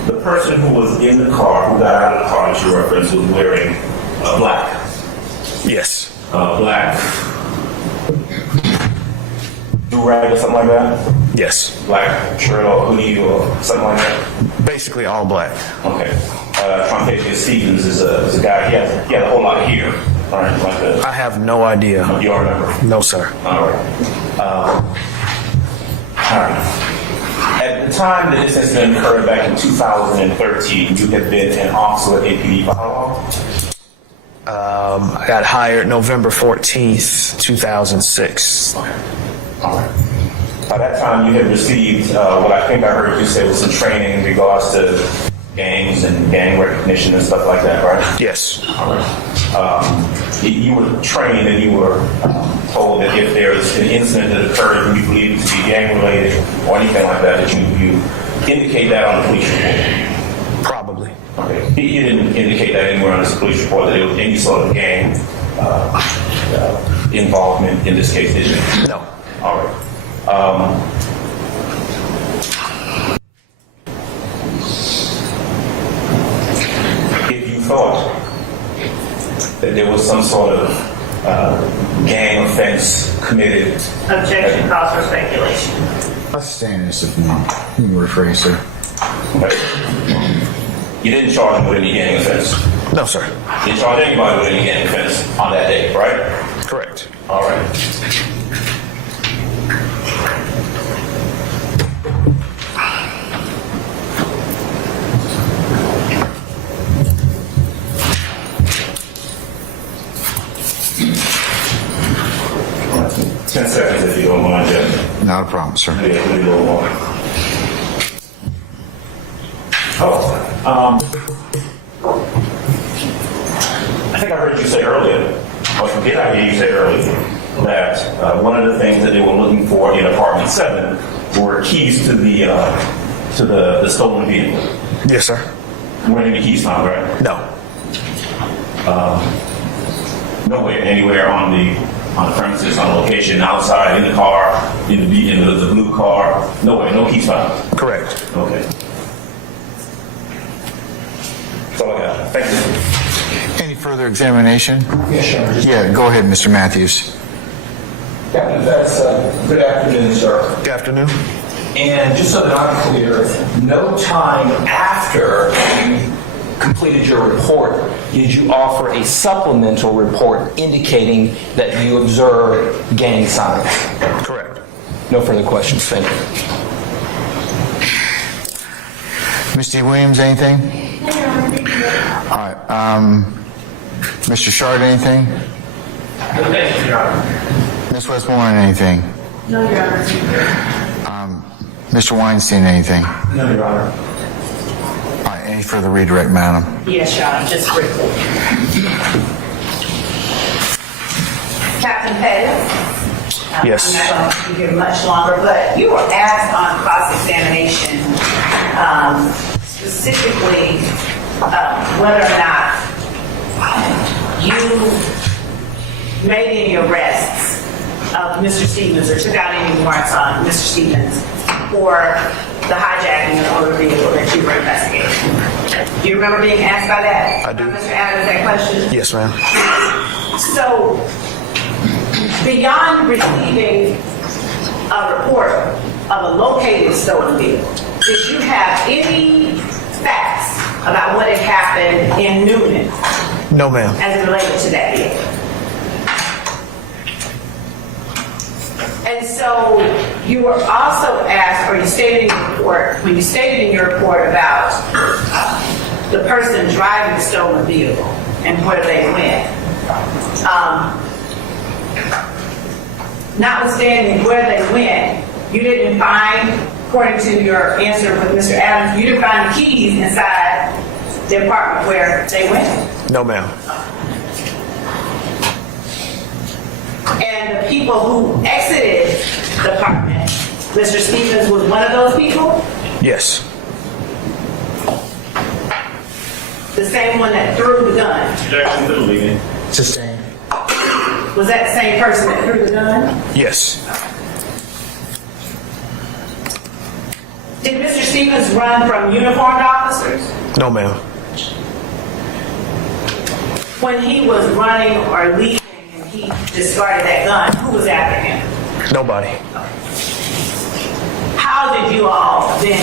The person who was in the car, who got out of the car that you referenced, was wearing black. Yes. Black do-rag or something like that? Yes. Black shirt or hoodie or something like that? Basically all black. Okay. Trontasia Stevens is a guy, he had a whole lot of hair. All right, like that. I have no idea. You all remember? No, sir. All right. All right. At the time that this incident occurred back in 2013, you had been an officer at APD for how long? I got hired November 14th, 2006. Okay. All right. By that time, you had received what I think I heard you say was some training in regards to gangs and gang recognition and stuff like that, right? Yes. All right. You were trained and you were told that if there is an incident that occurred and you believe it to be gang related or anything like that, that you indicate that on the police report. Probably. Okay. You didn't indicate that anywhere on this police report that there was any sort of gang involvement in this case, did you? No. All right. If you thought that there was some sort of gang offense committed. Objection calls for speculation. Let's stand in this if you want. You can rephrase, sir. Okay. You didn't charge him with any gang offense. No, sir. You didn't charge anybody with any gang offense on that day, right? Correct. All right. Ten seconds if you don't mind, Jeff. Not a problem. officer. Maybe a little more. I think I heard you say earlier, or did I hear you say earlier, that one of the things that they were looking for in apartment 7 were keys to the stolen vehicle. Yes, sir. Weren't any keys found, right? No. Nowhere, anywhere on the premises, on location, outside, in the car, in the blue car, nowhere, no keys found. Correct. Okay. That's all I got. Thank you. Any further examination? Yes, sir. Yeah, go ahead, Mr. Matthews. Captain Betts, good afternoon, sir. Good afternoon. And just so that I'm clear, no time after you completed your report did you offer a supplemental report indicating that you observed gang signs? Correct. No further questions. Thank you. Mr. Williams, anything? All right. Mr. Shard, anything? Thank you, Your Honor. Ms. Westmoreland, anything? No, Your Honor. Mr. Weinstein, anything? No, Your Honor. All right, any further redirect, madam? Yes, Your Honor, just briefly. Captain Pettis? Yes. I'm not going to be here much longer, but you were asked on cross-examination specifically whether or not you made any arrests of Mr. Stevens or took out any warrants on Mr. Stevens for the hijacking of the motor vehicle that you were investigating. Do you remember being asked by that? I do. By Mr. Adams, that question? Yes, ma'am. So, beyond receiving a report of a located stolen vehicle, did you have any facts about what had happened in Newman No, ma'am. as it related to that vehicle? And so you were also asked, or you stated in your report, when you stated in your report about the person driving the stolen vehicle and where they went, notwithstanding where they went, you didn't find, according to your answer with Mr. Adams, you didn't find the keys inside the apartment where they went. No, ma'am. And the people who exited the apartment, Mr. Stevens was one of those people? Yes. The same one that threw the gun? Jackson, Little League. Sustained. Was that the same person that threw the gun? Yes. Did Mr. Stevens run from uniformed officers? No, ma'am. When he was running or leaving and he discarded that gun, who was after him? Nobody. How did you all then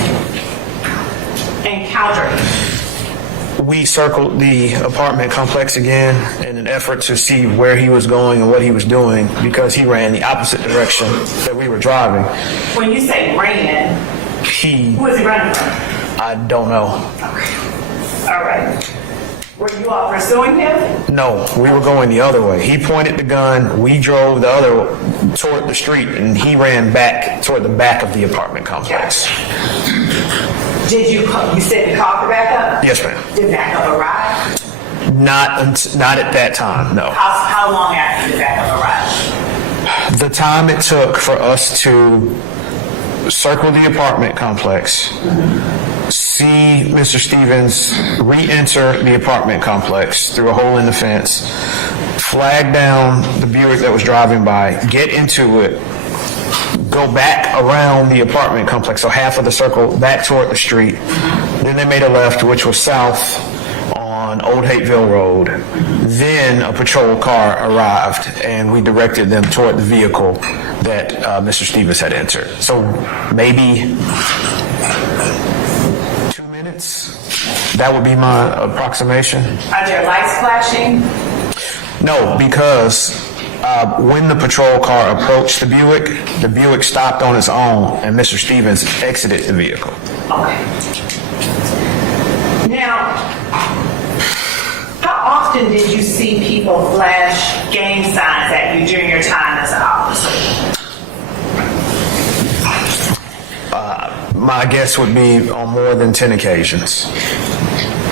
encounter him? We circled the apartment complex again in an effort to see where he was going and what he was doing because he ran the opposite direction that we were driving. When you say ran, who was he running from? I don't know. All right. Were you all pursuing him? No, we were going the other way. He pointed the gun, we drove the other toward the street, and he ran back toward the back of the apartment complex. Did you said you called for backup? Yes, ma'am. Did backup arrive? Not at that time, no. How long after did backup arrive? The time it took for us to circle the apartment complex, see Mr. Stevens re-enter the apartment complex through a hole in the fence, flag down the Buick that was driving by, get into it, go back around the apartment complex, so half of the circle back toward the street. Then they made a left, which was south on Old Hateville Road. Then a patrol car arrived, and we directed them toward the vehicle that Mr. Stevens had entered. So maybe 2 minutes? That would be my approximation. Are there lights flashing? No, because when the patrol car approached the Buick stopped on its own, and Mr. Stevens exited the vehicle. Okay. Now, how often did you see people flash gang signs at you during your time as an officer? My guess would be on more than 10 occasions.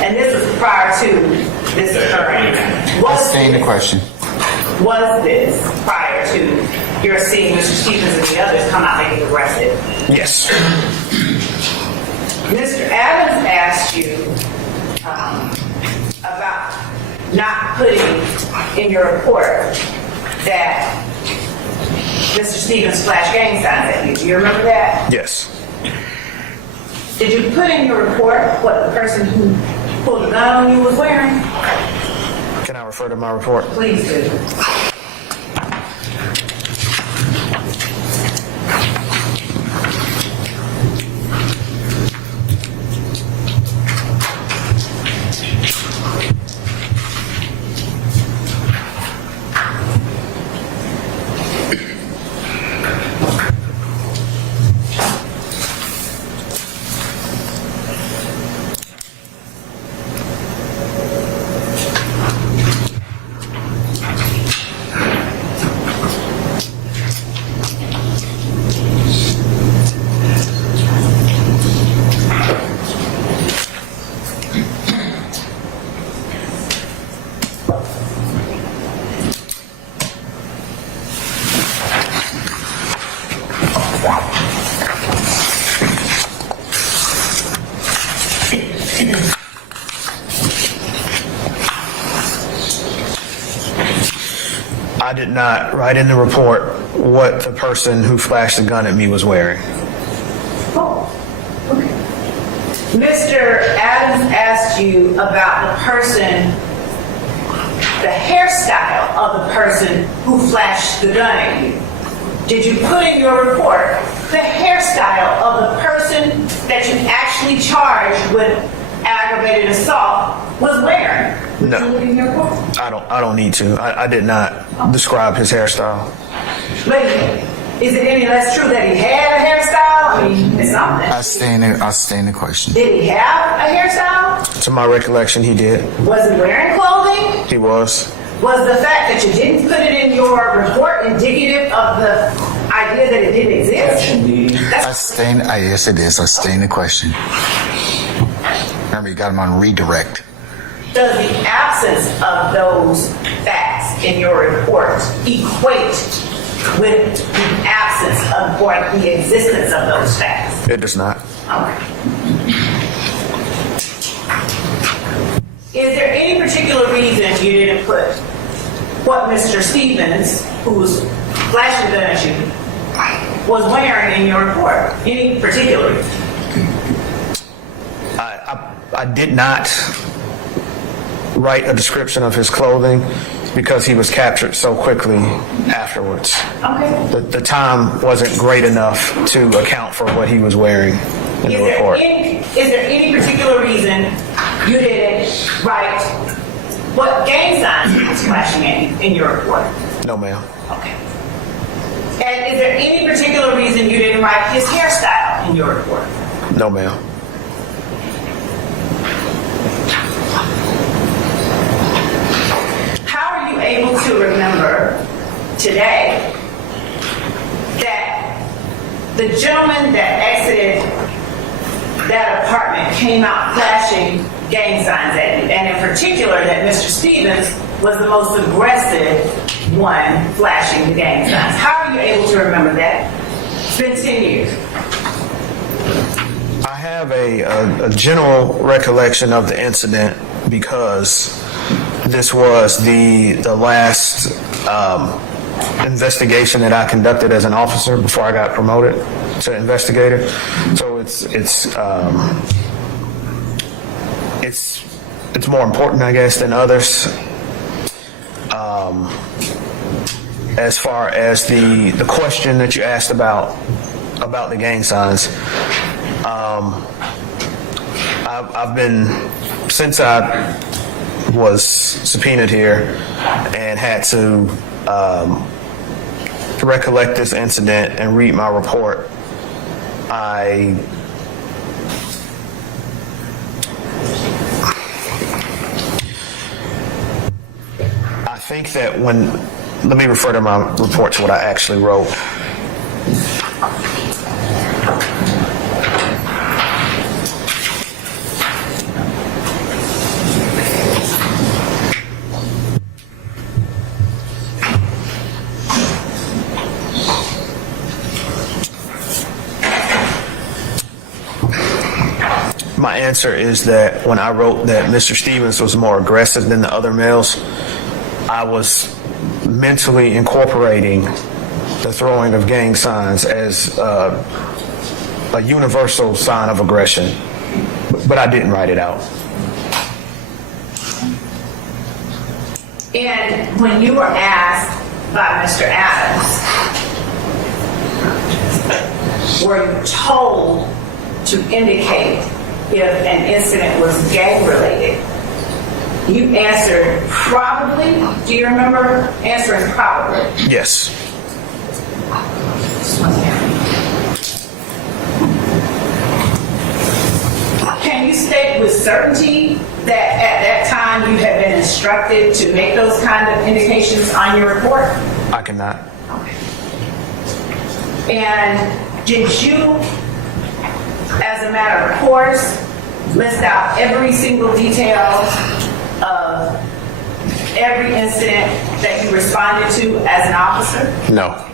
And this was prior to this occurring. Sustain the question. Was this prior to your seeing Mr. Stevens and the others come out and get arrested? Yes. Mr. Adams asked you about not putting in your report that Mr. Stevens flashed gang signs at you. Do you remember that? Yes. Did you put in your report what the person who pulled the gun on you was wearing? Can I refer to my report? Please do. I did not write in the report what the person who flashed the gun at me was wearing. Oh, okay. Mr. Adams asked you about the person, the hairstyle of the person who flashed the gun at you. Did you put in your report the hairstyle of the person that you actually charged with aggravated assault was wearing? No. Did you put in your report? I don't need to. I did not describe his hairstyle. But is it any less true that he had a hairstyle? I mean, it's something. I'll stay in the question. Did he have a hairstyle? To my recollection, he did. Was he wearing clothing? He was. Was the fact that you didn't put it in your report indicative of the idea that it didn't exist? Yes, it is. I stay in the question. Remember, you got him on redirect. Does the absence of those facts in your report equate with the absence of or the existence of those facts? It does not. Okay. Is there any particular reason you didn't put what Mr. Stevens, who was flashing the gun at you, was wearing in your report? Any particular reason? I did not write a description of his clothing because he was captured so quickly afterwards. Okay. The time wasn't great enough to account for what he was wearing in the report. Is there any particular reason you didn't write what gang signs he was flashing at you in your report? No, ma'am. Okay. And is there any particular reason you didn't write his hairstyle in your report? No, ma'am. How are you able to remember today that the gentleman that exited that apartment came out flashing gang signs at you, and in particular that Mr. Stevens was the most aggressive one flashing the gang signs? How are you able to remember that? It's been 10 years. I have a general recollection of the incident because this was the last investigation that I conducted as an officer before I got promoted to investigator. So it's more important, I guess, than others. As far as the question that you asked about the gang signs, I've been, since I was subpoenaed here and had to recollect this incident and read my report, I think that let me refer to my report to what I actually wrote. answer is that when I wrote that Mr. Stevens was more aggressive than the other males, I was mentally incorporating the throwing of gang signs as a universal sign of aggression, but I didn't write it out. And when you were asked by Mr. Adams, were you told to indicate if an incident was gang-related? You answered probably. Do you remember answering probably? Yes. Can you state with certainty that at that time you had been instructed to make those kind of indications on your report? I cannot. And did you, as a matter of course, list out every single detail of every incident that you responded to as an officer? No.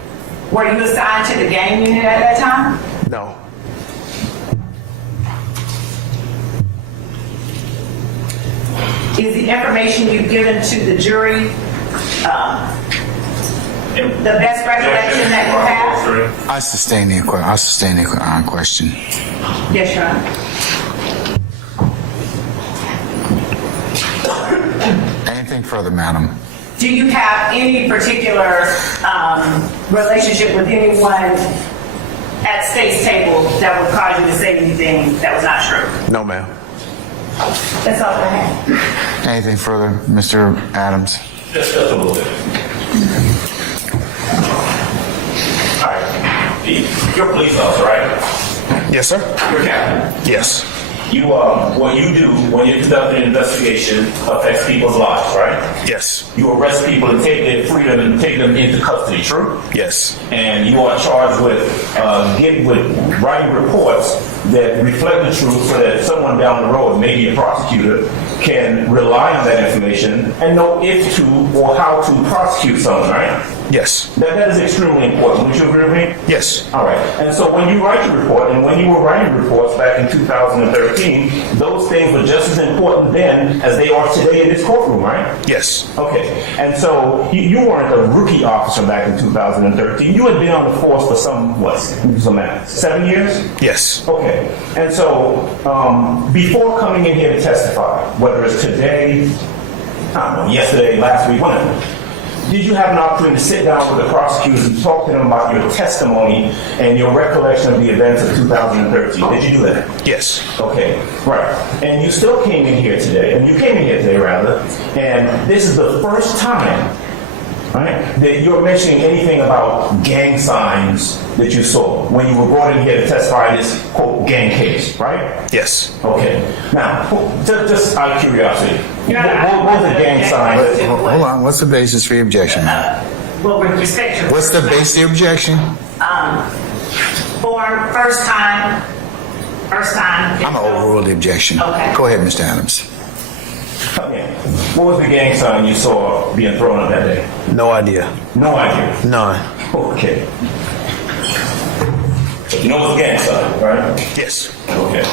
Were you assigned to the gang unit at that time? No. Is the information you've given to the jury the best recollection that you have? I sustain the question. Yes, Your Honor. Anything further, madam? Do you have any particular relationship with anyone at State's table that would cause you to say anything that was not true? No, ma'am. That's all I have. Anything further, Mr. Adams? Just a little bit. All right. You're a police officer, right? Yes, sir. You're a captain. Yes. You, what you do when you're conducting an investigation affects people's lives, right? Yes. You arrest people and take their freedom and take them into custody, true? Yes. And you are charged with writing reports that reflect the truth so that someone down the road, maybe a prosecutor, can rely on that information and know if to or how to prosecute someone, right? Yes. That is extremely important. Would you agree with me? Yes. All right. And so when you write your report, and when you were writing reports back in 2013, those things were just as important then as they are today in this courtroom, right? Yes. Okay. And so you weren't a rookie officer back in 2013. You had been on the force for some 7 years? Yes. Okay. And so before coming in here to testify, whether it's today, I don't know, yesterday, last week, whatever, did you have an opportunity to sit down with the prosecutors and talk to them about your testimony and your recollection of the events of 2013? Did you do that? Yes. Okay, right. And you still came in here today, and this is the first time, right, that you're mentioning anything about gang signs that you saw when you were brought in here to testify in this, quote, gang case, right? Yes. Okay. Now, just out of curiosity, what was the gang sign? Hold on. What's the basis for your objection, ma'am? Well, with respect to What's the basis of your objection? for first time. I'm going to overrule the objection. Okay. Go ahead, Mr. Adams. Okay. What was the gang sign you saw being thrown up that day? No idea. No idea. None. Okay. But you know what's a gang sign, right? Yes. Okay.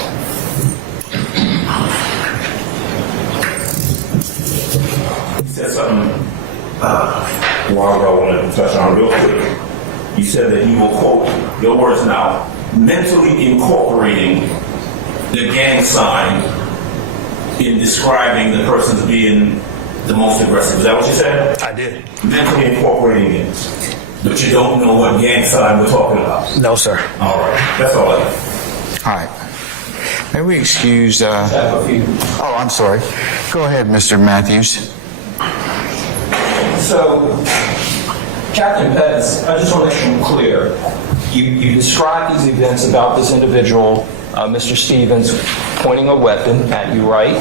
You said something a while ago I wanted to touch on real quick. You said that you will, quote, your words now, mentally incorporating the gang sign in describing the person as being the most aggressive. Is that what you said? I did. Mentally incorporating it. But you don't know what gang sign we're talking about. No, sir. All right. That's all I have. All right. May we excuse... Oh, I'm sorry. Go ahead, Mr. Matthews. So, Captain Pettis, I just want to make it clear. You described these events about this individual, Mr. Stevens, pointing a weapon at you, right?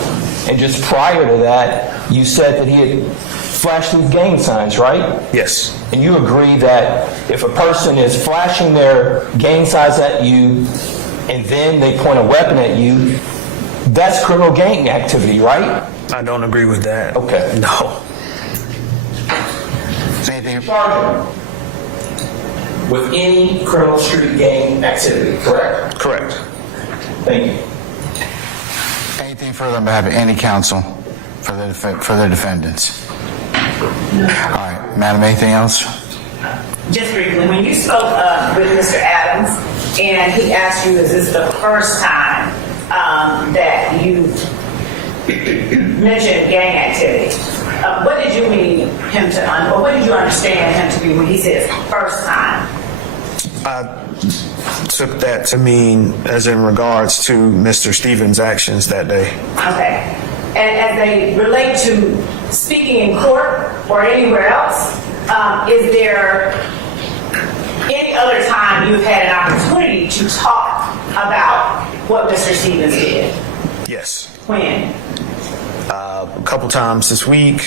And just prior to that, you said that he had flashed these gang signs, right? Yes. And you agree that if a person is flashing their gang signs at you and then they point a weapon at you, that's criminal gang activity, right? I don't agree with that. Okay. No. Anything? Charging with any criminal street gang activity, correct? Correct. Thank you. Anything further on behalf of any counsel for the defendants? All right, Madam, anything else? Just briefly, when you spoke with Mr. Adams and he asked you, is this the first time that you mentioned gang activity? What did you mean him to, or what did you understand him to be when he says first time? I took that to mean as in regards to Mr. Stevens' actions that day. Okay. And as they relate to speaking in court or anywhere else, is there any other time you've had an opportunity to talk about what Mr. Stevens did? Yes. When? A couple times this week.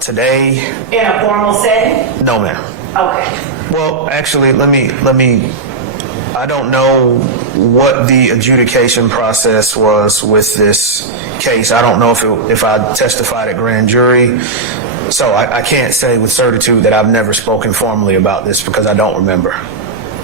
Today. In a formal setting? No, ma'am. Okay. Well, actually, let me. I don't know what the adjudication process was with this case. I don't know if I testified at grand jury. So I can't say with certitude that I've never spoken formally about this because I don't remember.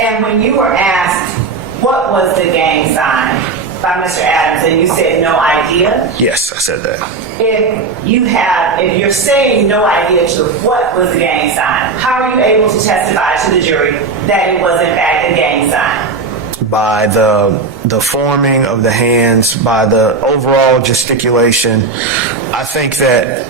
And when you were asked what was the gang sign by Mr. Adams, and you said no idea? Yes, I said that. If you're saying no idea to what was the gang sign, how are you able to testify to the jury that it was in fact a gang sign? By the forming of the hands, by the overall gesticulation. I think that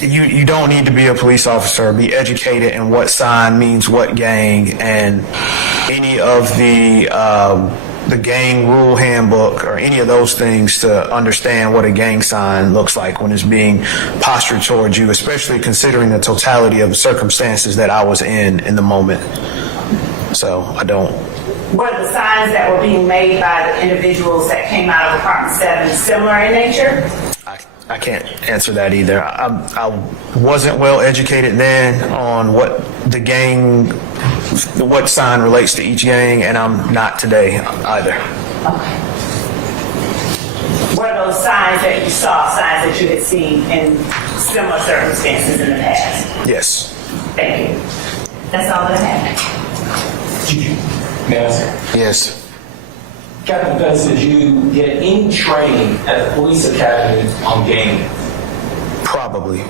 you don't need to be a police officer, be educated in what sign means what gang, and any of the gang rule handbook or any of those things to understand what a gang sign looks like when it's being postured towards you, especially considering the totality of the circumstances that I was in the moment. So I don't. Were the signs that were being made by the individuals that came out of Apartment 7 similar in nature? I can't answer that either. I wasn't well educated then on what sign relates to each gang, and I'm not today either. Okay. Were those signs that you saw signs that you had seen in similar circumstances in the past? Yes. Thank you. That's all that I have. May I ask? Yes. Captain Betts, did you get any training at the police academy on gang? Probably.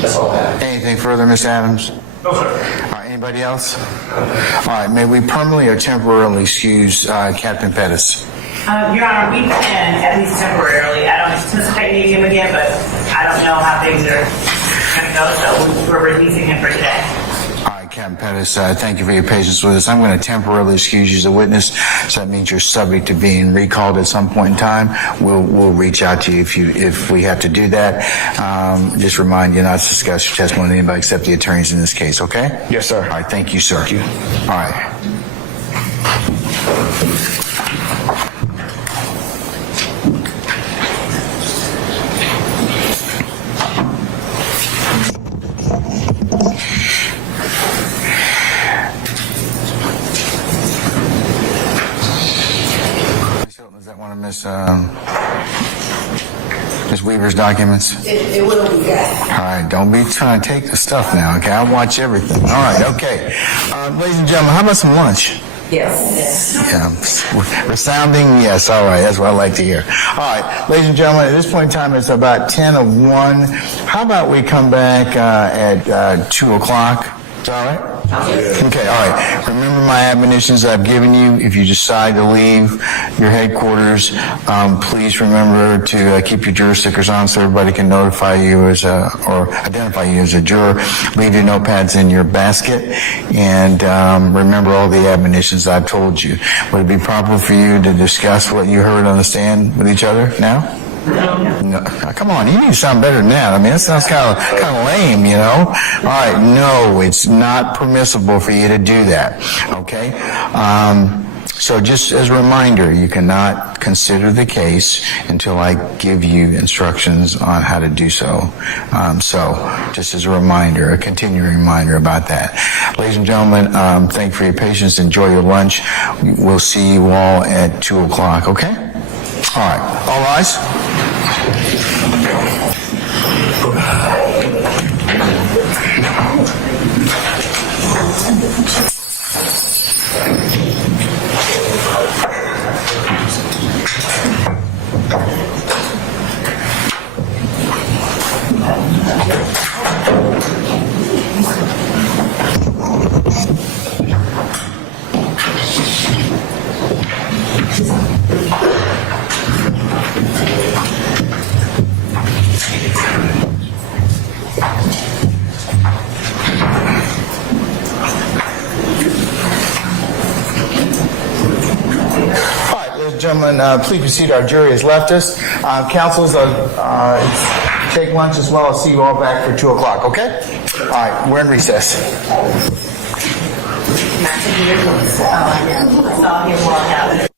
That's all I have. Anything further, Mr. Adams? No, sir. All right, anybody else? All right, may we permanently or temporarily excuse Captain Pettis? Your Honor, we can, at least temporarily. I don't anticipate needing him again, but I don't know how things are going to go, so we're releasing him for today. All right, Captain Pettis, thank you for your patience with us. I'm going to temporarily excuse you as a witness, so that means you're subject to being recalled at some point in time. We'll reach out to you if we have to do that. Just remind you not to discuss your testimony with anybody except the attorneys in this case, okay? Yes, sir. All right, thank you, sir. Thank you. All right. Does that want to miss Ms. Weaver's documents? It will be, yes. All right, don't be trying to take the stuff now, okay? I'll watch everything. All right, okay. Ladies and gentlemen, how about some lunch? Yes. Yeah, resounding yes. All right, that's what I like to hear. All right, ladies and gentlemen, at this point in time, it's about 10:01. How about we come back at 2 o'clock? Is that all right? Okay, all right. Remember my admonitions I've given you. If you decide to leave your headquarters, please remember to keep your juror stickers on so everybody can notify you or identify you as a juror. Leave your notepads in your basket, and remember all the admonitions I've told you. Would it be proper for you to discuss what you heard on the stand with each other now? No. Come on, you need to sound better than that. I mean, that sounds kind of lame, you know? All right, no, it's not permissible for you to do that, okay? So just as a reminder, you cannot consider the case until I give you instructions on how to do so. So just as a reminder, a continuing reminder about that. Ladies and gentlemen, thank you for your patience. Enjoy your lunch. We'll see you all at 2 o'clock, okay? All right, all rise. gentlemen, please proceed. Our jury has left us. Councils, take lunch as well. I'll see you all back for 2 o'clock, okay? All right, we're in recess. Not to hear this. Oh, I know. I saw him walk out.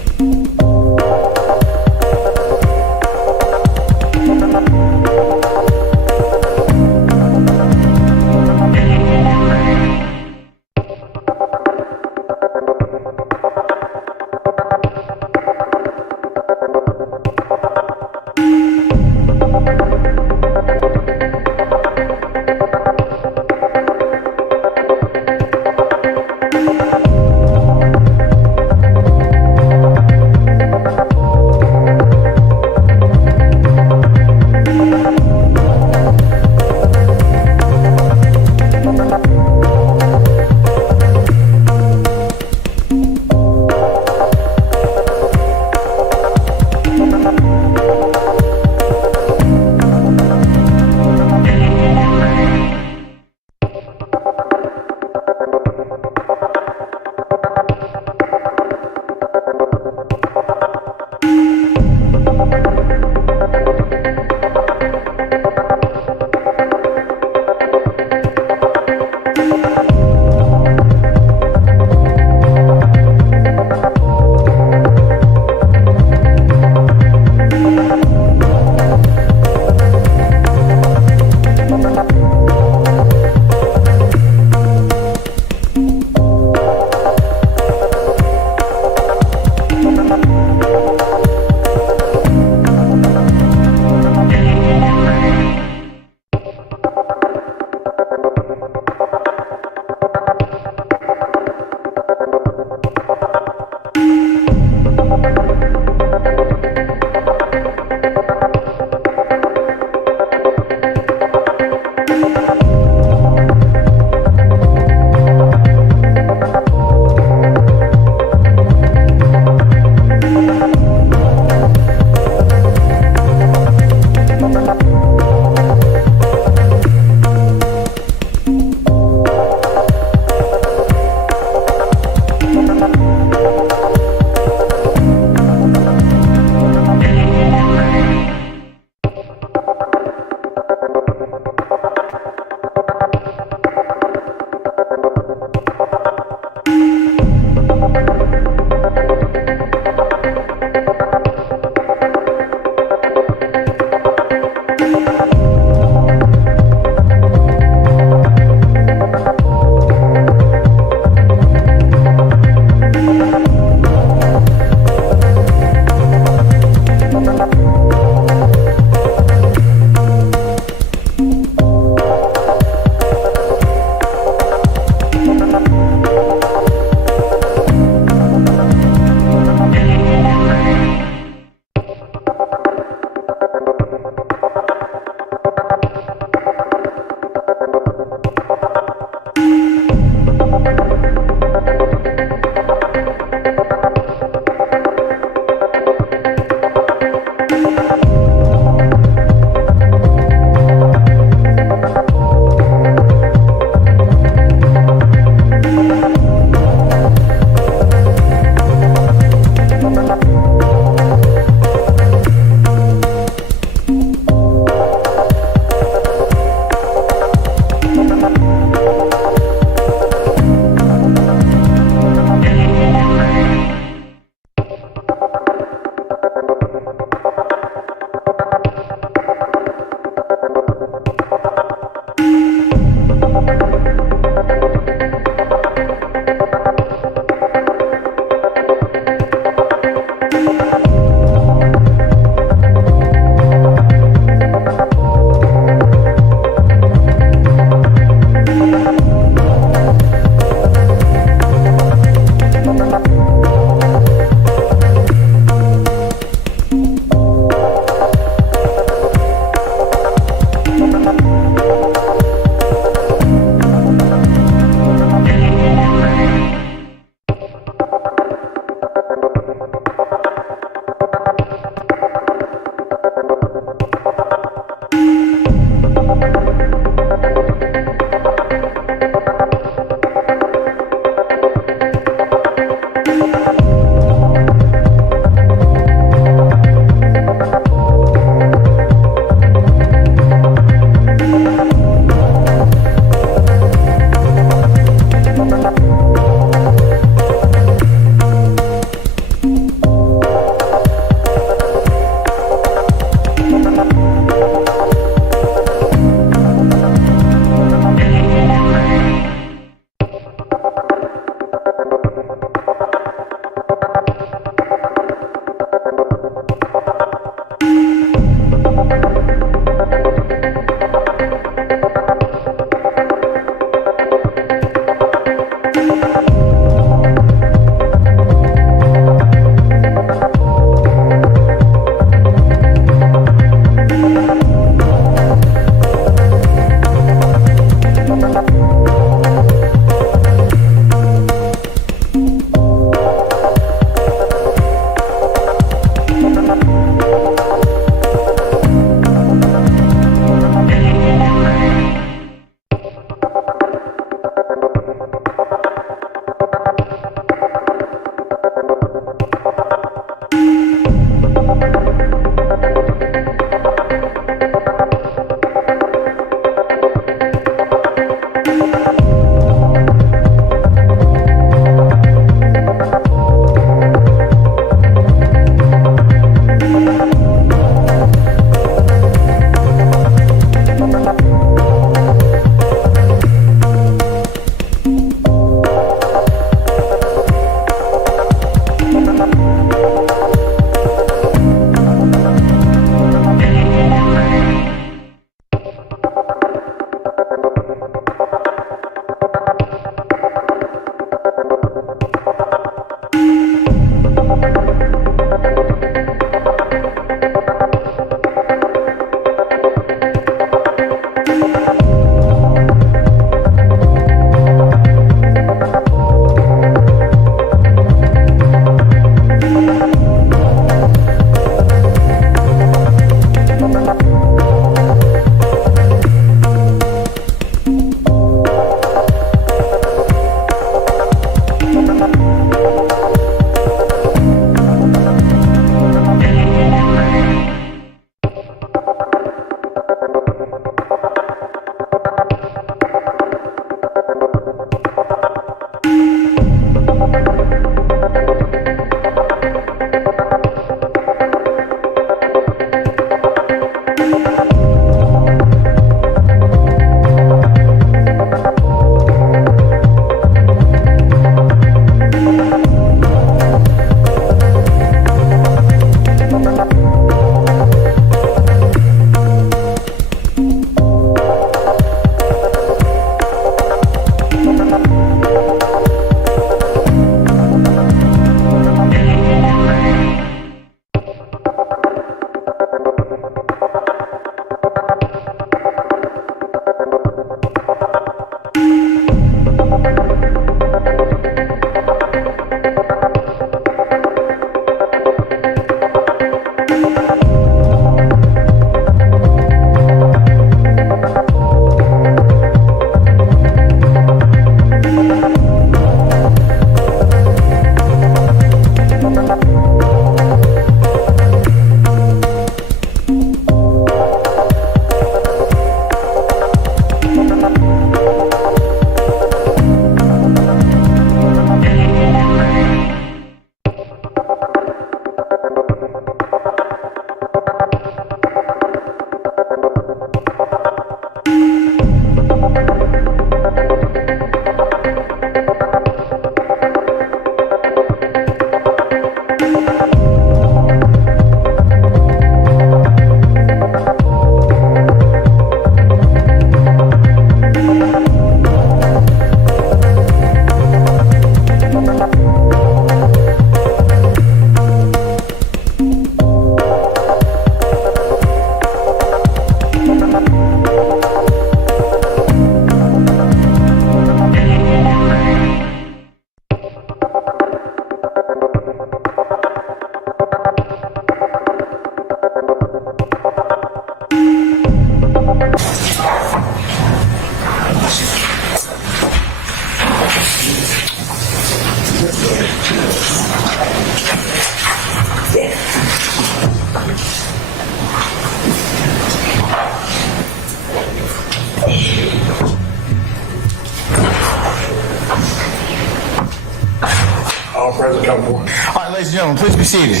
California. All right, ladies and gentlemen, please be seated.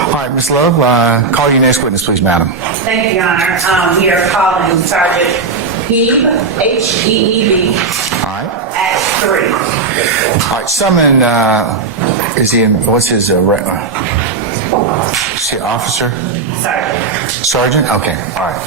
All right, Ms. Love, call your next witness, please, madam. Thank you, Your Honor. We are calling Sergeant Heeb, H-E-E-B, All right. Act 3. All right, summon, is he, what's his, is he officer? Sergeant. Sergeant? Okay, all right.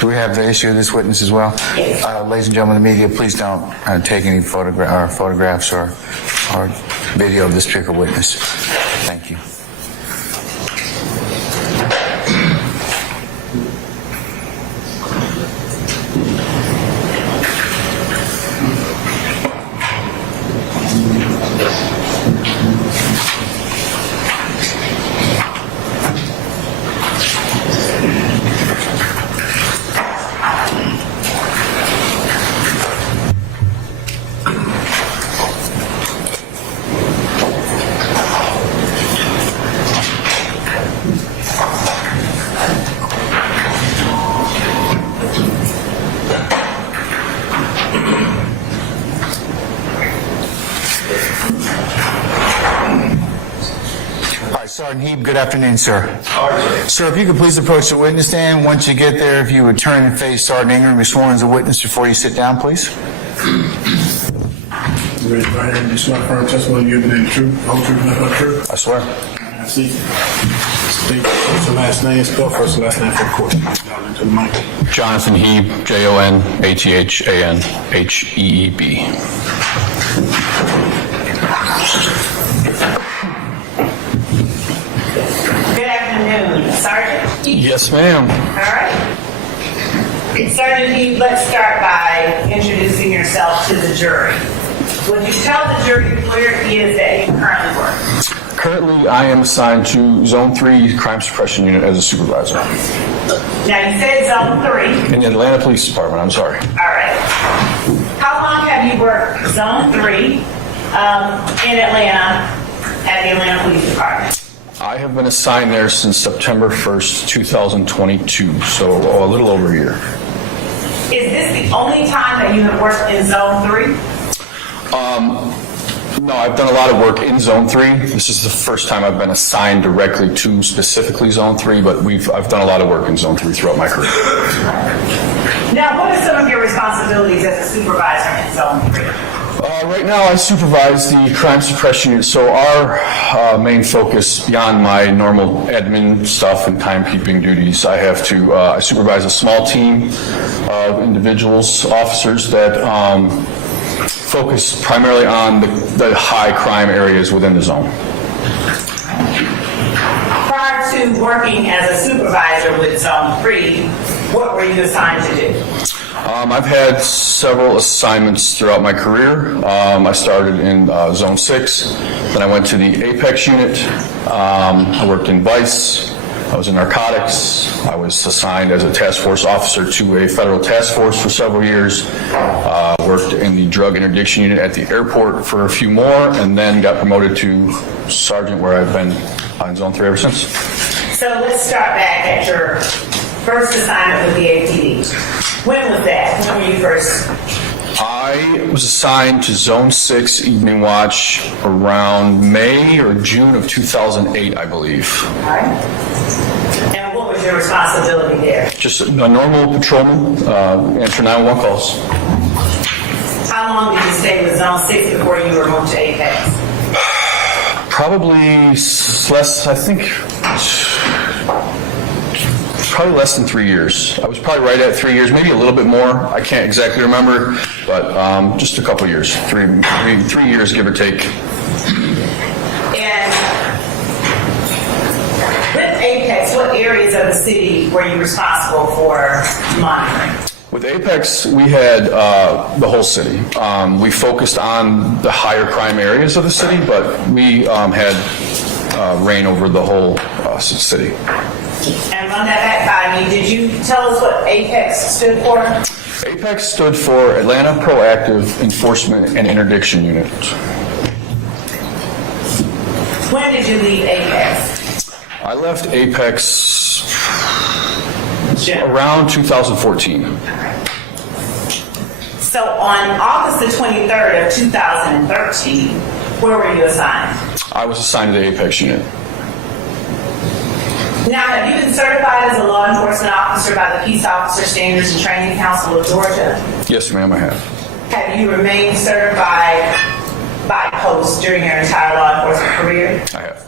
Do we have the issue of this witness as well? Yes. Ladies and gentlemen of the media, please don't take any photographs or video of this particular witness. Thank you. Sergeant Heeb, good afternoon, sir. Sir, if you could please approach the witness stand. Once you get there, if you would turn and face Sergeant Ingram, be sworn as a witness before you sit down, please. Raise your right hand. Do you swear firm testimony you give the truth, the whole truth, nothing but the truth? I swear. I see. State first and last name. Spell first and last name for the court. Down into the mic. Jonathan Heeb, Jonathanheeb. Good afternoon, Sergeant. Yes, ma'am. All right. Sergeant Heeb, let's start by introducing yourself to the jury. Would you tell the jury where it is that you currently work? Currently, I am assigned to Zone 3 Crime Suppression Unit as a supervisor. Now, you said Zone 3. In the Atlanta Police Department, I'm sorry. All right. How long have you worked Zone 3 in Atlanta at the Atlanta Police Department? I have been assigned there since September 1st, 2022, so a little over a year. Is this the only time that you have worked in Zone 3? No, I've done a lot of work in Zone 3. This is the first time I've been assigned directly to specifically Zone 3, but I've done a lot of work in Zone 3 throughout my career. Now, what are some of your responsibilities as a supervisor in Zone 3? Right now, I supervise the crime suppression unit. So our main focus, beyond my normal admin stuff and timekeeping duties, I supervise a small team of individuals, officers that focus primarily on the high crime areas within the zone. Prior to working as a supervisor with Zone 3, what were you assigned to do? I've had several assignments throughout my career. I started in Zone 6, then I went to the Apex unit. I worked in Vice. I was in narcotics. I was assigned as a task force officer to a federal task force for several years. Worked in the drug interdiction unit at the airport for a few more, and then got promoted to sergeant, where I've been in Zone 3 ever since. So let's start back at your first assignment with the APD. When was that? When were you first? I was assigned to Zone 6 Evening Watch around May or June of 2008, I believe. All right. And what was your responsibility there? Just a normal patrolman, answer 911 calls. How long did you stay with Zone 6 before you were moved to Apex? Probably probably less than 3 years. I was probably right at 3 years, maybe a little bit more. I can't exactly remember, but just a couple years, three years, give or take. And with Apex, what areas of the city were you responsible for monitoring? With Apex, we had the whole city. We focused on the higher crime areas of the city, but we had reign over the whole city. And run that back by me. Did you tell us what Apex stood for? Apex stood for Atlanta Proactive Enforcement and Interdiction Unit. When did you leave Apex? I left Apex around 2014. So on August the 23rd of 2013, where were you assigned? I was assigned to the Apex unit. Now, have you been certified as a law enforcement officer by the Peace Officer Standards and Training Council of Georgia? Yes, ma'am, I have. Have you remained certified by post during your entire law enforcement career? I have.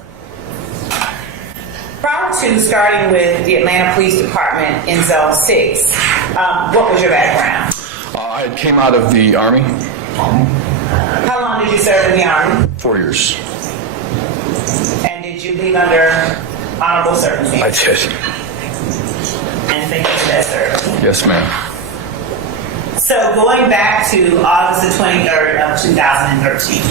Prior to starting with the Atlanta Police Department in Zone 6, what was your background? I came out of the Army. How long did you serve in the Army? 4 years. And did you leave under honorable circumstances? I did. And thank you for that, sir. Yes, ma'am. So going back to August the 23rd of 2013,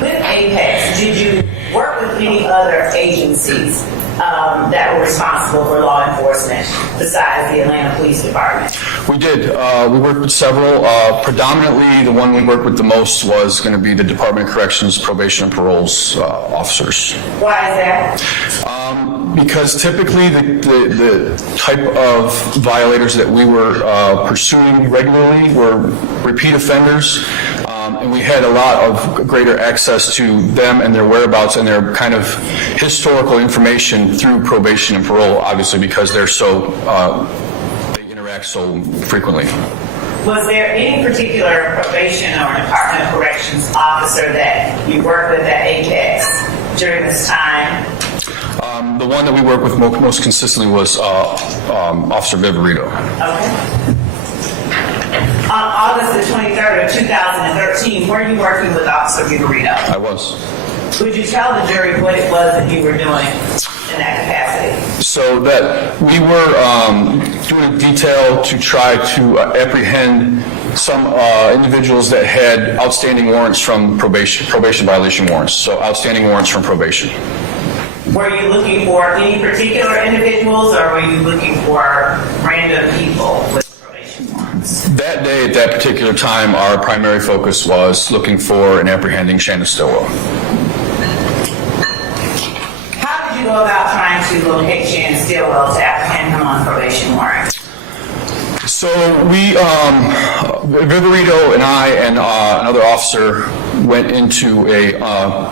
with Apex, did you work with any other agencies that were responsible for law enforcement besides the Atlanta Police Department? We did. We worked with several. Predominantly, the one we worked with the most was going to be the Department of Corrections, Probation and Parole's officers. Why is that? Because typically the type of violators that we were pursuing regularly were repeat offenders, and we had a lot of greater access to them and their whereabouts and their kind of historical information through probation and parole, obviously because they're so, they interact so frequently. Was there any particular probation or Department of Corrections officer that you worked with at Apex during this time? The one that we worked with most consistently was Officer Viverito. Okay. On August the 23rd of 2013, were you working with Officer Viverito? I was. Would you tell the jury what it was that you were doing in that capacity? So that we were doing a detail to try to apprehend some individuals that had outstanding warrants from probation violation warrants. So outstanding warrants from probation. Were you looking for any particular individuals, or were you looking for random people with probation warrants? That day, at that particular time, our primary focus was looking for and apprehending Shannon Stillwell. How did you go about trying to locate Shannon Stillwell to apprehend him on probation warrant? So we, Viverito and I and another officer went into a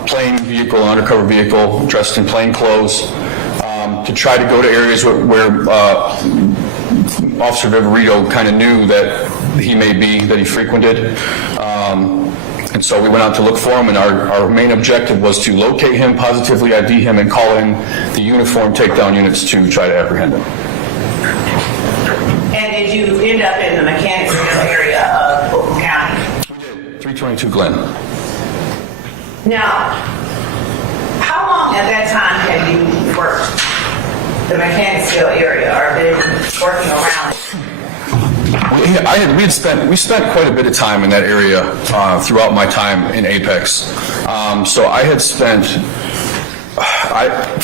plain vehicle, an undercover vehicle, dressed in plain clothes, to try to go to areas where Officer Viverito kind of knew that he may be, that he frequented. And so we went out to look for him, and our main objective was to locate him, positively ID him, and call in the uniform takedown units to try to apprehend him. And did you end up in the Mechanicsville area of Fulton County? We did. 322 Glen. Now, how long at that time have you worked the Mechanicsville area, or been working around it? We spent quite a bit of time in that area throughout my time in Apex. So I had spent,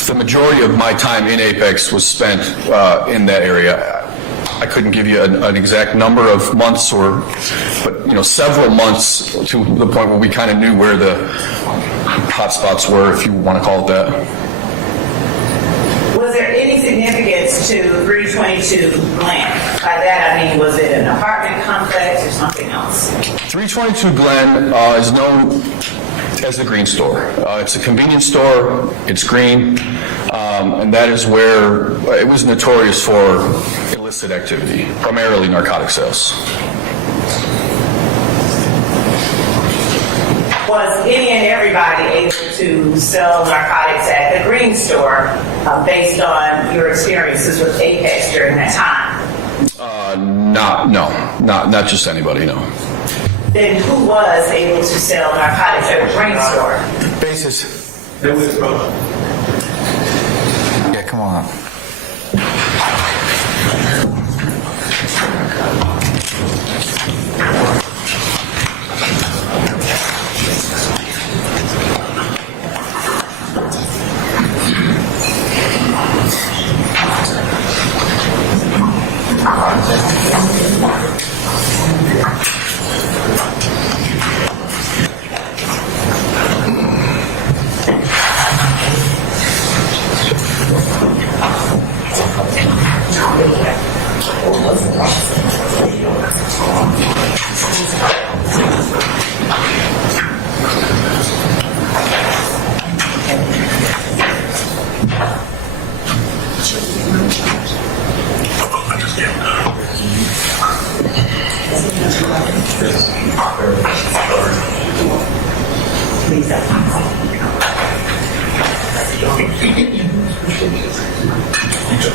the majority of my time in Apex was spent in that area. I couldn't give you an exact number of months, but several months to the point where we kind of knew where the hot spots were, if you want to call it that. Was there any significance to 322 Glen? By that I mean, was it an apartment complex or something else? 322 Glen is known as the Green Store. It's a convenience store. It's green, and that is where it was notorious for illicit activity, primarily narcotic sales. Was any and everybody able to sell narcotics at the Green Store based on your experiences with Apex during that time? Not just anybody, no. Then who was able to sell narcotics at the Green Store? Basis. Yeah, come on up.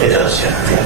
It does, yeah.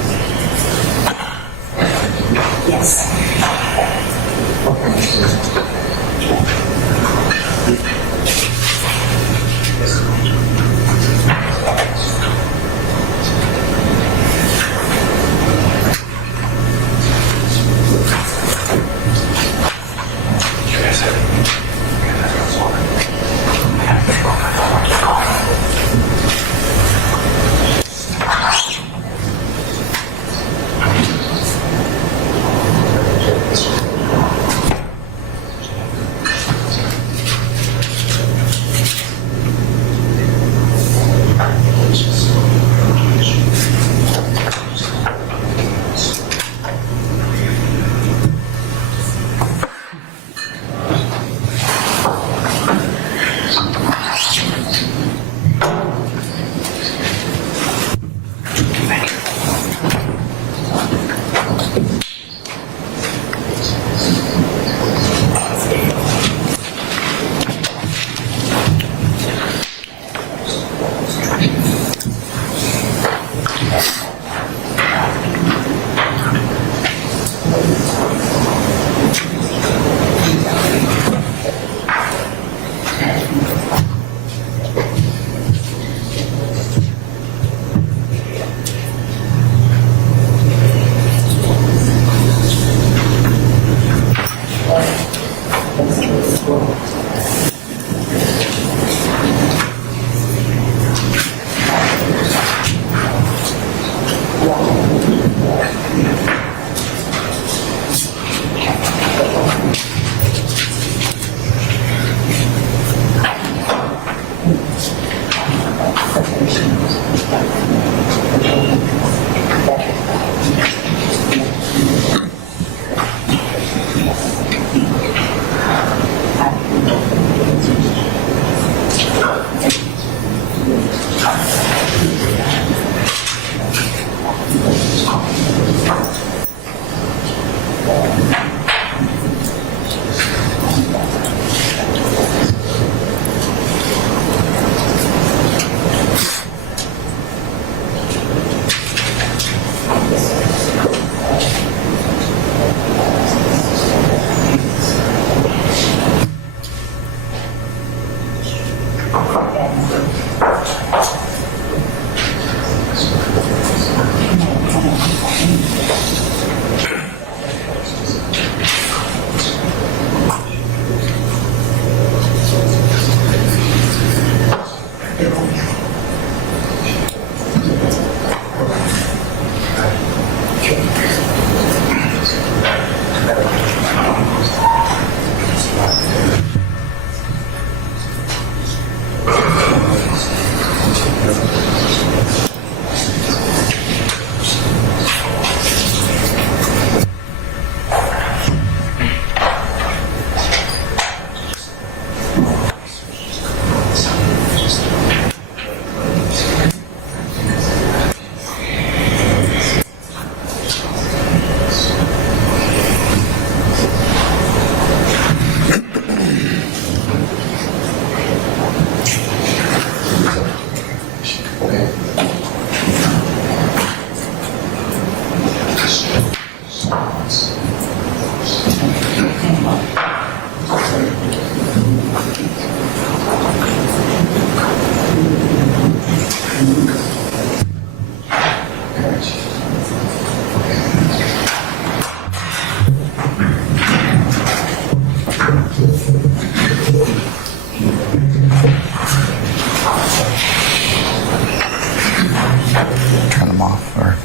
them off, or?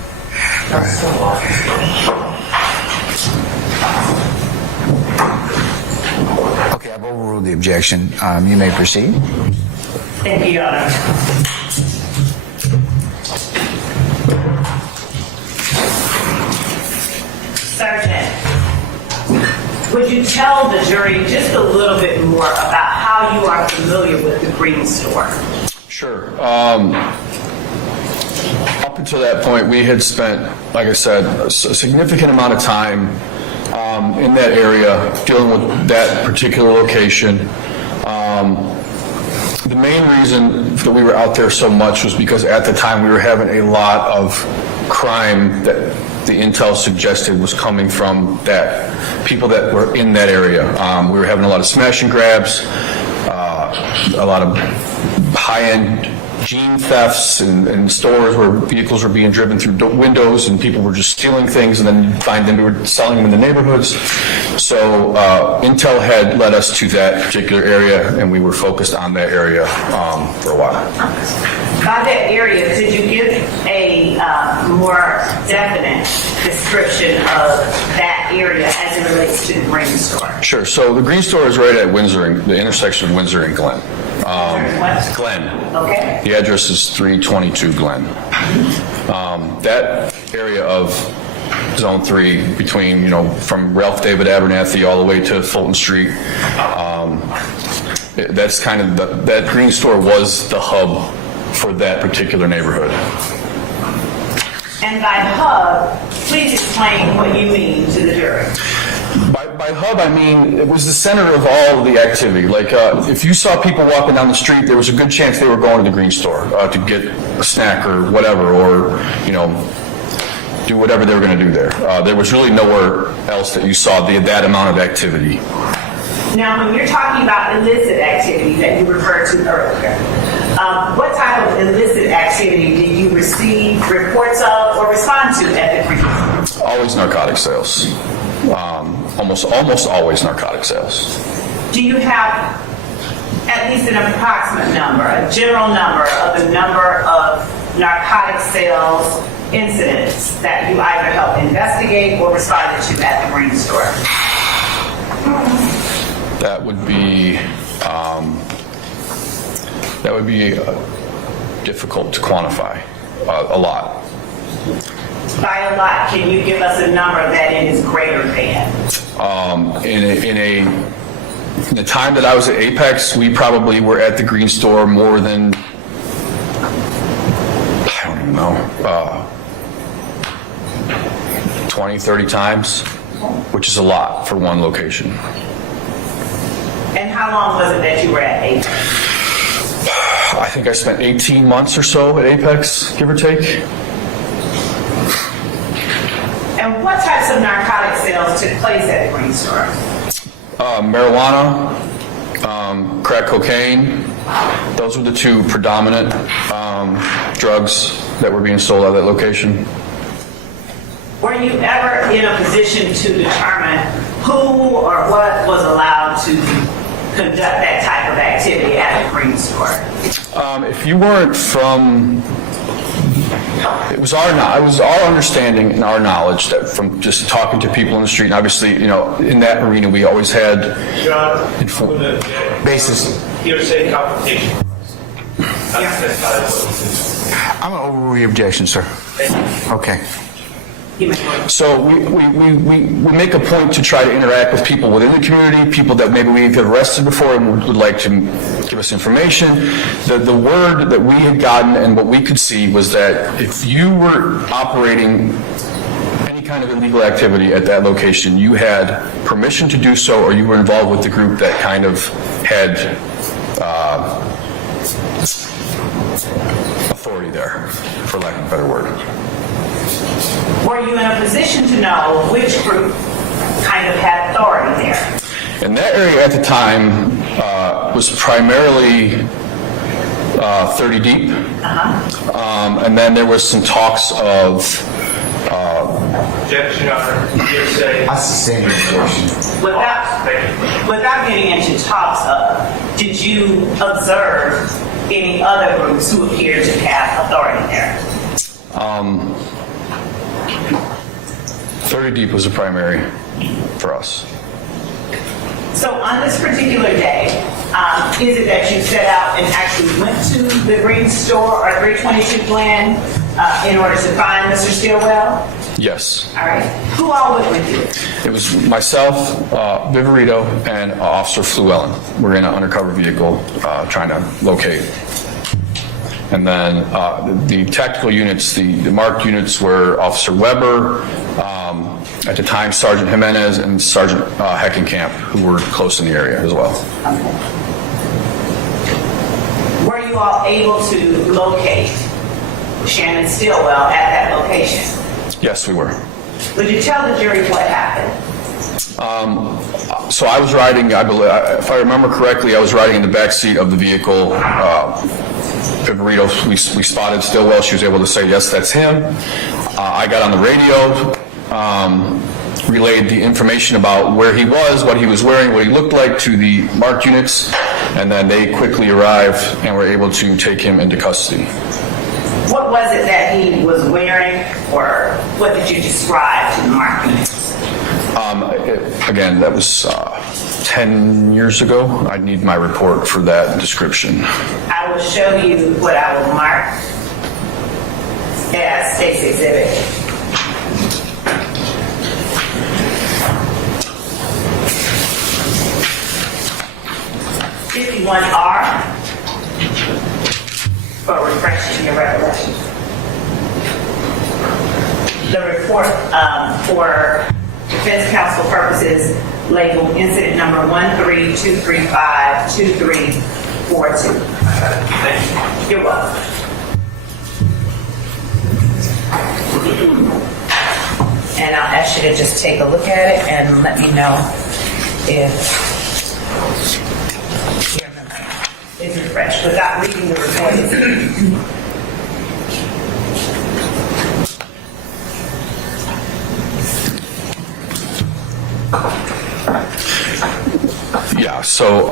Okay, I've overruled the objection. You may proceed. Thank you, Your Honor. Sergeant, would you tell the jury just a little bit more about how you are familiar with the Green Store? Sure. Up until that point, we had spent, like I said, a significant amount of time in that area dealing with that particular location. The main reason that we were out there so much was because at the time we were having a lot of crime that the intel suggested was coming from that people that were in that area. We were having a lot of smash and grabs, a lot of high-end jean thefts in stores where vehicles were being driven through windows and people were just stealing things, and then you'd find them, we were selling them in the neighborhoods. So intel had led us to that particular area, and we were focused on that area for a while. By that area, could you give a more definite description of that area as it relates to the Green Store? Sure. So the Green Store is right at Windsor, the intersection of Windsor and Glen. What? Glen. Okay. The address is 322 Glen. That area of Zone 3 between, from Ralph David Abernathy all the way to Fulton Street, that's kind of, that Green Store was the hub for that particular neighborhood. And by hub, please explain what you mean to the jury. By hub, I mean, it was the center of all of the activity. Like, if you saw people walking down the street, there was a good chance they were going to the Green Store to get a snack or whatever, or, do whatever they were going to do there. There was really nowhere else that you saw that amount of activity. Now, when you're talking about illicit activity that you referred to earlier, what type of illicit activity did you receive reports of or respond to at the Green Store? Always narcotic sales. Almost always narcotic sales. Do you have at least an approximate number, a general number of the number of narcotic sales incidents that you either helped investigate or responded to at the Green Store? That would be difficult to quantify. A lot. By a lot, can you give us a number that it is greater than? In the time that I was at Apex, we probably were at the Green Store more than, I don't even know, 20, 30 times, which is a lot for one location. And how long was it that you were at Apex? I think I spent 18 months or so at Apex, give or take. And what types of narcotic sales took place at the Green Store? Marijuana, crack cocaine. Those were the two predominant drugs that were being sold at that location. Were you ever in a position to determine who or what was allowed to conduct that type of activity at the Green Store? If you weren't from, it was our understanding and our knowledge that from just talking to people in the street, and obviously, in that arena, we always had basis. Hearsay complication. I'm going to overrule your objection, sir. Okay. So we make a point to try to interact with people within the community, people that maybe we've arrested before and would like to give us information. The word that we had gotten and what we could see was that if you were operating any kind of illegal activity at that location, you had permission to do so, or you were involved with the group that kind of had authority there, for lack of a better word. Were you in a position to know which group kind of had authority there? And that area at the time was primarily 30 deep. And then there was some talks of... Objection, Your Honor. Hearsay. I sustain your objection. Without getting into talks of, did you observe any other groups who appeared to have authority there? 30 deep was the primary for us. So on this particular day, is it that you set out and actually went to the Green Store or 322 Glen in order to find Mr. Stillwell? Yes. All right. Who all was with you? It was myself, Viverito, and Officer Flewellen. We're in an undercover vehicle trying to locate. And then the tactical units, the marked units were Officer Weber, at the time Sergeant Jimenez, and Sergeant Heckenkamp, who were close in the area as well. Okay. Were you all able to locate Shannon Stillwell at that location? Yes, we were. Would you tell the jury what happened? So I was riding, I believe, if I remember correctly, I was riding in the back seat of the vehicle. Viverito, we spotted Stillwell. She was able to say, yes, that's him. I got on the radio, relayed the information about where he was, what he was wearing, what he looked like to the marked units, and then they quickly arrived and were able to take him into custody. What was it that he was wearing, or what did you describe to the marked units? Again, that was 10 years ago. I'd need my report for that description. I will show you what I will mark as State's Exhibit. (51R) for refreshing your recollection. The report for defense counsel purposes labeled incident number 132352342. You're welcome. And I'll ask you to just take a look at it and let me know if your memory is refreshed without reading the report. Yeah, so,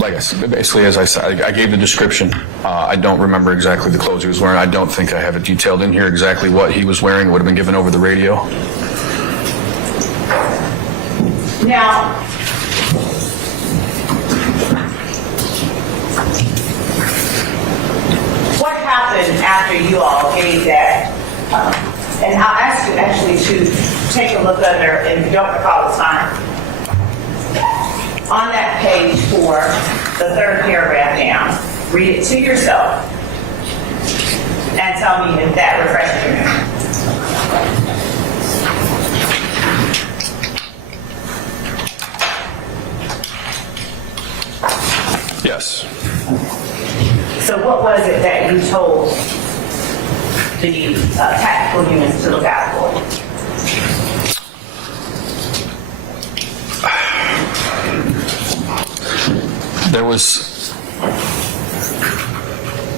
like I said, basically, as I said, I gave the description. I don't remember exactly the clothes he was wearing. I don't think I have it detailed in here exactly what he was wearing. It would have been given over the radio. Now, what happened after you all gave that? And I'll ask you actually to take a look under, and if you don't recall, it's fine. On that page 4, the third paragraph down, read it to yourself and tell me if that refreshes your memory. Yes. So what was it that you told the tactical units to look out for? There was,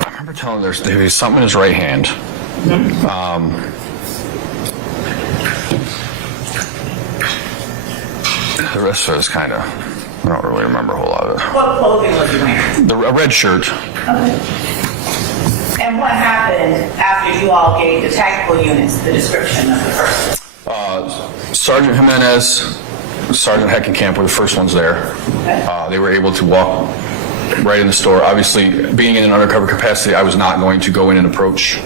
I remember telling there was something in his right hand. The rest of it is kind of, I don't really remember a whole lot of it. What clothing was you wearing? A red shirt. Okay. And what happened after you all gave the tactical units the description of the person? Sergeant Jimenez, Sergeant Heckenkamp were the first ones there. Okay. They were able to walk right in the store. Obviously, being in an undercover capacity, I was not going to go in and approach.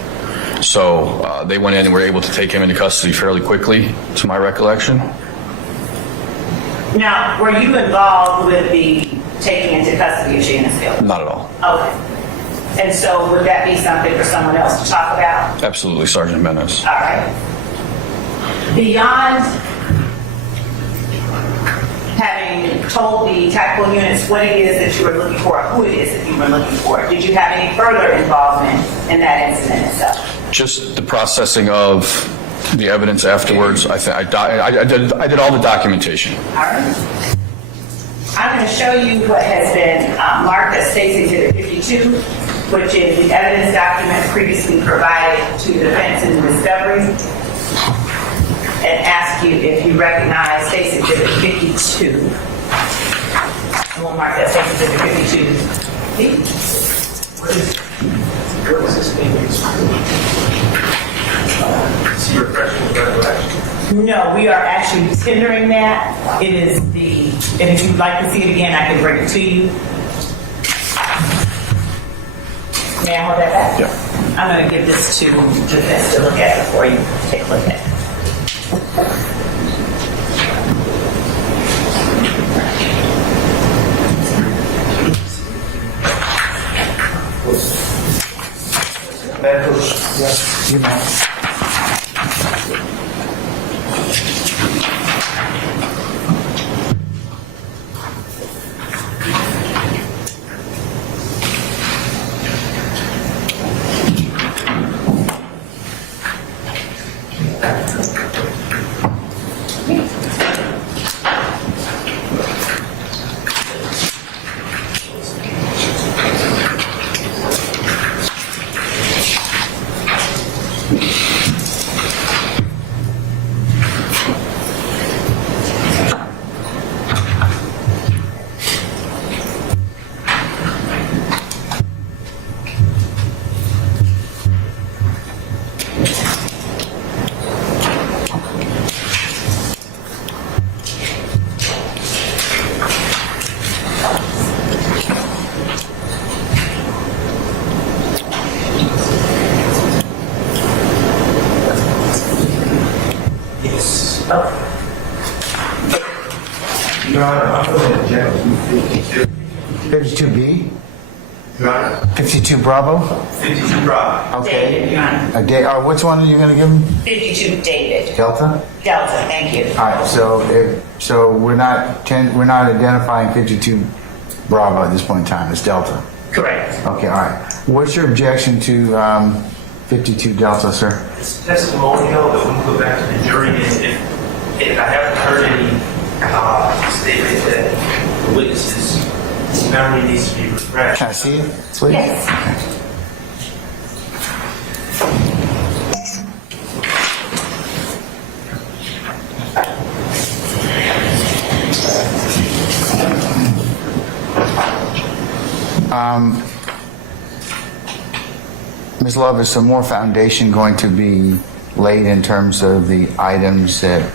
So they went in and were able to take him into custody fairly quickly, to my recollection. Now, were you involved with the taking into custody of Shannon Stillwell? Not at all. Okay. And so would that be something for someone else to talk about? Absolutely, Sergeant Jimenez. All right. Beyond having told the tactical units what it is that you were looking for, who it is that you were looking for, did you have any further involvement in that incident itself? Just the processing of the evidence afterwards. I did all the documentation. All right. I'm going to show you what has been marked as State's Exhibit 52, which is the evidence document previously provided to the defense in the discovery, and ask you if you recognize State's Exhibit 52. And we'll mark that State's Exhibit 52. No, we are actually tendering that. It is and if you'd like to see it again, I can bring it to you. May I hold that back? Yeah. I'm going to give this to Vince to look at before you take a look at it. Yes, you may. Your Honor, I'm going to object to 52B? 52. 52 Bravo? 52 Bravo. Okay. David, Your Honor. Which one are you going to give him? 52 David. Delta? Delta, thank you. All right, so we're not identifying 52 Bravo at this point in time. It's Delta. Correct. Okay, all right. What's your objection to 52 Delta, sir? It's testimonial that we can go back to the jury, and if I haven't heard any statement that the witness's memory needs to be refreshed. Can I see it, please? Yes. Ms. Love, is some more foundation going to be laid in terms of the items that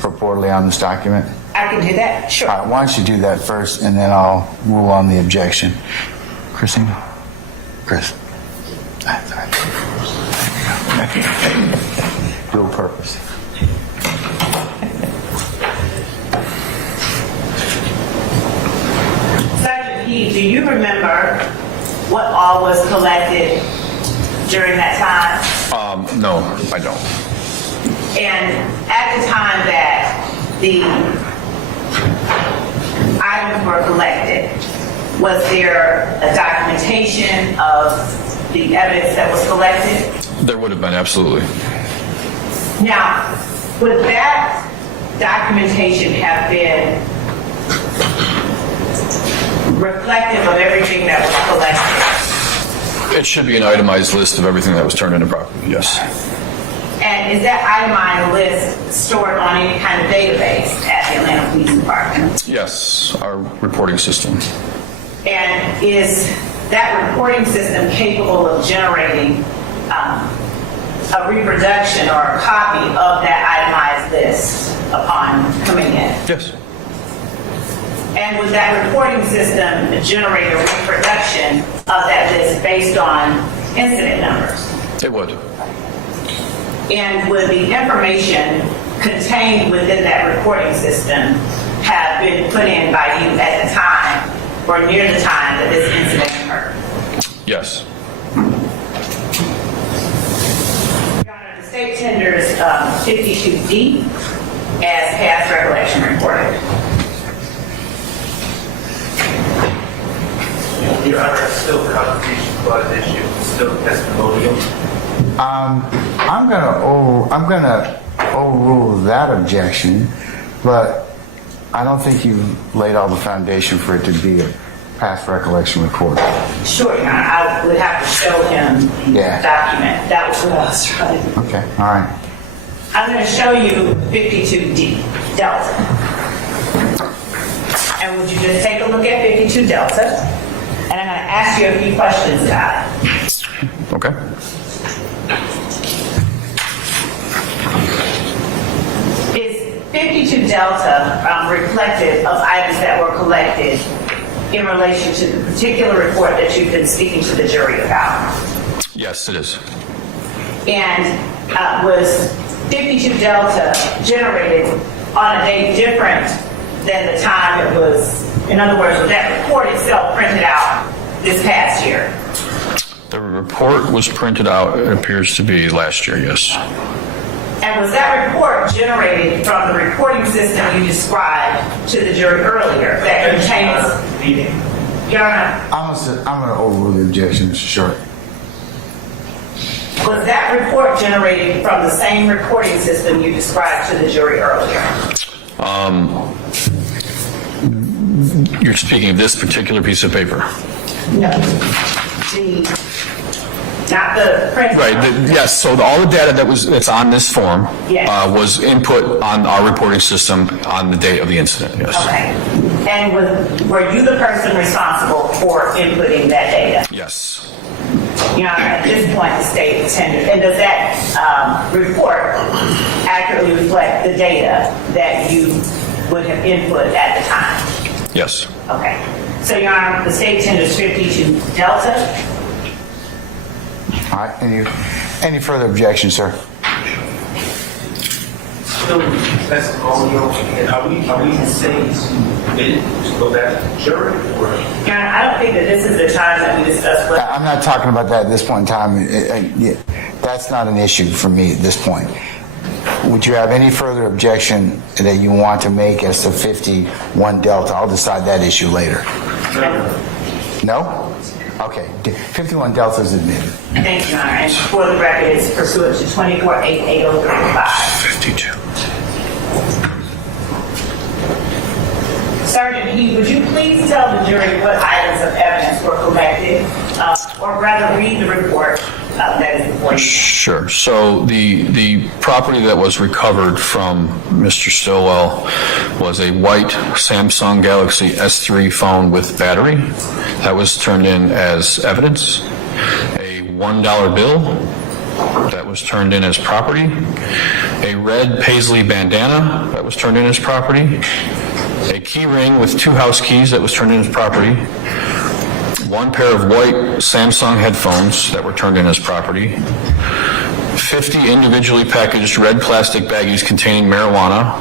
purportedly on this document? I can do that? Sure. All right, why don't you do that first, and then I'll rule on the objection. Christina? Chris? That's all right. Dual purpose. Sergeant Heath, do you remember what all was collected during that time? No, I don't. And at the time that the items were collected, was there a documentation of the evidence that was collected? There would have been, absolutely. Now, would that documentation have been reflective of everything that was collected? It should be an itemized list of everything that was turned into property, yes. And is that itemized list stored on any kind of database at the Atlanta Police Department? Yes, our reporting system. And is that reporting system capable of generating a reproduction or a copy of that itemized list upon coming in? Yes. And would that reporting system generate a reproduction of that list based on incident numbers? It would. And would the information contained within that reporting system have been put in by you at the time or near the time that this incident occurred? Yes. Your Honor, the state tenders 52D as past recollection reported. Your Honor, it's still a confrontation clause issue, it's still testimonial. I'm gonna overrule that objection, but I don't think you've laid all the foundation for it to be a past recollection record. Sure, Your Honor, I would have to show him the Yeah. document. That was what I was trying to do. Okay, all right. I'm going to show you 52D, Delta. And would you just take a look at 52 Delta? And I'm going to ask you a few questions about it. Okay. Is 52 Delta reflective of items that were collected in relation to the particular report that you've been speaking to the jury about? Yes, it is. And was 52 Delta generated on a date different than the time it was, in other words, was that report itself printed out this past year? The report was printed out, it appears to be last year, yes. And was that report generated from the reporting system you described to the jury earlier that contains... Your Honor, I'm going to overrule the objection, Mr. Short. was that report generated from the same reporting system you described to the jury earlier? You're speaking of this particular piece of paper. No. Not the print. Right, yes, so all the data that's on this form Yes. Was input on our reporting system on the date of the incident, yes. Okay. And were you the person responsible for inputting that data? Yes. Your Honor, at this point, the state tendered. And does that report accurately reflect the data that you would have input at the time? Yes. Okay. So, Your Honor, the state tenders 52 Delta. All right, any further objections, sir? So, testimonial, and are we saying to go back to the jury? Or? Your Honor, I don't think that this is the time that we discuss what... I'm not talking about that at this point in time. That's not an issue for me at this point. Would you have any further objection that you want to make as to 51 Delta? I'll decide that issue later. No? Okay. 51 Delta is admitted. Thank you, Your Honor. And for the record, it's pursuant to 24-88035. 52. Sergeant Heath, would you please tell the jury what items of evidence were collected, or rather read the report that is before you? Sure. So the property that was recovered from Mr. Stillwell was a white Samsung Galaxy S3 phone with battery that was turned in as evidence, a $1 bill that was turned in as property, a red paisley bandana that was turned in as property, a key ring with 2 house keys that was turned in as property, 1 pair of white Samsung headphones that were turned in as property, 50 individually packaged red plastic baggies containing marijuana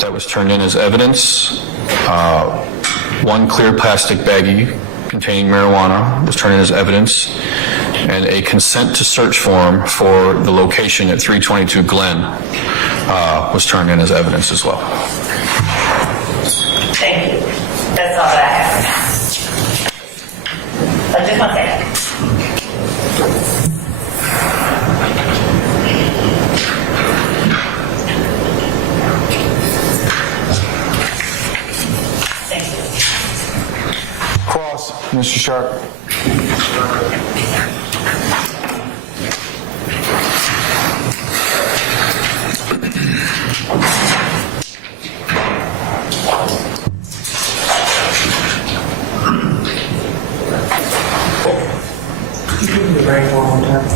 that was turned in as evidence, 1 clear plastic baggie containing marijuana was turned in as evidence, and a consent to search form for the location at 322 Glen was turned in as evidence as well. Thank you. That's all that I have for now. Just one second. Thank you. Cross, Mr. Sharp. The rank one more time.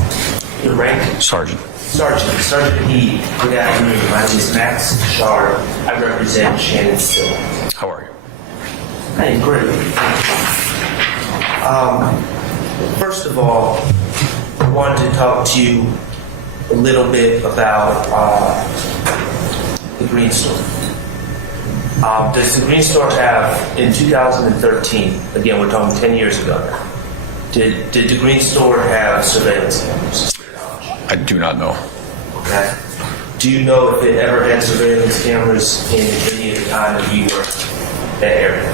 The rank? Sergeant. Sergeant Heath, good afternoon. My name is Max Sharp. I represent Shannon Still. How are you? Hey, great. First of all, I wanted to talk to you a little bit about the Green Store. Does the Green Store have, in 2013, again, we're talking 10 years ago now, did the Green Store have surveillance cameras? I do not know. Okay. Do you know if it ever had surveillance cameras in any of the time that you were in that area?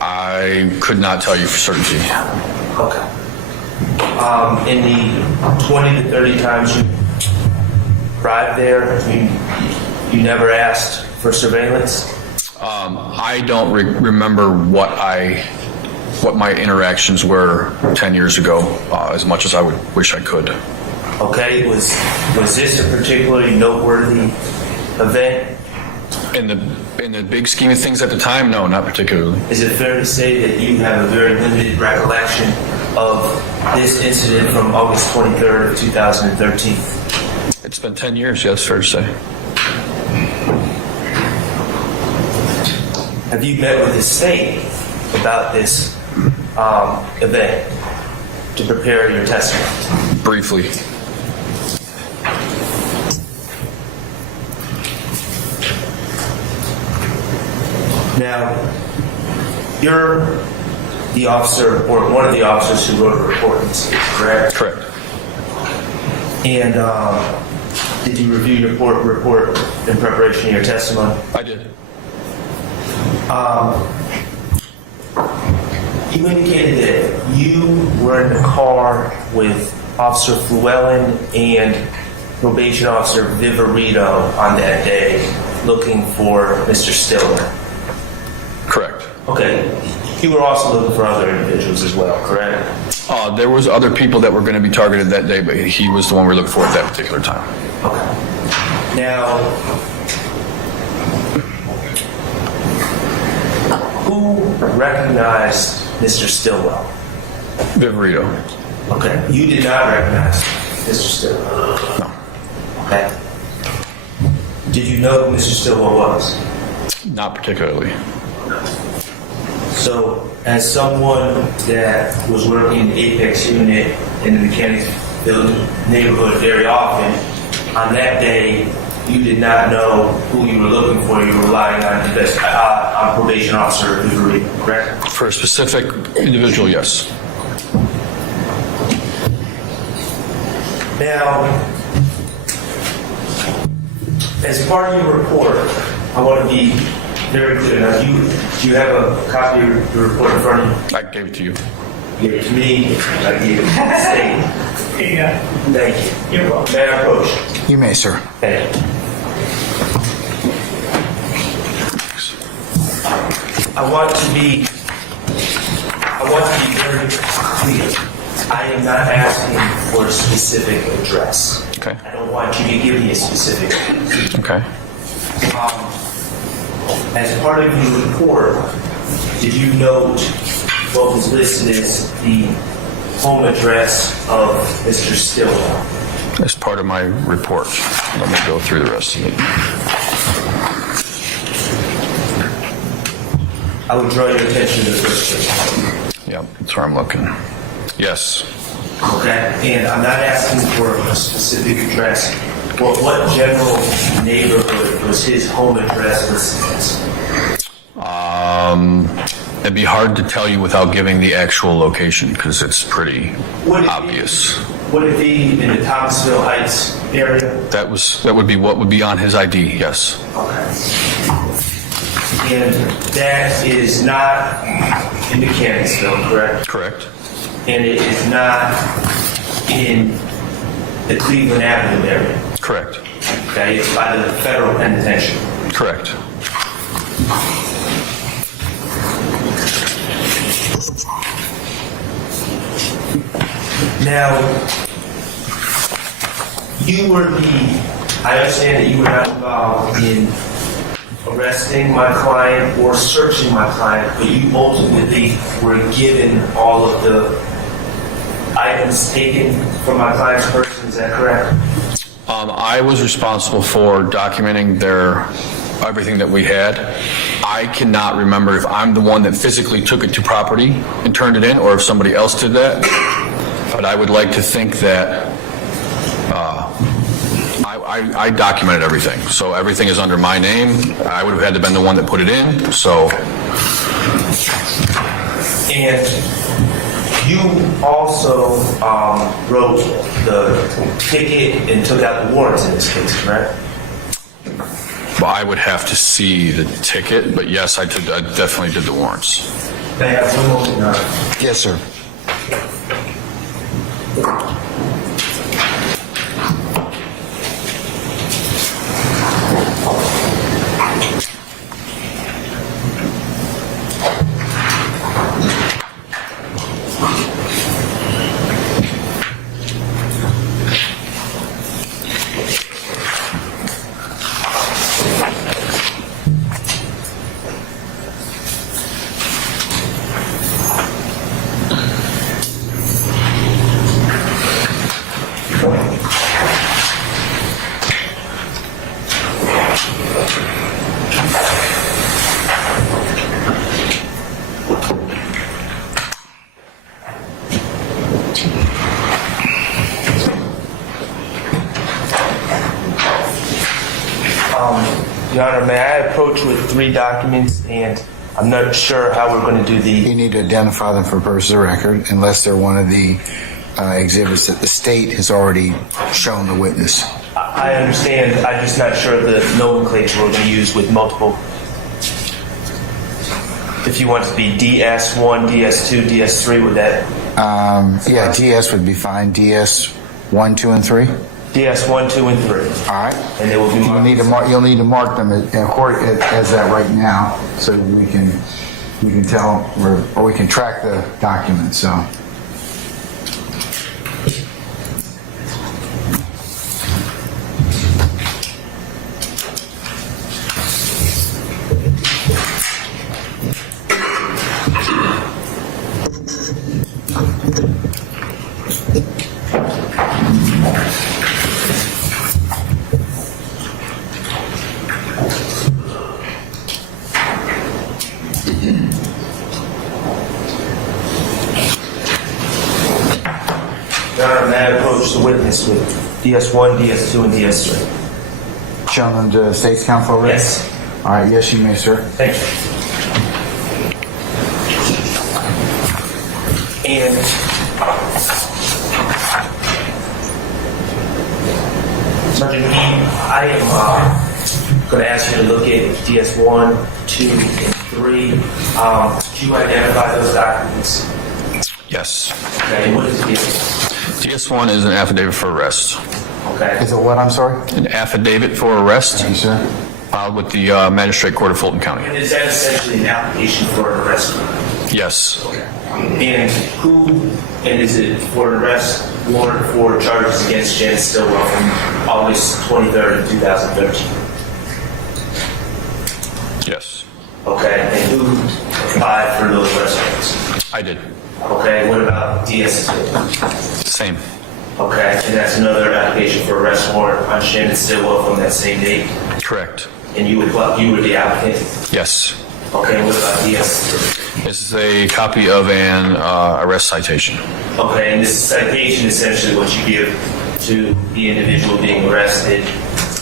I could not tell you for certainty. Okay. In the 20 to 30 times you arrived there, you never asked for surveillance? I don't remember what my interactions were 10 years ago, as much as I would wish I could. Okay, was this a particularly noteworthy event? In the big scheme of things at the time, no, not particularly. Is it fair to say that you have a very limited recollection of this incident from August 23rd of 2013? It's been 10 years, yes, fair to say. Have you met with the state about this event to prepare your testimony? Briefly. Now, you're the officer, or one of the officers who wrote a report in this case, correct? Correct. And did you review your report in preparation of your testimony? I did. You indicated that you were in the car with Officer Llewellyn and probation officer Viverito on that day looking for Mr. Stiller. Correct. Okay. You were also looking for other individuals as well, correct? There was other people that were going to be targeted that day, but he was the one we were looking for at that particular time. Okay. Now, who recognized Mr. Stillwell? Viverito. Okay. You did not recognize Mr. Stillwell? No. Okay. Did you know who Mr. Stillwell was? Not particularly. So, as someone that was working in the Apex unit in the Mechanicsville neighborhood very often, on that day, you did not know who you were looking for. You were relying on probation officer Viverito, correct? For a specific individual, yes. Now, as part of your report, I want to be very clear. Now, do you have a copy of the report in front of you? I gave it to you. You gave it to me. I gave it to the state. Here you go. Thank you. You're welcome. May I approach? You may, sir. Thank you. I want to be very clear. I am not asking for a specific address. Okay. I don't want you to give me a specific address. Okay. As part of your report, did you note what was listed as the home address of Mr. Stillwell? As part of my report. Let me go through the rest of it. I would draw your attention to the first page. Yep, that's where I'm looking. Yes. Okay, and I'm not asking for a specific address. What general neighborhood was his home address listed as? It'd be hard to tell you without giving the actual location because it's pretty obvious. Would it be in the Thomasville Heights area? That would be what would be on his ID. Yes. Okay. And that is not in Mechanicsville, correct? Correct. And it is not in the Cleveland Avenue area. Correct. Okay, it's by the federal penitentiary. Correct. Now, I understand that you were not involved in arresting my client or searching my client, but you ultimately were given all of the items taken from my client's person, is that correct? I was responsible for documenting everything that we had. I cannot remember if I'm the one that physically took it to property and turned it in or if somebody else did that. But I would like to think that I documented everything. So everything is under my name. I would have had to been the one that put it in. So. And you also wrote the ticket and took out the warrants in this case, correct? Well, I would have to see the ticket, but yes, I definitely did the warrants. May I have one moment? Yes, sir. Your Honor, may I approach with 3 documents, and I'm not sure how we're going to do the... You need to identify them for purposes of record unless they're one of the exhibits that the state has already shown the witness. I understand. I'm just not sure of the nomenclature we're going to use with multiple. If you want it to be DS1, DS2, DS3, would that... Yeah, DS would be fine. DS 1, 2, and 3. DS1, 2, and 3. All right. And they will be You'll marked. need to mark them as that right now, so we can tell or we can track the document. So. Your Honor, may I approach the witness with DS1, DS2, and DS3? Shown them to State's Counsel already? Yes. All right, yes, you may, sir. Thank you. And Sergeant, I am going to ask you to look at DS1, 2, and 3. Could you identify those documents? Yes. Okay, what is DS1? DS1 is an affidavit for arrest. Okay. Is it what? I'm sorry. An affidavit for arrest Thank you, sir. filed with the Magistrate Court of Fulton County. And is that essentially an application for an arrest warrant? Yes. And is it for an arrest warrant for charges against Jan Stillwell from August 23rd, 2013? Yes. Okay, and who applied for those arrest warrants? I did. Okay, what about DS2? Same. Okay, and that's another application for arrest warrant on Shannon Stillwell from that same date? Correct. And you were the applicant? Yes. Okay, what about DS3? This is a copy of an arrest citation. Okay, and this citation is essentially what you give to the individual being arrested,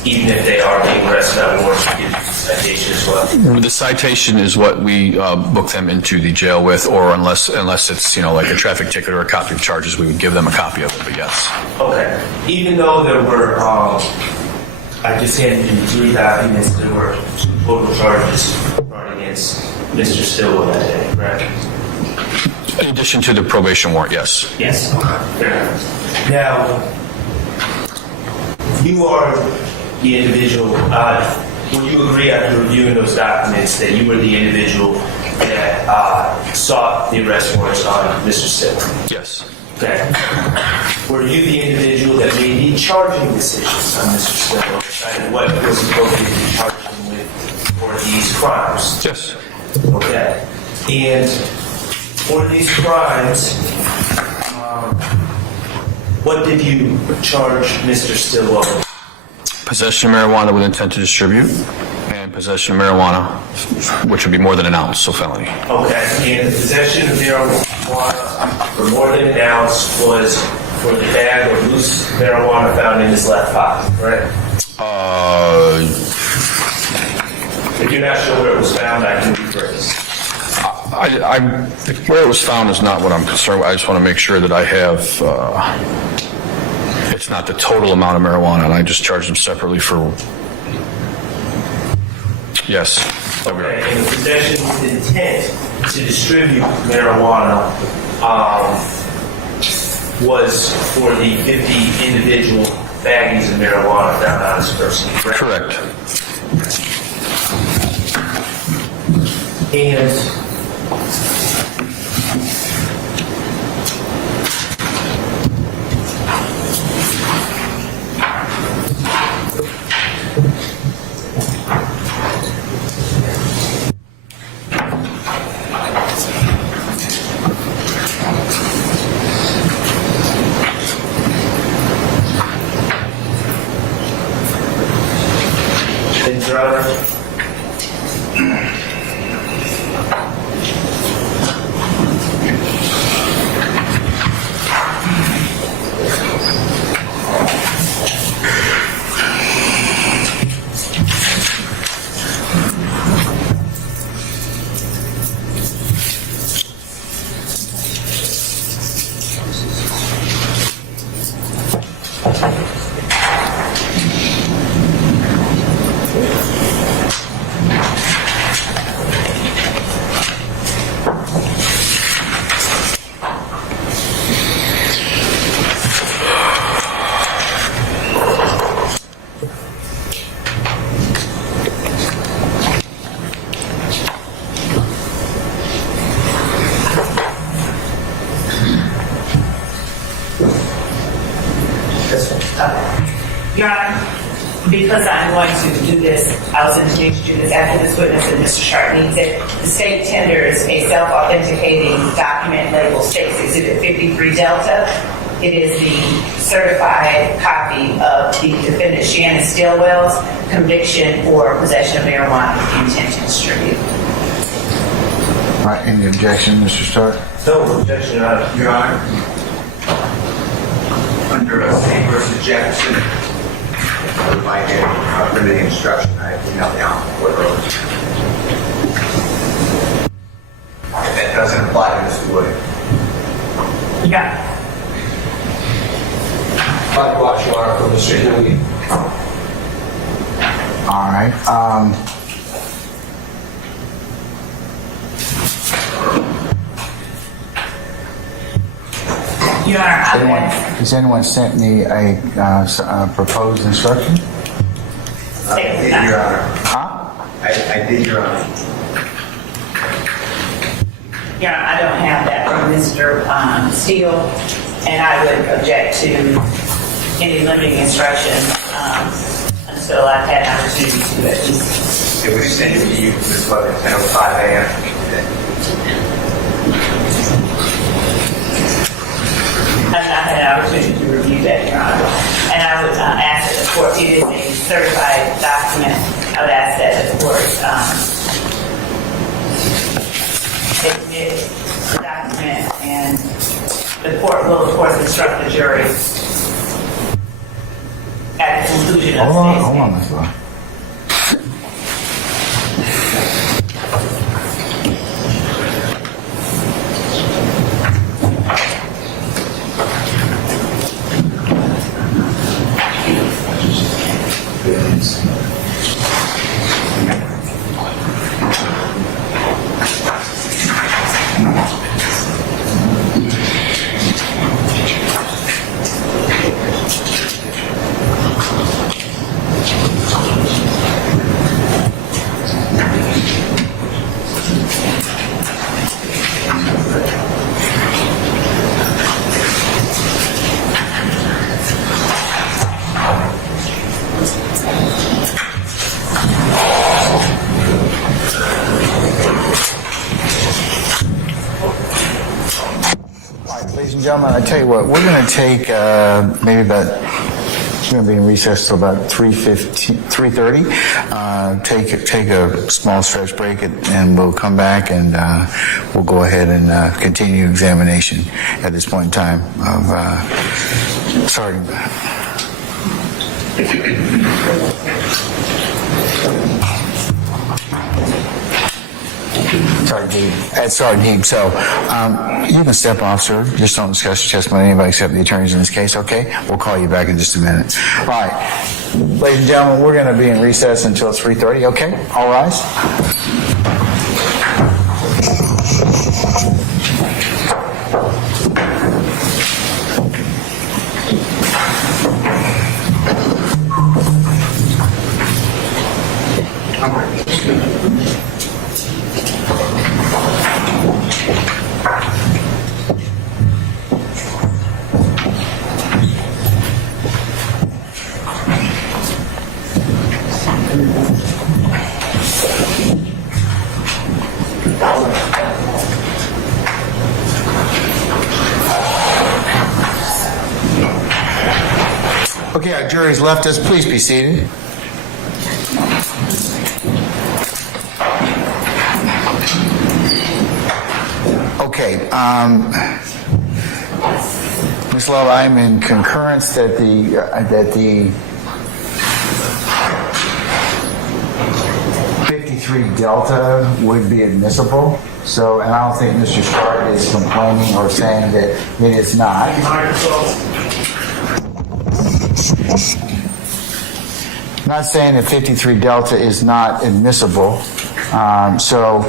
even if they are being arrested on warrant, you give the citation as well. The citation is what we book them into the jail with, or unless it's like a traffic ticket or a copy of charges, we would give them a copy of it. But yes. Okay, even though there were, I just handed you 3 documents, there were 2 total charges brought against Mr. Stillwell that day, correct? In addition to the probation warrant, yes. Yes. Fair enough. Now, you are the individual, would you agree after reviewing those documents that you were the individual that sought the arrest warrants on Mr. Stillwell? Yes. Okay. Were you the individual that made the charging decisions on Mr. Stillwell, decided what was appropriate to charge him with for these crimes? Yes. Okay. And for these crimes, what did you charge Mr. Stillwell with? Possession of marijuana with intent to distribute, and possession of marijuana, which would be more than an ounce, so felony. Okay. And the possession of marijuana for more than an ounce was for the bag of loose marijuana found in his left pocket, right? If you're not sure where it was found, I can rephrase. Where it was found is not what I'm concerned with. I just want to make sure that I have, it's not the total amount of marijuana, and I just charge them separately for, yes. Okay, and the possession with intent to distribute marijuana was for the 50 individual baggies of marijuana found on his person, correct? Correct. And Your Honor, Your Honor, because I'm going to do this, I was intending to do this after this witness and Mr. Sharp needs it. The state tenders a self-authenticating document labeled States Exhibit 53 Delta. It is the certified copy of the defendant Shannon Stillwell's conviction for possession of marijuana with intent to distribute. All right, any objection, Mr. Stark? No objection, Your Honor. Under State versus Jefferson, I would like a limiting instruction. I emailed down what earlier. If that doesn't apply to Mr. Wood. Yeah. Likewise, Your Honor, for Mr. Dewey. All right. Your Honor, Has anyone sent me a proposed instruction? I did, Your Honor. Huh? I did, Your Honor. Your Honor, I don't have that from Mr. Steele, and I would object to any limiting instruction until I've had an opportunity to at least. It was sent to you, Ms. Levin, 10:05 a.m. I've not had an opportunity to review that, Your Honor. And I would ask that the court, it is a certified document, I would ask that the court admit the document, and the court will, of course, instruct the jury at the conclusion of the case. Hold on, Ms. Law. Ladies and gentlemen, I tell you what, we're going to take maybe about, we're going to be in recess till about 3:30. Take a small stretch break, and we'll come back and we'll go ahead and continue examination at this point in time of Sergeant. Sergeant Heap. So you can step off, sir. Just don't discuss your testimony with anybody except the attorneys in this case, okay? We'll call you back in just a minute. All right. Ladies and gentlemen, we're going to be in recess until 3:30, okay? All rise. Okay, our jury's left us. Please be seated. Okay, Ms. Love, I'm in concurrence that the 53 Delta would be admissible. So, and I don't think Mr. Stark is complaining or saying that it is not. Not saying that 53 Delta is not admissible, so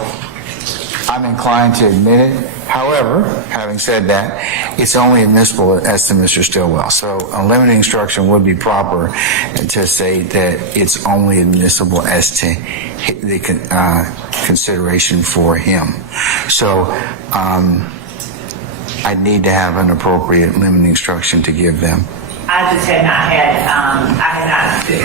I'm inclined to admit it. However, having said that, it's only admissible as to Mr. Stillwell. So a limiting instruction would be proper to say that it's only admissible as to the consideration for him. So I'd need to have an appropriate limiting instruction to give them. I just had not had, the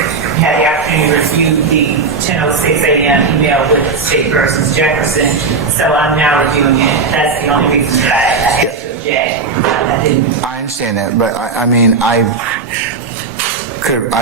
opportunity to review the 10:06 a.m. email with State versus Jefferson, so I'm now reviewing it. That's the only reason that I had to object. I didn't. I understand that, but I mean, I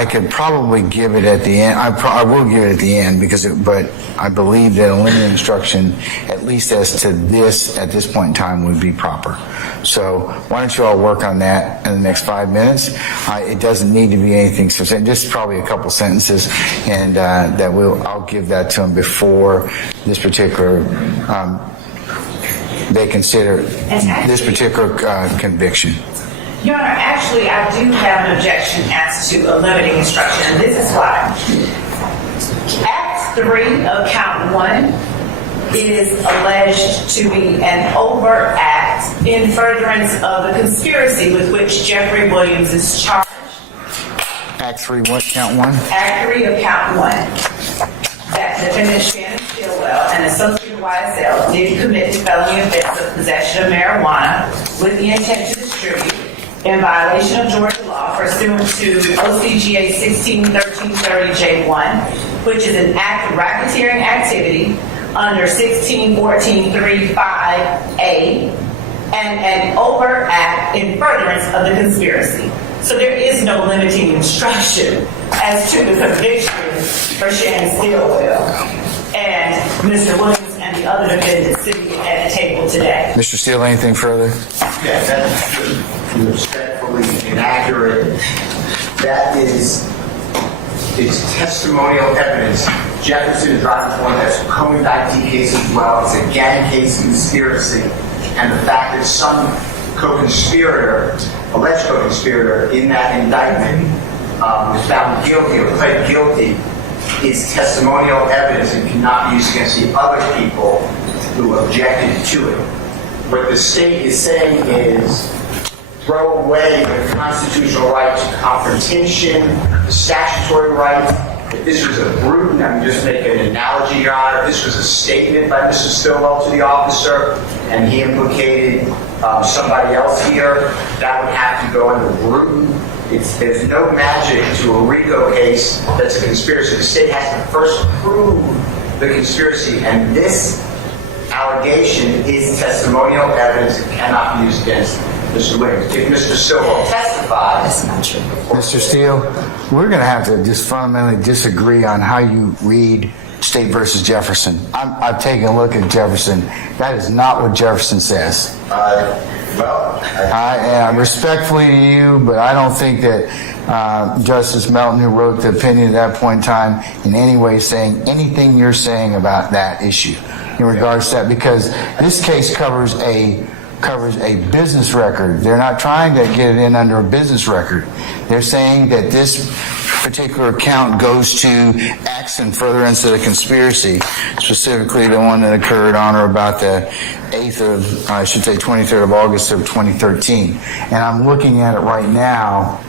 could probably give it at the end. I will give it at the end but I believe that a limiting instruction, at least as to this at this point in time, would be proper. So why don't you all work on that in the next 5 minutes? It doesn't need to be anything specific, just probably a couple sentences, and I'll give that to them before this particular. They consider this particular conviction. Your Honor, actually, I do have an objection as to a limiting instruction, and this is why. Act 3 of Count 1 is alleged to be an overt act in furtherance of the conspiracy with which Jeffrey Williams is charged. Act 3, what? Count 1? Act 3 of Count 1. That defendant Shannon Stillwell, an associate of YSL, did commit the felony offense of possession of marijuana with the intent to distribute in violation of Georgia law pursuant to OCGA 161330J1, which is an act of racketeering activity under 161435A, and an overt act in furtherance of the conspiracy. So there is no limiting instruction as to the conviction for Shannon Stillwell and Mr. Williams and the other defendants sitting at the table today. Mr. Steele, anything further? Yeah, that's respectfully inaccurate. That is, it's testimonial evidence. Jefferson is driving one that's a co-indictee case as well. It's a gang case conspiracy. And the fact that some co-conspirator, alleged co-conspirator in that indictment was found guilty or pled guilty is testimonial evidence and cannot be used against the other people who objected to it. What the state is saying is throw away the constitutional right to confrontation, the statutory right. If this was a brute, I'm just making an analogy, Your Honor, if this was a statement by Mr. Stillwell to the officer and he implicated somebody else here, that would have to go into brute. There's no magic to a Rico case that's a conspiracy. The state has to first prove the conspiracy, and this allegation is testimonial evidence that cannot be used against Mr. Williams. If Mr. Stillwell testifies... That's not true. Mr. Steele, we're going to have to just fundamentally disagree on how you read State versus Jefferson. I've taken a look at Jefferson. That is not what Jefferson says. Respectfully to you, but I don't think that Justice Melton, who wrote the opinion at that point in time, in any way saying anything you're saying about that issue in regards to that, because this case covers a business record. They're not trying to get it in under a business record. They're saying that this particular account goes to acts in furtherance of the conspiracy, specifically the one that occurred on or about the 23rd of August of 2013. And I'm looking at it right now.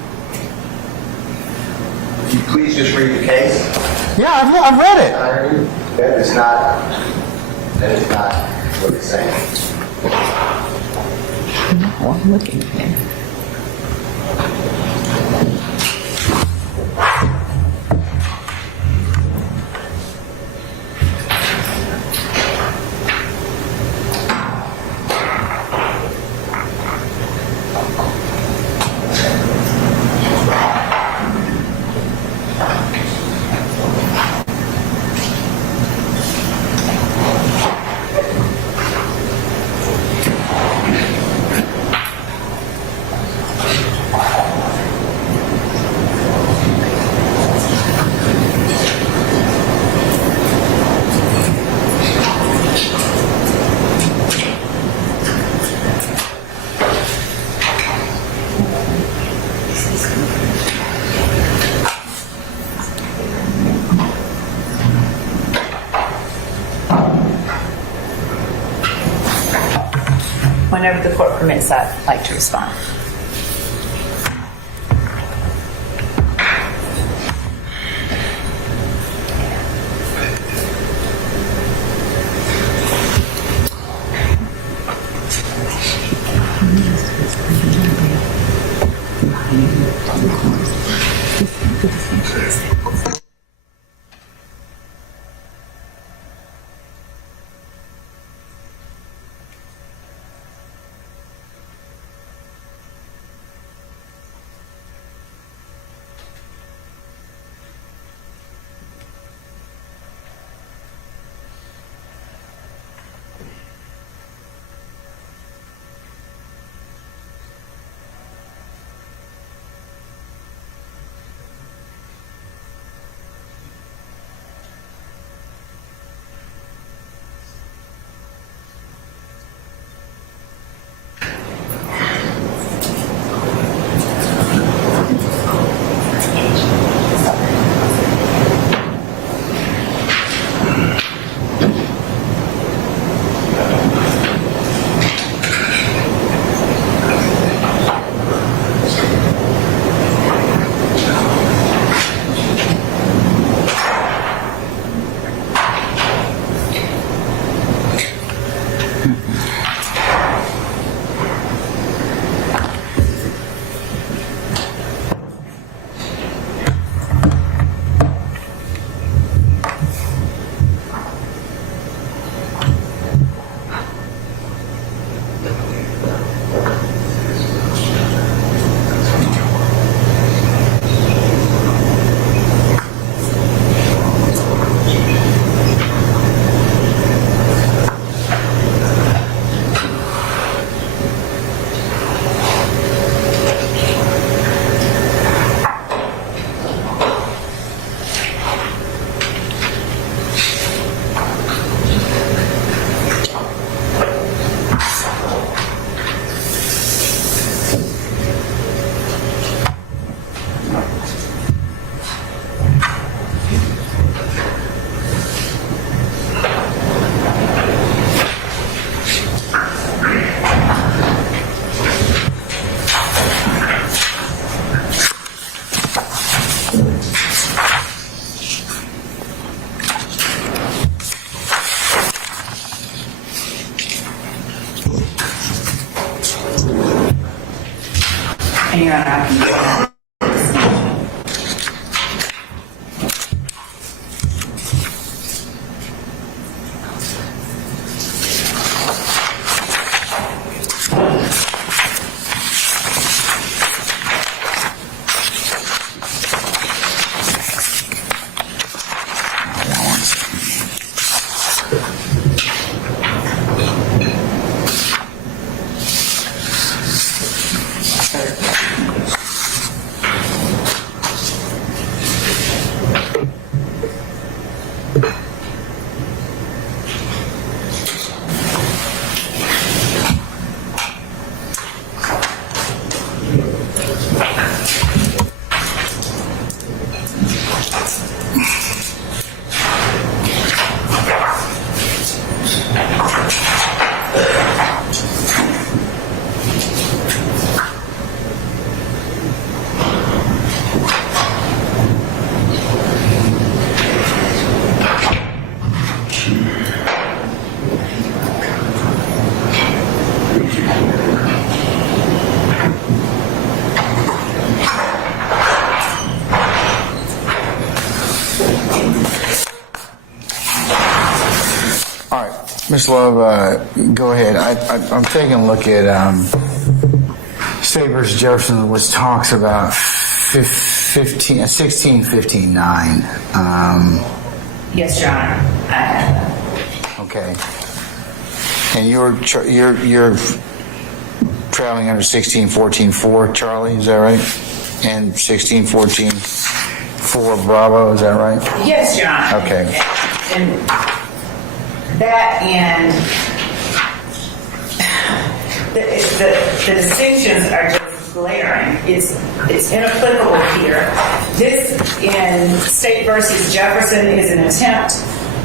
Can you please just read the case? Yeah, I've read it. That is not what it's saying. Well, I'm looking at it. whenever the court permits, I'd like to respond. And Your Honor, I can Ms. Love, go ahead. I'm taking a look at State versus Jefferson, which talks about 16-15-9. Yes, Your Honor. I have that. Okay. And you're traveling under 16-14-4, Charlie, is that right? And 16-14-4 Bravo, is that right? Yes, Your Honor. Okay. And that and the distinctions are just glaring. It's inapplicable here. This in State versus Jefferson is an attempt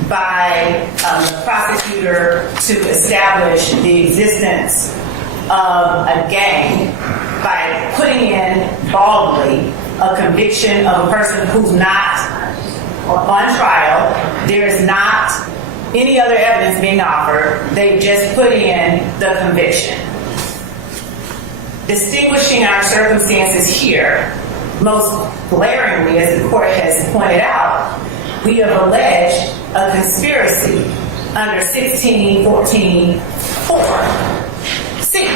by the prosecutor to establish the existence a gang by putting in baldly a conviction of a person who's not on trial. There's not any other evidence being offered. They just put in the conviction. Distinguishing our circumstances here, most glaringly, as the court has pointed out, we have alleged a conspiracy under 1614(4)(c).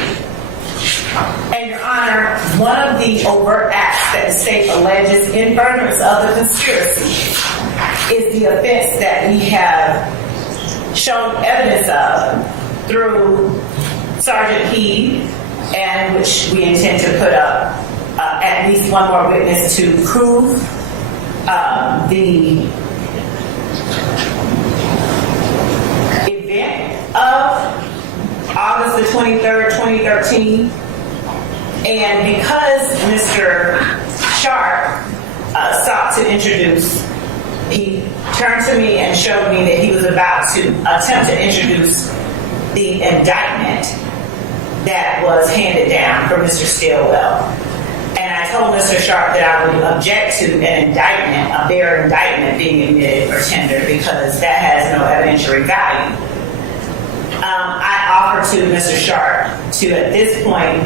And Your Honor, one of the overt acts that the state alleges in furtherance of the conspiracy is the offense that we have shown evidence of through Sergeant Heed, and which we intend to put up at least one more witness to prove the event of August the 23rd, 2013. And because Mr. Sharp sought to introduce, he turned to me and showed me that he was about to attempt to introduce the indictment that was handed down for Mr. Stillwell. And I told Mr. Sharp that I would object to an indictment, a bare indictment being admitted or tendered, because that has no evidentiary value. I offered to Mr. Sharp to, at this point,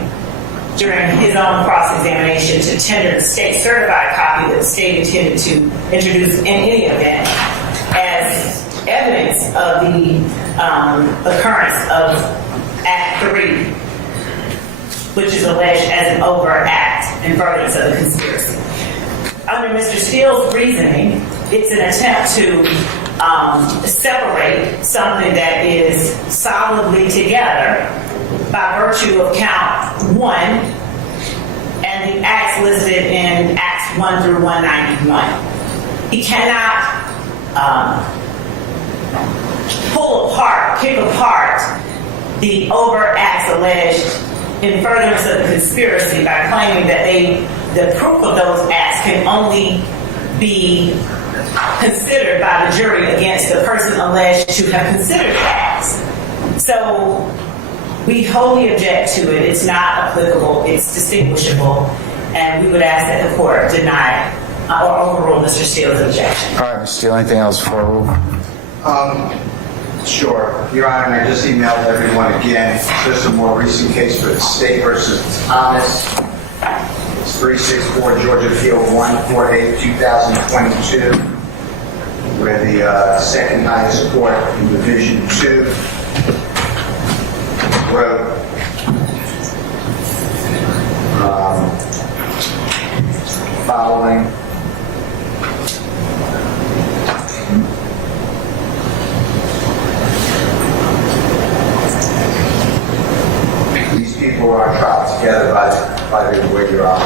during his own cross-examination, to tender the state certified copy that the state intended to introduce in any event as evidence of the occurrence of Act 3, which is alleged as an overt act in furtherance of the conspiracy. Under Mr. Steele's reasoning, it's an attempt to separate something that is solidly together by virtue of count 1 and the acts listed in Acts 1 through 191. He cannot pick apart the overt acts alleged in furtherance of the conspiracy by claiming that the proof of those acts can only be considered by the jury against the person alleged to have considered the acts. So we wholly object to it. It's not applicable. It's distinguishable. And we would ask that the court deny or overrule Mr. Steele's objection. All right, Mr. Steele, anything else for Sure. Your Honor, I just emailed everyone again. Just a more recent case for the state versus Thomas. It's 364 Georgia Field 148, 2022, where the second highest court in Division 2 wrote following. These people are trapped together by the way you're on.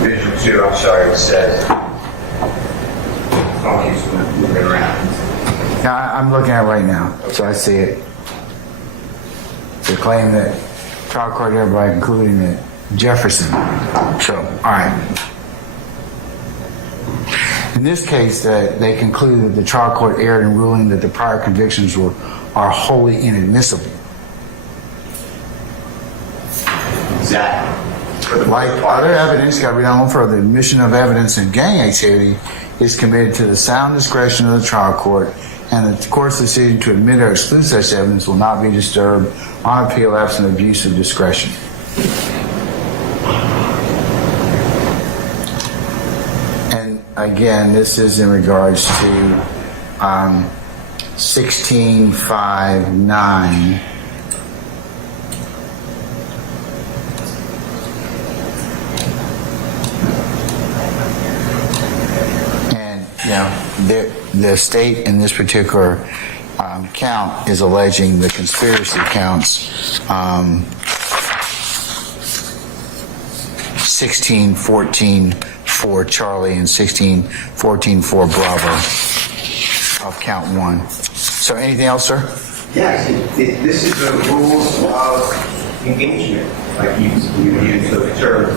Division 2, I'm sorry, it says. Oh, he's moving around. Yeah, I'm looking at it right now, so I see it. To claim that trial court hereby concluding that Jefferson. So, all right. In this case, they concluded that the trial court erred in ruling that the prior convictions are wholly inadmissible. Exactly. Like other evidence, got to read on further. The admission of evidence in gang activity is committed to the sound discretion of the trial court, and the court's decision to admit or exclude such evidence will not be disturbed on appeal absent abuse of discretion. And again, this is in regards to 1659. The state in this particular count is alleging the conspiracy counts 16-14 for Charlie and 16-14 for Bravo of count 1. So anything else, sir? Yes, this is the rules of engagement, like you use the term.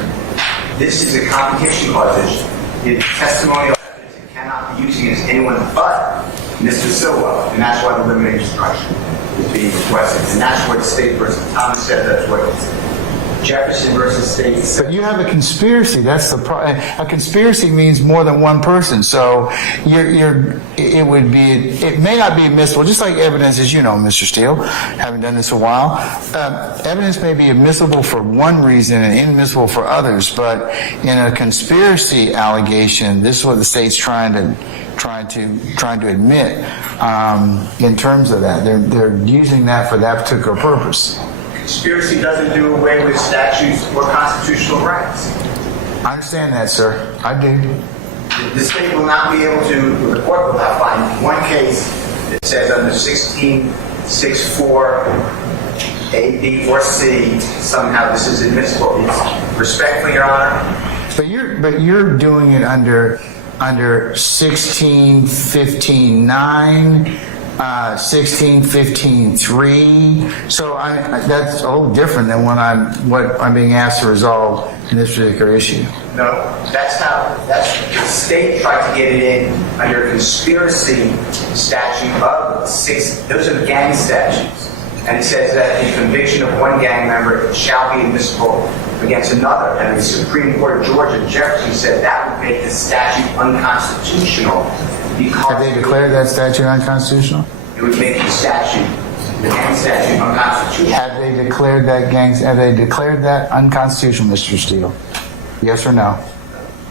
This is a competition clause issue. The testimonial evidence cannot be used against anyone but Mr. Silwell, and that's why the limiting instruction is being requested. And that's what State versus Thomas said, that's what Jefferson versus State said. But you have a conspiracy. That's the a conspiracy means more than one person. So it may not be admissible. Just like evidence, as you know, Mr. Steele, having done this a while, evidence may be admissible for one reason and inadmissible for others. But in a conspiracy allegation, this is what the state's trying to admit. In terms of that, they're using that for that particular purpose. Conspiracy doesn't do away with statutes or constitutional rights. I understand that, sir. I do. The state will not be able to, the court will not find one case that says under 1664 A, B, or C, somehow this is admissible. It's respectfully, Your Honor. But you're doing it under 1615.9, 1615.3. So that's a little different than what I'm being asked to resolve in this particular issue. No, that's the state tried to get it in under conspiracy statute of 6. Those are gang statutes. And it says that the conviction of one gang member shall be admissible against another. And the Supreme Court of Georgia, Jefferson, said that would make the statute unconstitutional because... Have they declared that statute unconstitutional? It would make the gang statute unconstitutional. Have they declared that unconstitutional, Mr. Steele? Yes or no?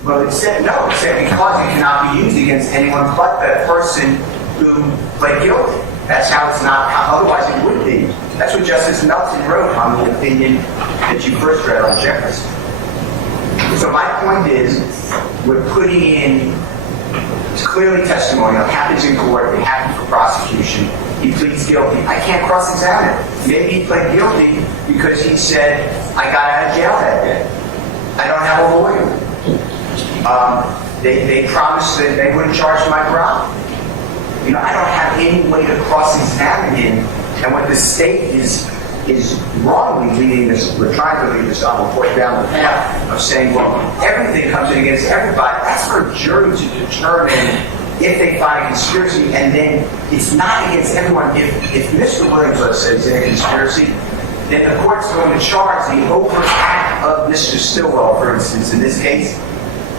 Well, it said no. It said because it cannot be used against anyone but that person who pled guilty. That's how it's not, otherwise it would be. That's what Justice Nelson wrote on the opinion that you first read on Jefferson. So my point is, we're putting in, it's clearly testimonial, it happens in court, it happens for prosecution. He pleads guilty. I can't cross-examine him. Maybe he pled guilty because he said, I got out of jail that day. I don't have a lawyer. They promised that they wouldn't charge my bribe. You know, I don't have any way to cross-examine him. And what the state is wrongly leading this, we're trying to lead this on the court down the path of saying, well, everything comes in against everybody. That's for a jury to determine if they find a conspiracy, and then it's not against everyone. If Mr. Williams, let's say, is in a conspiracy, then the court's going to charge the overt act of Mr. Stillwell, for instance, in this case.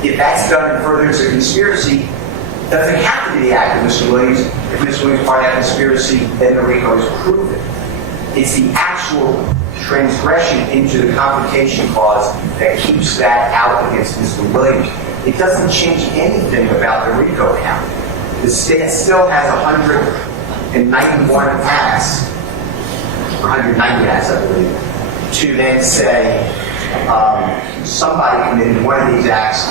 If that's done in furtherance of conspiracy, it doesn't have to be the act of Mr. Williams. If Mr. Williams is part of that conspiracy, then the RICO is proven. It's the actual transgression into the confrontation clause that keeps that out against Mr. Williams. It doesn't change anything about the RICO count. The state still has 191 acts, 190 acts, I believe, to then say somebody committed one of these acts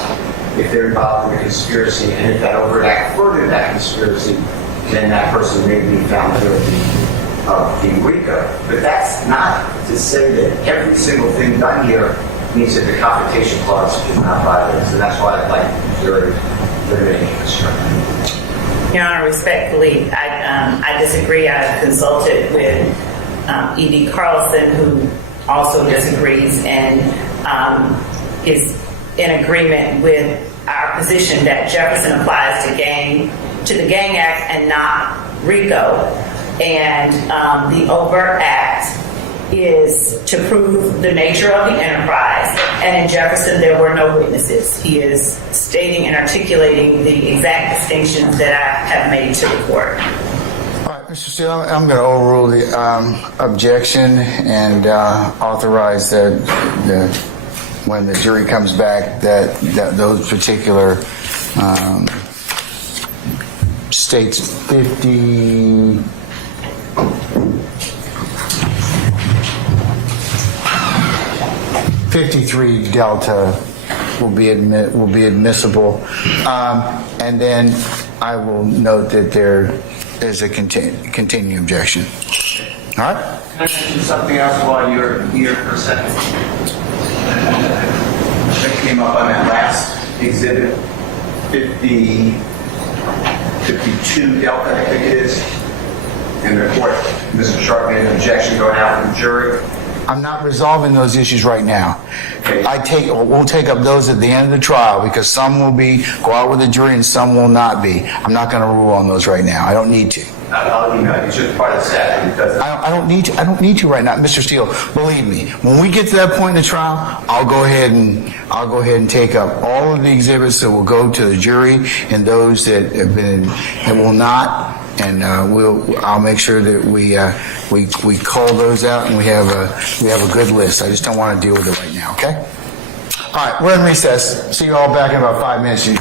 if they're involved in a conspiracy, and if that overt act furthered that conspiracy, then that person may be found guilty of the RICO. But that's not to say that every single thing done here means that the confrontation clause is not violated. So that's why I'd like jury instruction. Your Honor, respectfully, I disagree. I've consulted with E.D. Carlson, who also disagrees and is in agreement with our position that Jefferson applies to the Gang Act and not RICO. And the overt act is to prove the nature of the enterprise. And in Jefferson, there were no witnesses. He is stating and articulating the exact distinctions that I have made to the court. All right, Mr. Steele, I'm going to overrule the objection and authorize that when the jury comes back that those particular states 53 Delta will be admissible, and then I will note that as a continuing objection. All right? Can I mention something else while you're here for a second? That came up on that last exhibit, 52 Delta, I think it is. In the court, Mr. Sharp made an objection going out from the jury. I'm not resolving those issues right now. We'll take up those at the end of the trial because some will go out with the jury and some will not be. I'm not going to rule on those right now. I don't need to. I'll email you. It's just part of the statute because I don't need to. I don't need to right now, Mr. Steele. Believe me, when we get to that point in the trial, I'll go ahead and take up all of the exhibits that will go to the jury and those that will not. And I'll make sure that we call those out and we have a good list. I just don't want to deal with it right now. Okay. All right, we're in recess. See you all back in about 5 minutes. You're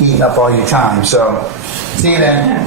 eating up all your time, so see you then.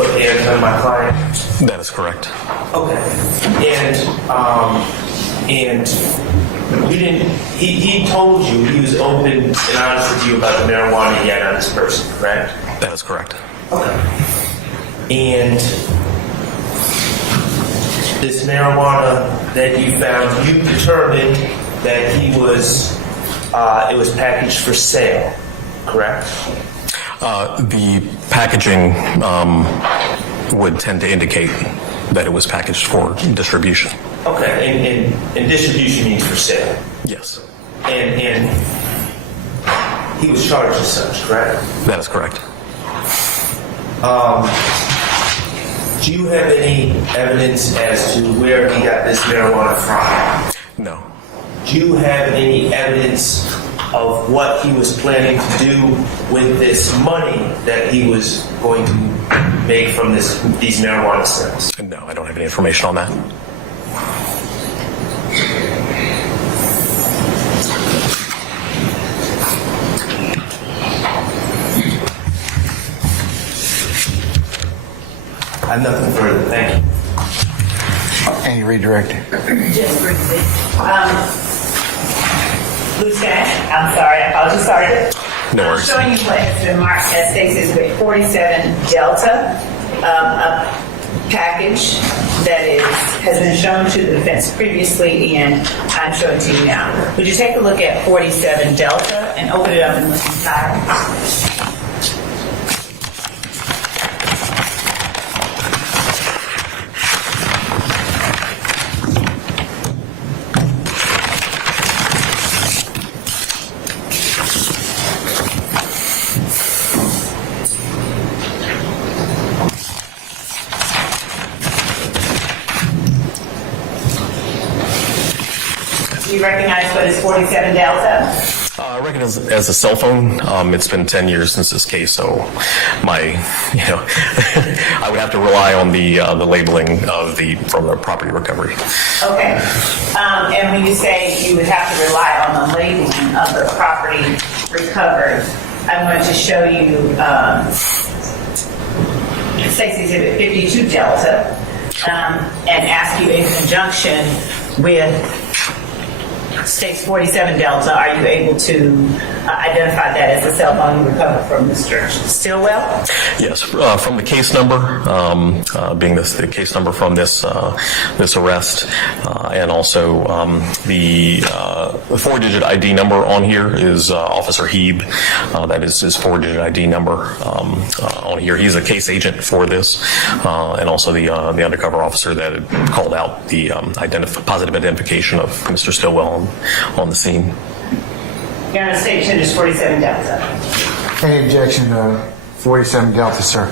put hands on my client? That is correct. Okay. And you didn't, he told you he was open and honest with you about the marijuana he had on this person, correct? That is correct. Okay. And this marijuana that you found, you determined that he was, it was packaged for sale, correct? The packaging would tend to indicate that it was packaged for distribution. Okay, and distribution means for sale. Yes. And he was charged as such, correct? That is correct. Do you have any evidence as to where he got this marijuana from? No. Do you have any evidence of what he was planning to do with this money that he was going to make from these marijuana sales? No, I don't have any information on that. I have nothing further. Thank you. Any redirect? Just briefly. Lieutenant, I'm sorry, I apologize, Sergeant. No worries. I'm showing you what has been marked as States Exhibit 47 Delta, a package that has been shown to the defense previously, and I'm showing it to you now. Would you take a look at 47 Delta and open it up and look inside? Do you recognize what is 47 Delta? I reckon as a cell phone. It's been 10 years since this case, so I would have to rely on the labeling from the property recovery. Okay. And when you say you would have to rely on the labeling of the property recovered, I'm going to show you States Exhibit 52 Delta and ask you in conjunction with States 47 Delta, are you able to identify that as the cell phone you recovered from Mr. Stillwell? Yes, from the case number, being the case number from this arrest, and also the 4-digit ID number on here is Officer Heeb. That is his 4-digit ID number on here. He's a case agent for this, and also the undercover officer that had called out the positive identification of Mr. Stillwell on the scene. Your Honor, State Attendant 47 Delta. Any objection to 47 Delta, sir?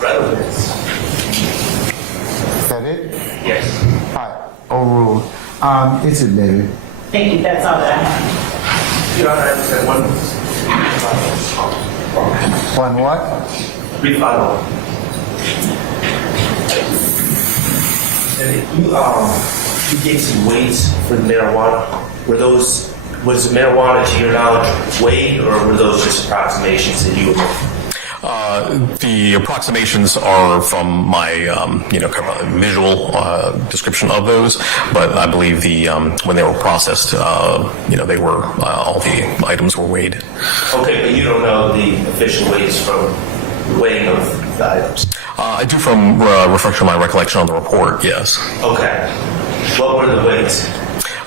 Relevance. Is that it? Yes. All right, overruled. It's admitted. Thank you, that's all that I have. Your Honor, I just had One what? brief follow-up. And you gave some weights for the marijuana. Was the marijuana, to your knowledge, weighed, or were those just approximations that you were making? The approximations are from my, kind of a visual description of those, but I believe when they were processed, they were all the items were weighed. Okay, but you don't know the official weights from the weighing of the items. I do from reflection of my recollection on the report. Yes. Okay. What were the weights?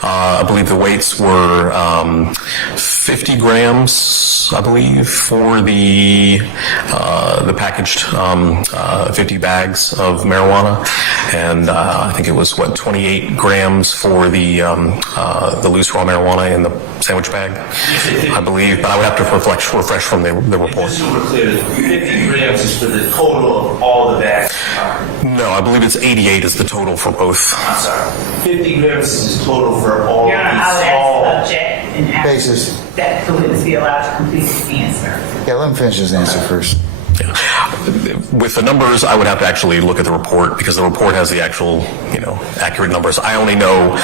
I believe the weights were 50 grams, I believe, for the packaged 50 bags of marijuana, and I think it was 28 grams for the loose raw marijuana in the sandwich bag, I believe. But I would have to refresh from the report. Just so we're clear, 50 grams is for the total of all the bags. No, I believe it's 88 is the total for both. I'm sorry. 50 grams is total for all Your Honor, I would these. ask the object and ask Basis. that the witness be allowed to complete his answer. Yeah, let him finish his answer first. Yeah. with the numbers, I would have to actually look at the report because the report has the actual, accurate numbers. I only know,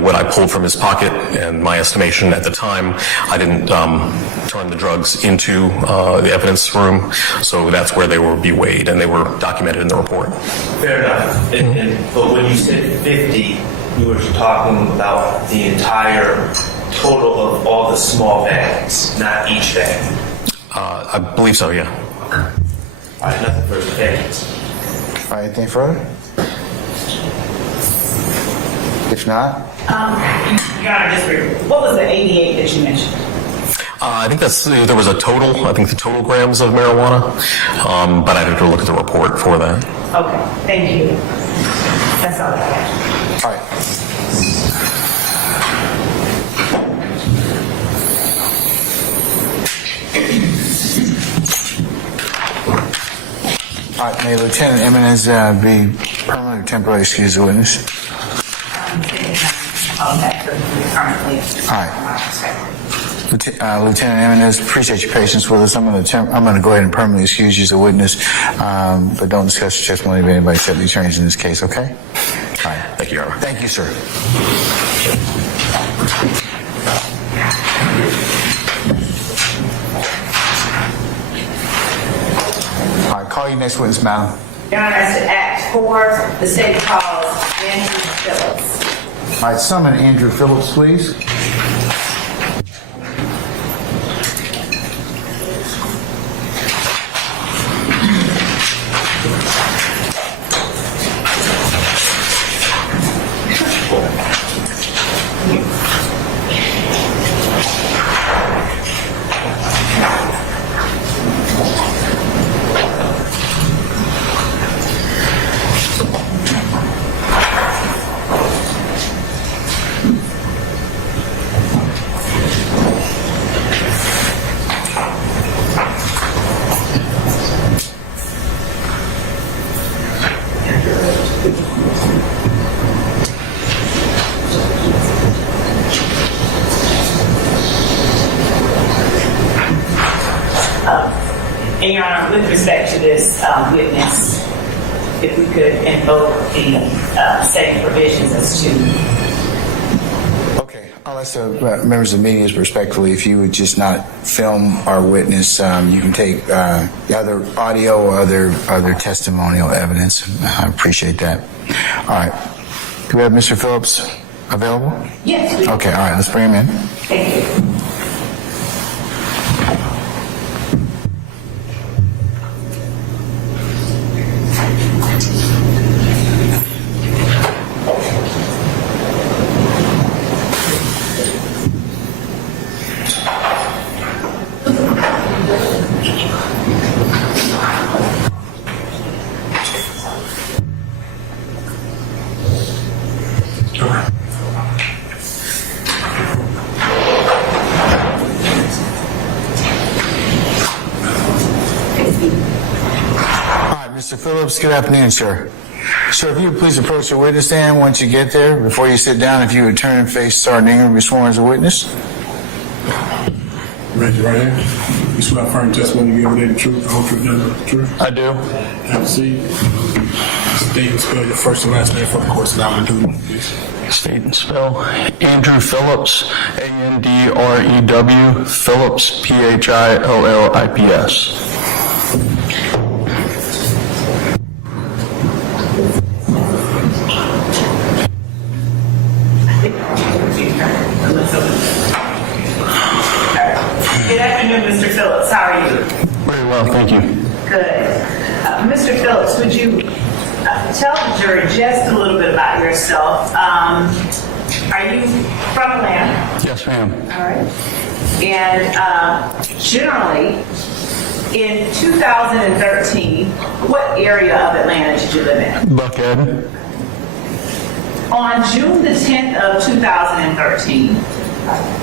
what I pulled from his pocket and my estimation at the time. I didn't turn the drugs into the evidence room, so that's where they will be weighed, and they were documented in the report. Fair enough. But when you said 50, you were talking about the entire total of all the small bags, not each bag. I believe so, yeah. All right, nothing further. Thanks. All right, anything further? If not, Your Honor, what was the 88 that you mentioned? I think there was a total, I think the total grams of marijuana, but I'd have to look at the report for that. Okay, thank you. That's all I have. all right. All right, may Lieutenant Jimenez be permanently or temporarily excused as a witness? Currently. All right. Lieutenant Jimenez, appreciate your patience with us. I'm going to go ahead and permanently excuse you as a witness, but don't discuss your testimony with anybody except the attorneys in this case, okay? All right. Thank you, Your Honor. Thank you, sir. All right, call your next witness, madam. Your Honor, as to Act 4, the state calls Andrew Phillips. All right, summon Andrew Phillips, please. And Your Honor, with respect to this witness, if we could invoke the setting provisions as to. Okay, I'll ask the members of the meeting respectfully if you would just not film our witness. You can take other audio or other testimonial evidence. I appreciate that. All right. Do we have Mr. Phillips available? Yes. Okay, all right, let's bring him in. Thank you. Mr. Phillips, good afternoon, sir. Sir, if you would please approach the witness stand once you get there. Before you sit down, if you would turn and face Sergeant Ingram, be sworn as a witness. Raise your right hand. You swear affirm testimony you give today the truth, the whole truth, nothing but the truth. I do. Have a seat. State and spell your first and last name for the course that I'm going to do, please. State and spell. Andrew Phillips, Andrew Phillips, Phillips. Good afternoon, Mr. Phillips. How are you? Very well, thank you. Good. Mr. Phillips, would you tell the jury just a little bit about yourself? Are you from Atlanta? Yes, ma'am. All right. And generally, in 2013, what area of Atlanta did you live in? Buckhead. On June the 10th of 2013,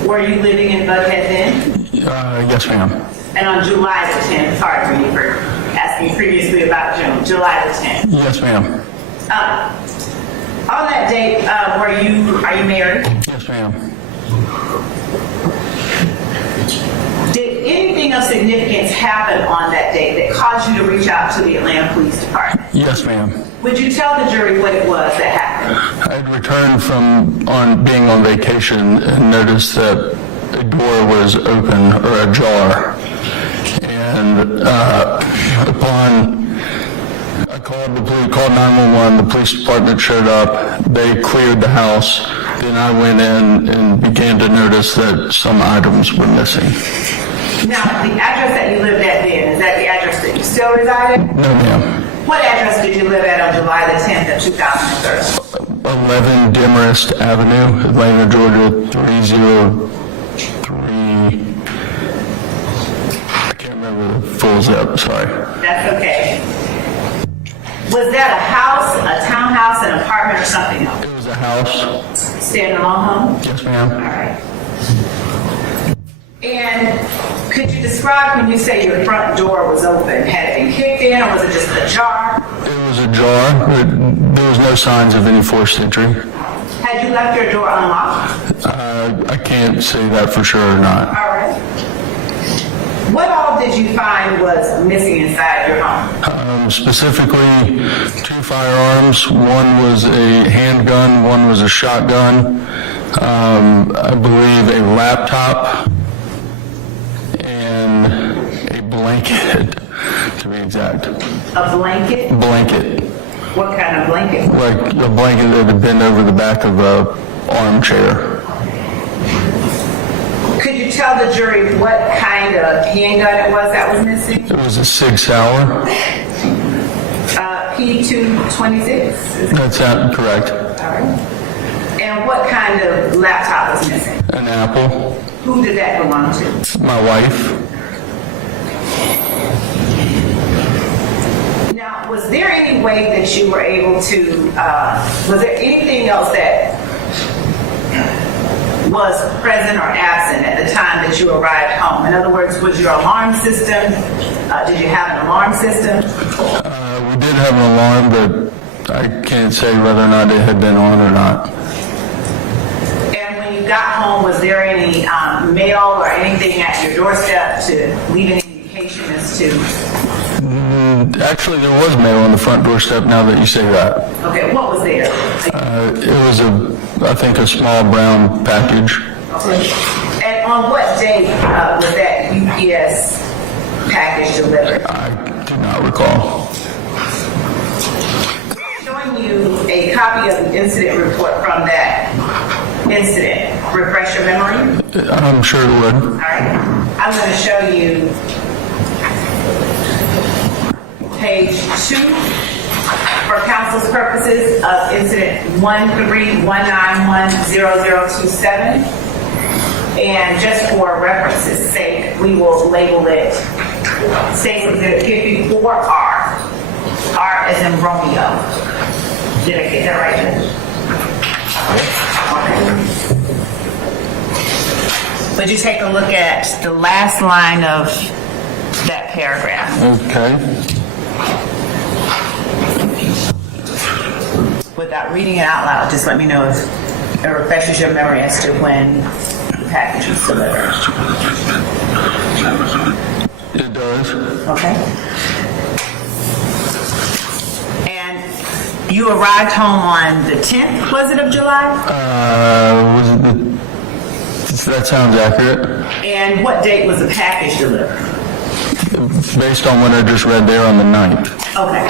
were you living in Buckhead then? Yes, ma'am. And on July the 10th, pardon me for asking previously about June, July the 10th. Yes, ma'am. On that date, are you married? Yes, ma'am. Did anything of significance happen on that day that caused you to reach out to the Atlanta Police Department? Yes, ma'am. Would you tell the jury what it was that happened? I had returned from being on vacation and noticed that a door was open or ajar. And I called 911, the police department showed up, they cleared the house, then I went in and began to notice that some items were missing. Now, the address that you lived at then, is that the address that you still reside at? No, ma'am. What address did you live at on July the 10th of 2013? 11 Demarest Avenue, Atlanta, Georgia, 303. I can't remember the full zip, sorry. That's okay. Was that a house, a townhouse, an apartment, or something else? It was a house. Standalone home? Yes, ma'am. All right. And could you describe when you say your front door was open? Had it been kicked in, or was it just ajar? It was ajar, but there was no signs of any forced entry. Had you left your door unlocked? I can't say that for sure or not. All right. What all did you find was missing inside your home? Specifically, 2 firearms. One was a handgun, one was a shotgun. I believe a laptop and a blanket, to be exact. A blanket? Blanket. What kind of blanket? Like a blanket that had been over the back of a armchair. Could you tell the jury what kind of handgun it was that was missing? It was a Sig Sauer. P226? That's not correct. All right. And what kind of laptop was missing? An Apple. Who did that belong to? My wife. Now, was there any way that you were able to, was there anything else that was present or absent at the time that you arrived home? In other words, was your alarm system, did you have an alarm system? We did have an alarm, but I can't say whether or not it had been on or not. And when you got home, was there any mail or anything at your doorstep to leave any indication as to? Actually, there was mail on the front doorstep now that you say that. Okay, what was there? It was I think a small brown package. Okay. And on what date was that UPS package delivered? I do not recall. Showing you a copy of the incident report from that incident. Refresh your memory? I'm sure it would. All right. I'm going to show you page 2 for counsel's purposes of incident 131910027. And just for reference's sake, we will label it State Exhibit 54R. R as in Romeo. Did I get that right? Okay. Would you take a look at the last line of that paragraph? Okay. Without reading it out loud, just let me know if it refreshes your memory as to when the package was delivered. It does. Okay. And you arrived home on the 10th, was it, of July? Was it that sounds accurate. And what date was the package delivered? Based on what I just read there on the 9th. Okay.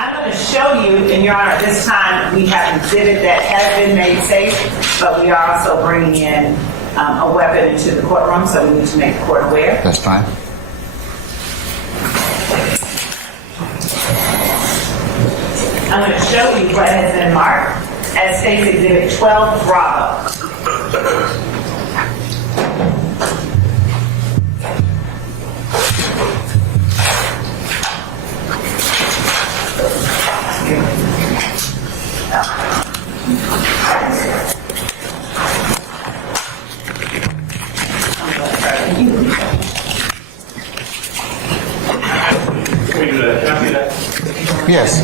I'm going to show you, and Your Honor, at this time we have an exhibit that has been made safe, but we are also bringing in a weapon into the courtroom, so we need to make the court aware. That's fine. I'm going to show you what has been marked as State's Exhibit 12 Bravo. Yes.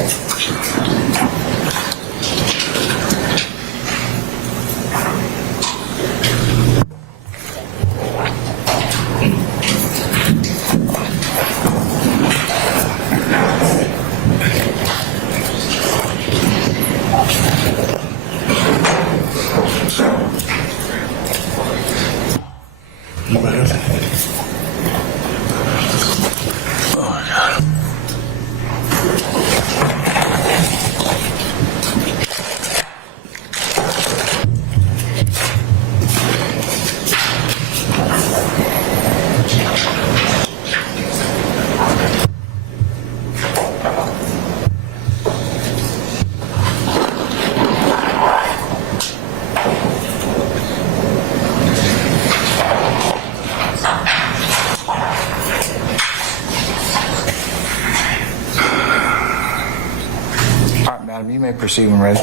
Madam, you may proceed when ready.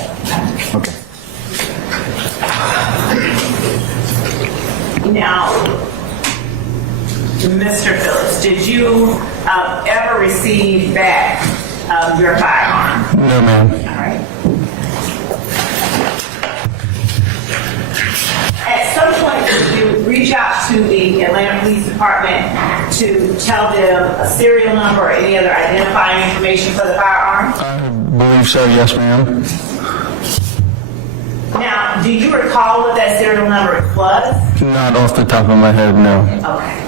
Okay. Now, Mr. Phillips, did you ever receive back your firearm? No, ma'am. All right. At some point, did you reach out to the Atlanta Police Department to tell them a serial number or any other identifying information for the firearm? I believe so, yes, ma'am. Now, do you recall what that serial number was? Not off the top of my head, no. Okay.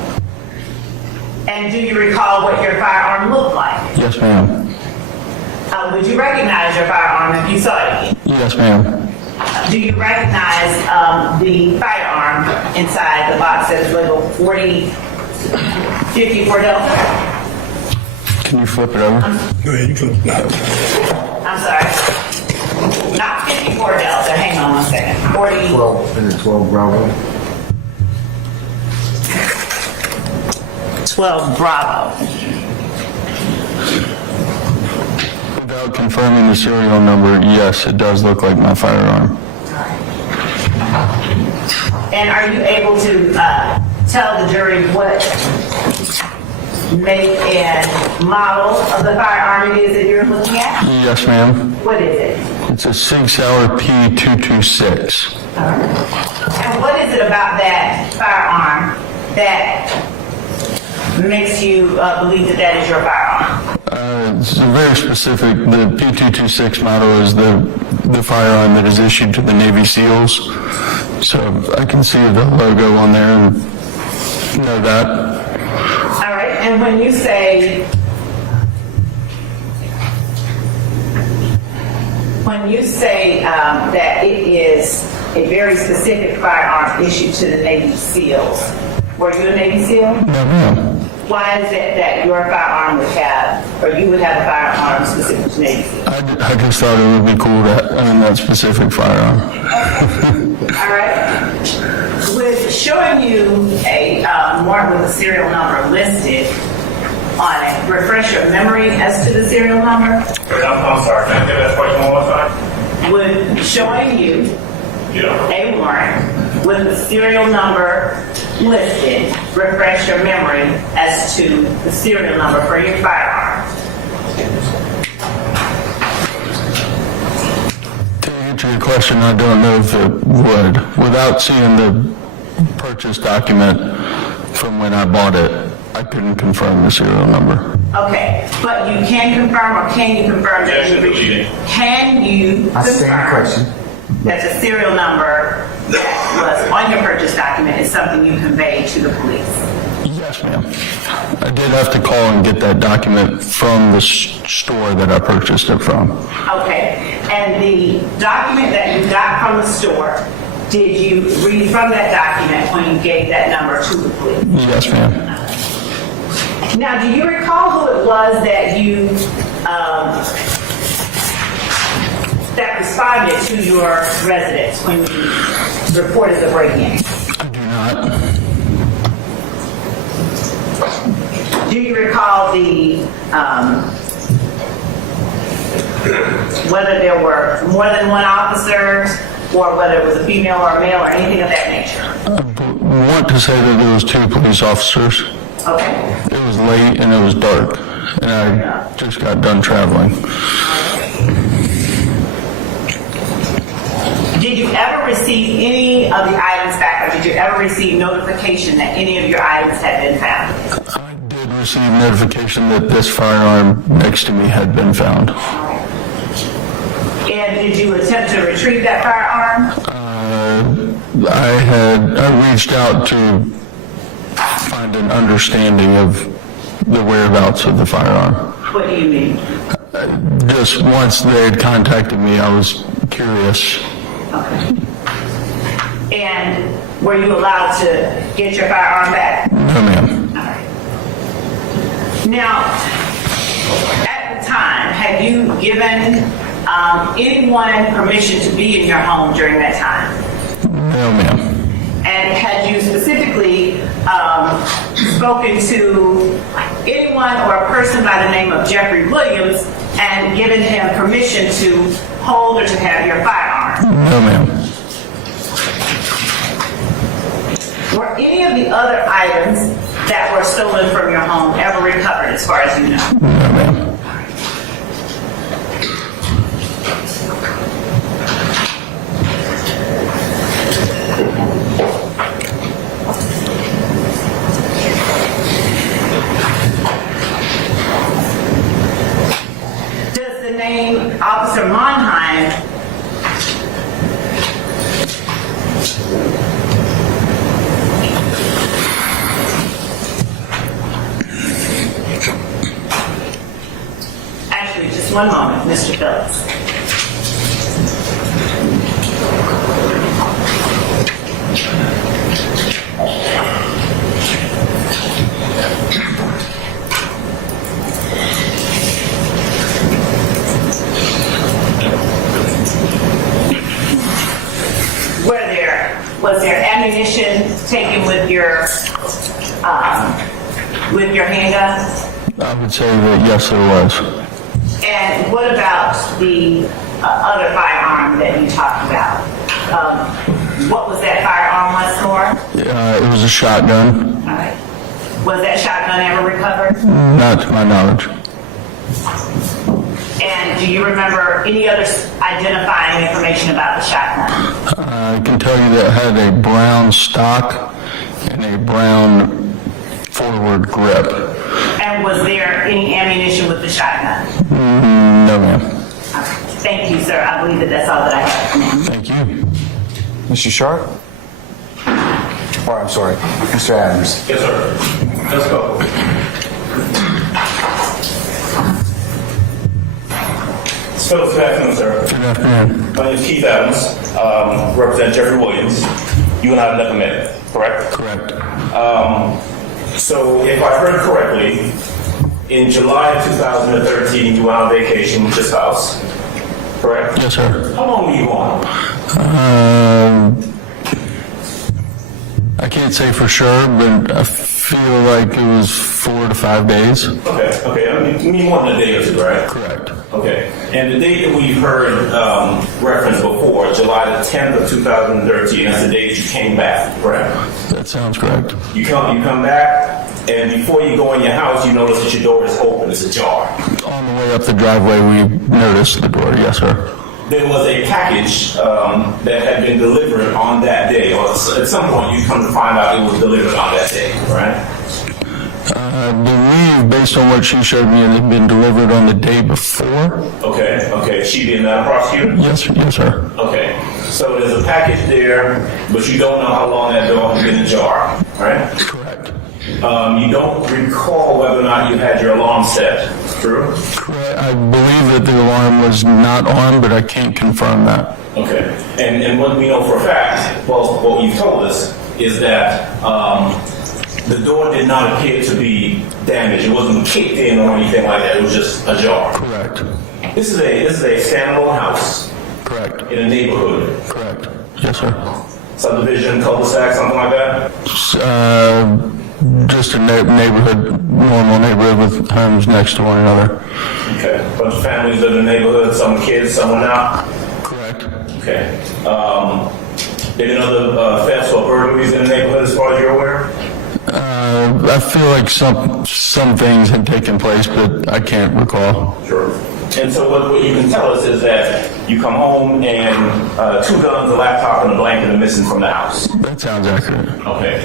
And do you recall what your firearm looked like? Yes, ma'am. Would you recognize your firearm if you saw it? Yes, ma'am. Do you recognize the firearm inside the box that's labeled 4054 Delta? Can you flip it over? Go ahead, you flip it. I'm sorry. Not 54 Delta. Hang on one second. 12 Bravo. 12 Bravo. Without confirming the serial number, yes, it does look like my firearm. And are you able to tell the jury what make and model of the firearm it is that you're looking at? Yes, ma'am. What is it? It's a Sig Sauer P226. And what is it about that firearm that makes you believe that that is your firearm? It's a very specific. The P226 model is the firearm that is issued to the Navy SEALs. So I can see the logo on there and know that. All right. And when you say that it is a very specific firearm issued to the Navy SEAls, were you a Navy SEAL? No, ma'am. Why is it that your firearm would have, or you would have a firearm specific to Navy SEAls? I just thought it would be cool to own that specific firearm. All right. With showing you a mark with a serial number listed on it, refresh your memory as to the serial number? I'm sorry, can I get that question one more time? With showing you a warrant with the serial number listed, refresh your memory as to the serial number for your firearm. To answer your question, I don't know if it would. Without seeing the purchase document from when I bought it, I couldn't confirm the serial number. Okay, but you can confirm, or can you confirm that can you confirm that the serial number that was on your purchase document is something you conveyed to the police? Yes, ma'am. I did have to call and get that document from the store that I purchased it from. Okay, and the document that you got from the store, did you read from that document when you gave that number to the police? Yes, ma'am. Now, do you recall who it was that you that responded to your residence when you reported the break-in? I do not. Do you recall the whether there were more than one officer, or whether it was a female or a male or anything of that nature? I want to say that there was 2 police officers. Okay. It was late and it was dark, and I just got done traveling. Did you ever receive any of the items back, or did you ever receive notification that any of your items had been found? I did receive notification that this firearm next to me had been found. And did you attempt to retrieve that firearm? I reached out to find an understanding of the whereabouts of the firearm. What do you mean? Just once they had contacted me, I was curious. Okay. And were you allowed to get your firearm back? No, ma'am. All right. Now, at the time, had you given anyone permission to be in your home during that time? No, ma'am. And had you specifically spoken to anyone or a person by the name of Jeffrey Williams and given him permission to hold or to have your firearm? No, ma'am. Were any of the other items that were stolen from your home ever recovered, as far as you know? No, ma'am. Does the name Officer Monheim actually, just one moment, Mr. Phillips. Was there ammunition taken with your handgun? I would say that yes, there was. And what about the other firearm that you talked about? What was that firearm once more? It was a shotgun. All right. Was that shotgun ever recovered? Not to my knowledge. And do you remember any other identifying information about the shotgun? I can tell you that it had a brown stock and a brown forward grip. And was there any ammunition with the shotgun? No, ma'am. Thank you, sir. I believe that that's all that I have. Thank you. Mr. Sharp? Or, I'm sorry, Mr. Adams. Yes, sir. Let's go. Phillips, good afternoon, sir. Good afternoon. My name is Keith Adams, represent Jeffrey Williams. You and I have never met, correct? Correct. So if I heard correctly, in July of 2013, you went on vacation with your spouse, correct? Yes, sir. How long were you gone? I can't say for sure, but I feel like it was 4 to 5 days. Okay. I mean more than a day or two, right? Correct. Okay. And the date that we've heard referenced before, July the 10th of 2013, that's the date you came back, correct? That sounds correct. You come back, and before you go in your house, you notice that your door is open, it's ajar. On the way up the driveway, we noticed the door. Yes, sir. There was a package that had been delivered on that day, or at some point you come to find out it was delivered on that day, right? I believe, based on what she showed me, it had been delivered on the day before. Okay. She did not prosecute? Yes, sir. Okay. So there's a package there, but you don't know how long that door has been ajar, right? Correct. You don't recall whether or not you had your alarm set, true? Correct. I believe that the alarm was not on, but I can't confirm that. Okay. And what we know for a fact, well, what you've told us, is that the door did not appear to be damaged. It wasn't kicked in or anything like that. It was just ajar. Correct. This is a standalone house. Correct. In a neighborhood. Correct. Yes, sir. Subdivision, cul-de-sac, something like that? Just a neighborhood, normal neighborhood with homes next to one another. Okay. A bunch of families live in the neighborhood, some kids, some are not? Correct. Okay. There been other thefts or burglaries in the neighborhood as far as you're aware? I feel like some things had taken place, but I can't recall. Sure. And so what you can tell us is that you come home and 2 guns, a laptop, and a blanket are missing from the house. That sounds accurate. Okay.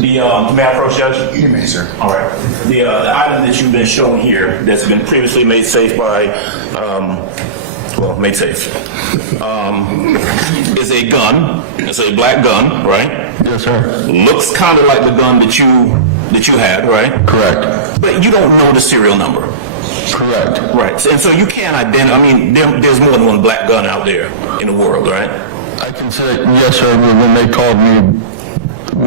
May I approach, Judge? You may, sir. All right. The item that you've been shown here that's been previously made safe by, made safe, is a gun. It's a black gun, right? Yes, sir. Looks kind of like the gun that you had, right? Correct. But you don't know the serial number. Correct. Right. And so you can't identify, there's more than one black gun out there in the world, right? I can say, yes, sir, but when they called me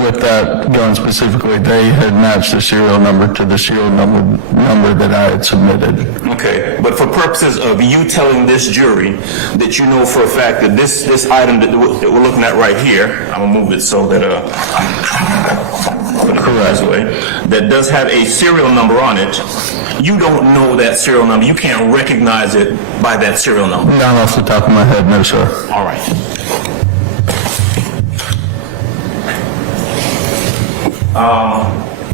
with that gun specifically, they had matched the serial number to the serial number that I had submitted. Okay. But for purposes of you telling this jury that you know for a fact that this item that we're looking at right here, I'm going to move it so that, put it this way, that does have a serial number on it, you don't know that serial number. You can't recognize it by that serial number. Not off the top of my head, no, sir. All right.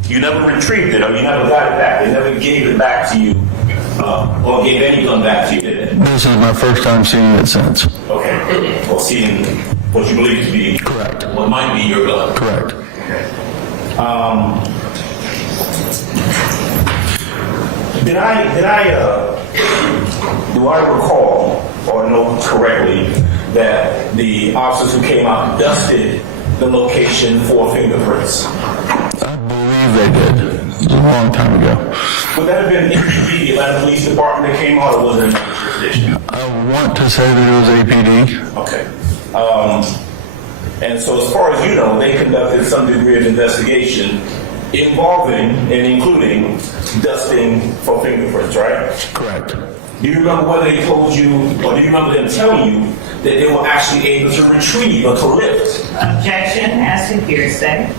You never retrieved it, or you never got it back. They never gave it back to you, or gave any gun back to you, did they? This is my first time seeing it since. Okay. Or seeing what you believe to be Correct. what might be your gun. Correct. Do I recall or know correctly that the officers who came out dusted the location for fingerprints? I believe they did. It was a long time ago. Would that have been the Atlanta Police Department that came out, or was it another jurisdiction? I want to say that it was APD. Okay. And so as far as you know, they conducted some degree of investigation involving and including dusting for fingerprints, right? Correct. Do you remember whether they told you, or do you remember them telling you that they were actually able to retrieve or to lift? Objection as to hearsay.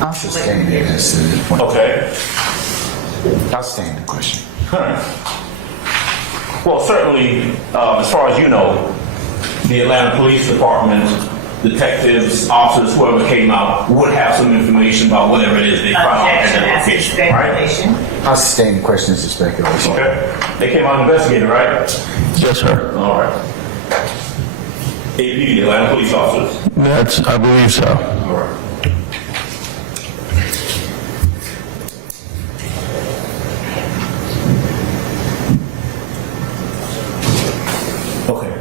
I'll sustain this point. Okay. I'll sustain the question. All right. Well, certainly, as far as you know, the Atlanta Police Department, detectives, officers, whoever came out, would have some information about whatever it is they found at that location, right? I'll sustain the question as a speculation. Okay. They came out and investigated, right? Yes, sir. All right. APD, Atlanta Police Officers. I believe so. All right. Okay.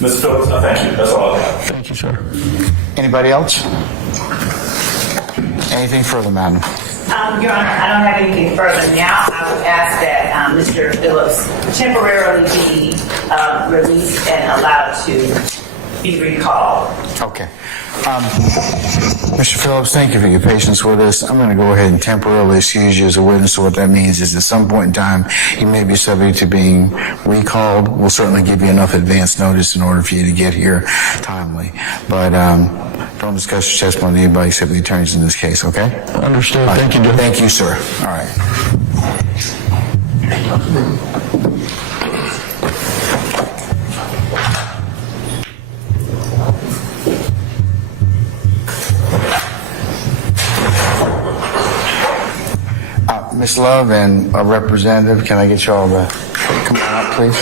Mr. Phillips, thank you. That's all I got. Thank you, sir. Anybody else? Anything further, madam? Your Honor, I don't have anything further now. I would ask that Mr. Phillips temporarily be released and allowed to be recalled. Okay. Mr. Phillips, thank you for your patience with us. I'm going to go ahead and temporarily excuse you as a witness. So what that means is at some point in time, you may be subject to being recalled. We'll certainly give you enough advance notice in order for you to get here timely. But don't discuss your testimony with anybody except the attorneys in this case, okay? Understood. Right. Thank you, Judge. Thank you, sir. All right. Ms. Love and a representative, can I get you all to come on up, please?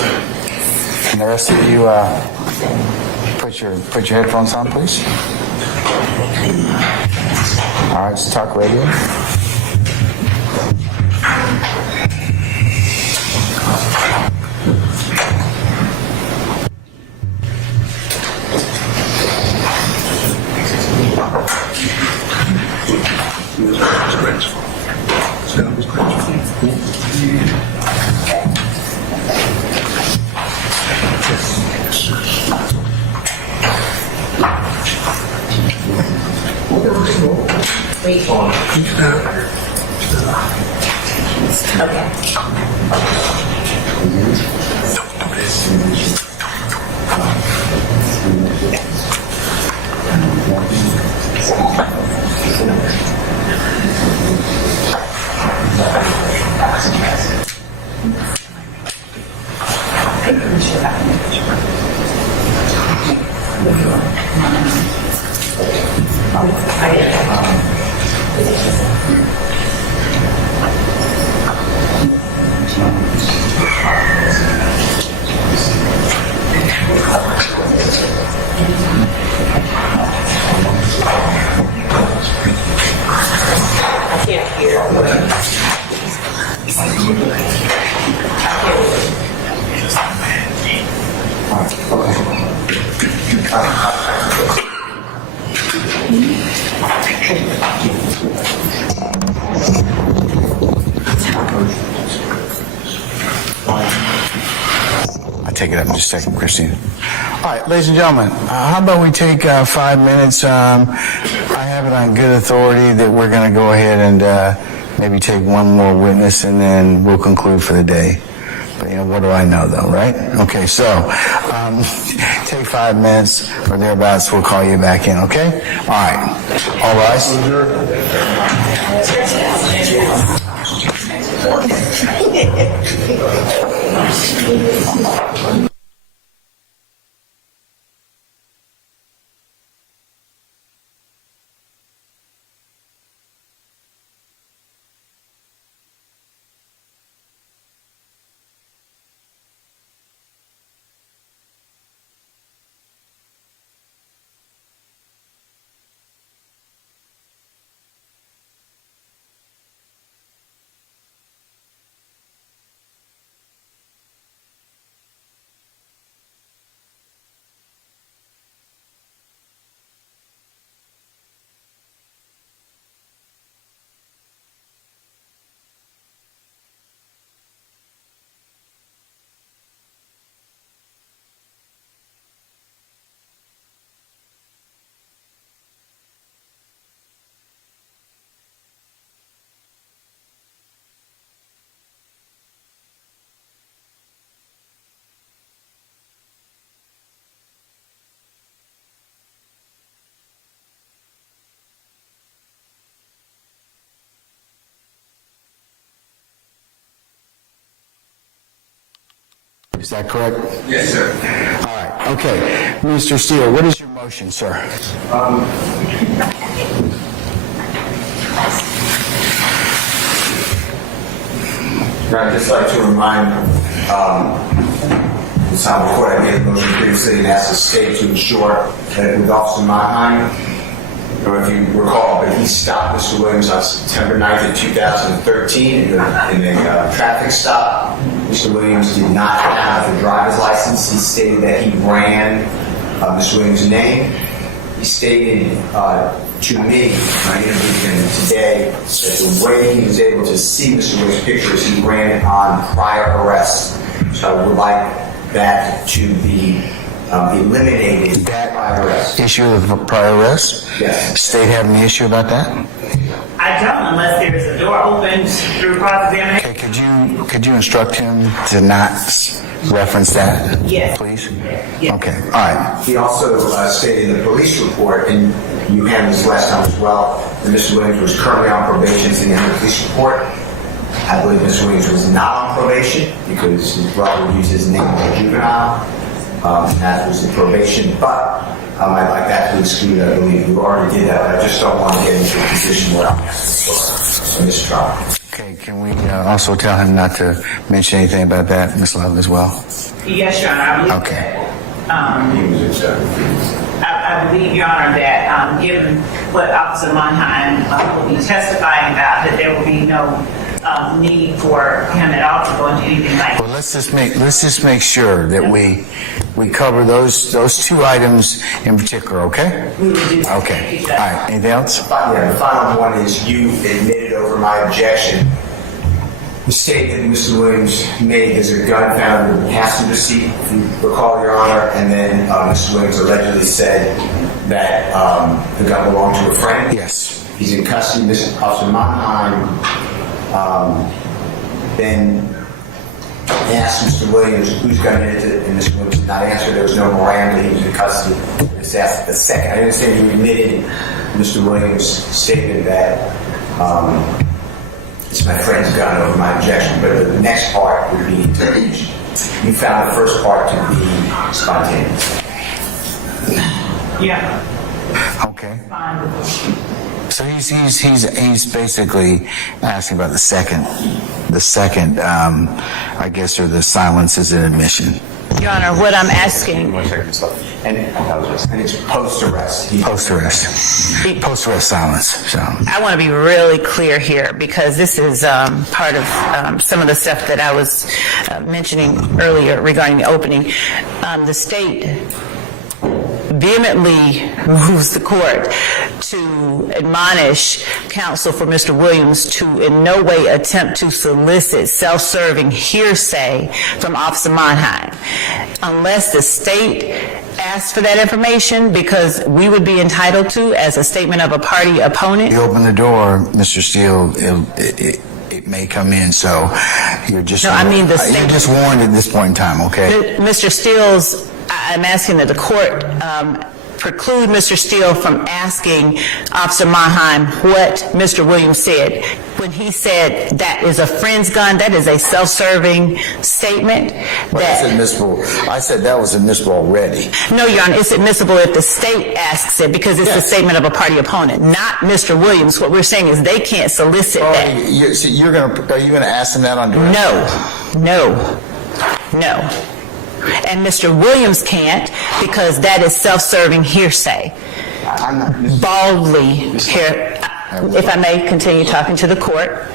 And the rest of you, put your headphones on, please. All right, it's talk radio. I'll take it up in just a second, Christine. All right, ladies and gentlemen, how about we take 5 minutes? I have it on good authority that we're going to go ahead and maybe take one more witness and then we'll conclude for the day. But, what do I know, though, right? Okay, so take 5 minutes or thereabouts. We'll call you back in, okay? All right. All rise. Is that correct? Yes, sir. All right. Okay. Mr. Steele, what is your motion, sir? I'd just like to remind the Sound Court, I made a motion previously and asked the state to ensure that with Officer Mannheim, or if you recall, but he stopped Mr. Williams on September 9th of 2013 in a traffic stop. Mr. Williams did not have the driver's license. He stated that he ran Mr. Williams' name. He stated to me, when I interviewed him today, that the way he was able to see Mr. Williams' pictures, he ran it on prior arrest. So I would like that to be eliminated. That prior arrest. issue of prior arrest? Yes. State have any issue about that? I don't, unless there's a door opened through cross-examination. Okay, could you instruct him to not reference that? Yes. Please? Yes. Okay, all right. He also stated in the police report, and you had this last time as well, that Mr. Williams was currently on probation. It's in the police report. I believe Mr. Williams was not on probation because his brother used his name as a juvenile. That was the probation, but I'd like that to exclude. I believe we already did that, but I just don't want to get into a position where I'm asking for a mistrial. Okay, can we also tell him not to mention anything about that, Ms. Love, as well? Yes, Your Honor. I believe Okay. I believe, Your Honor, that given what Officer Mannheim will be testifying about, that there will be no need for him at all to go into anything like Well, let's just make sure that we cover those two items in particular, okay? we would do. Okay. All right. Anything else? Yeah, the final one is you admitted over my objection the statement Mr. Williams made. There's a gun found in the passenger seat, if you recall, Your Honor, and then Mr. Williams allegedly said that the gun belonged to a friend. Yes. He's in custody. Mr. Officer Mannheim then asked Mr. Williams whose gun it is, and Mr. Williams did not answer. There was no Miranda. He was in custody. Just asked the second. I didn't say you admitted Mr. Williams' statement that it's my friend's gun over my objection, but the next part would be interrogation. You found the first part to be spontaneous. Yeah. Okay. Fine. So he's basically asking about the second, I guess, or the silence is an admission. Your Honor, what I'm asking, And it's post-arrest. Post-arrest silence. So I want to be really clear here because this is part of some of the stuff that I was mentioning earlier regarding the opening. The state vehemently moves the court to admonish counsel for Mr. Williams to in no way attempt to solicit self-serving hearsay from Officer Mannheim unless the state asks for that information, because we would be entitled to as a statement of a party opponent. you open the door, Mr. Steele, it may come in, so you're just No, I mean the you're just warned at this point in time, okay? Mr. Steele's, I I'm asking that the court preclude Mr. Steele from asking Officer Monheim what Mr. Williams said. When he said that is a friend's gun, that is a self-serving statement. That's admissible. I said that was admissible already. No, Your Honor, it's admissible if the state asks it because it's a statement of a party opponent, not Mr. Williams. What we're saying is they can't solicit that. Are you going to ask them that on direct? No. And Mr. Williams can't because that is self-serving hearsay. Baldly, here, if I may continue talking to the court,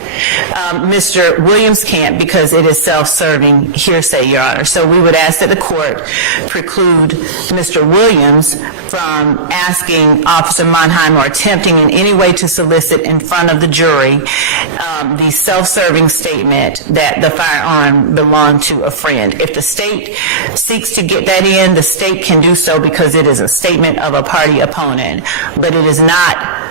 Mr. Williams can't because it is self-serving hearsay, Your Honor. So we would ask that the court preclude Mr. Williams from asking Officer Monheim or attempting in any way to solicit in front of the jury the self-serving statement that the firearm belonged to a friend. If the state seeks to get that in, the state can do so because it is a statement of a party opponent, but it is not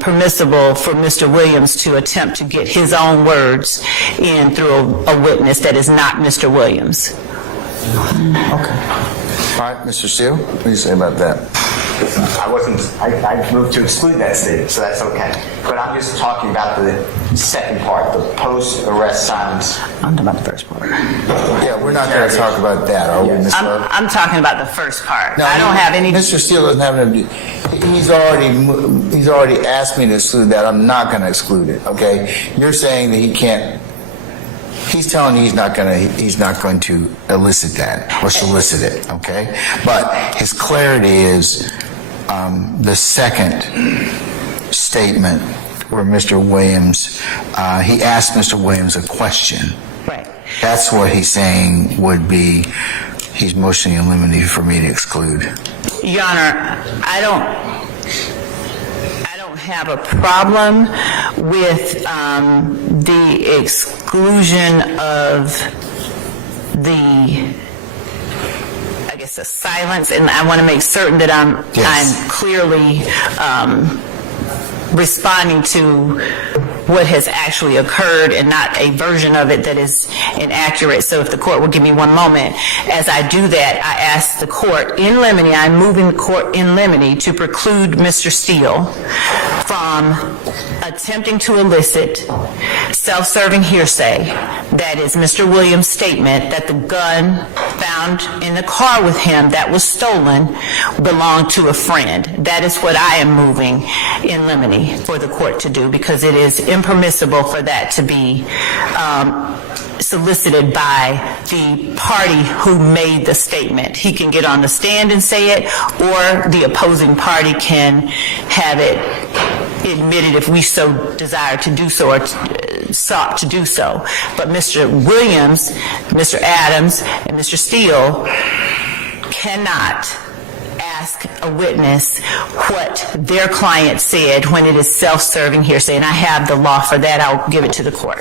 permissible for Mr. Williams to attempt to get his own words in through a witness that is not Mr. Williams. Okay. All right, Mr. Steele, what do you say about that? I moved to exclude that statement, so that's okay. But I'm just talking about the second part, the post-arrest silence. I'm talking about the first part. Yeah, we're not going to talk about that, are we, Ms. Love? I'm talking about the first part. No, I don't have any... Mr. Steele doesn't have any... He's already asked me to exclude that. I'm not going to exclude it, okay? You're saying that he can't... He's telling you he's not going to elicit that or solicit it, okay? But his clarity is the second statement where Mr. Williams, he asked Mr. Williams a question. Right. That's what he's saying would be, he's motioning in limine for me to exclude. Your Honor, I don't have a problem with the exclusion of the, I guess, the silence, and I want to make certain that I'm clearly responding to what has actually occurred and not a version of it that is inaccurate. So if the court will give me one moment. As I do that, I ask the court in limine, I'm moving the court in limine to preclude Mr. Steele from attempting to elicit self-serving hearsay, that is Mr. Williams' statement that the gun found in the car with him that was stolen belonged to a friend. That is what I am moving in limine for the court to do, because it is impermissible for that to be solicited by the party who made the statement. He can get on the stand and say it, or the opposing party can have it admitted if we so desire to do so or sought to do so. But Mr. Williams, Mr. Adams, and Mr. Steele cannot ask a witness what their client said when it is self-serving hearsay, and I have the law for that. I'll give it to the court.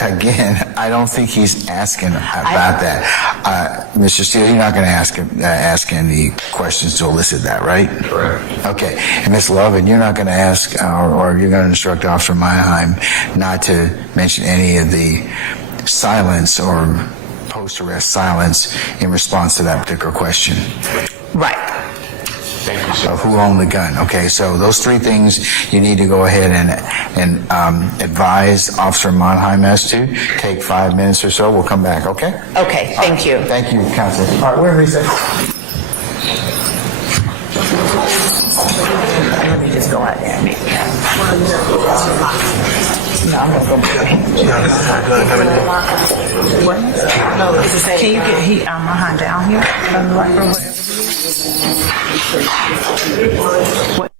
Again, I don't think he's asking about that. Mr. Steele, you're not going to ask any questions to elicit that, right? Correct. Okay. And Ms. Lovett, you're not going to ask, or you're going to instruct Officer Meyerheim not to mention any of the silence or post-arrest silence in response to that particular question. Right. Thank you, sir. Of who owned the gun. Okay, so those three things you need to go ahead and advise Officer Monheim as to. Take 5 minutes or so. We'll come back, okay? Okay, thank you. Thank you, Counsel. All right, we're in recess. Let me just go out there and make No, I'm going to go What? No, it's the same. Can you get Mahan down here? What?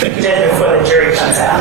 Just before the jury comes out.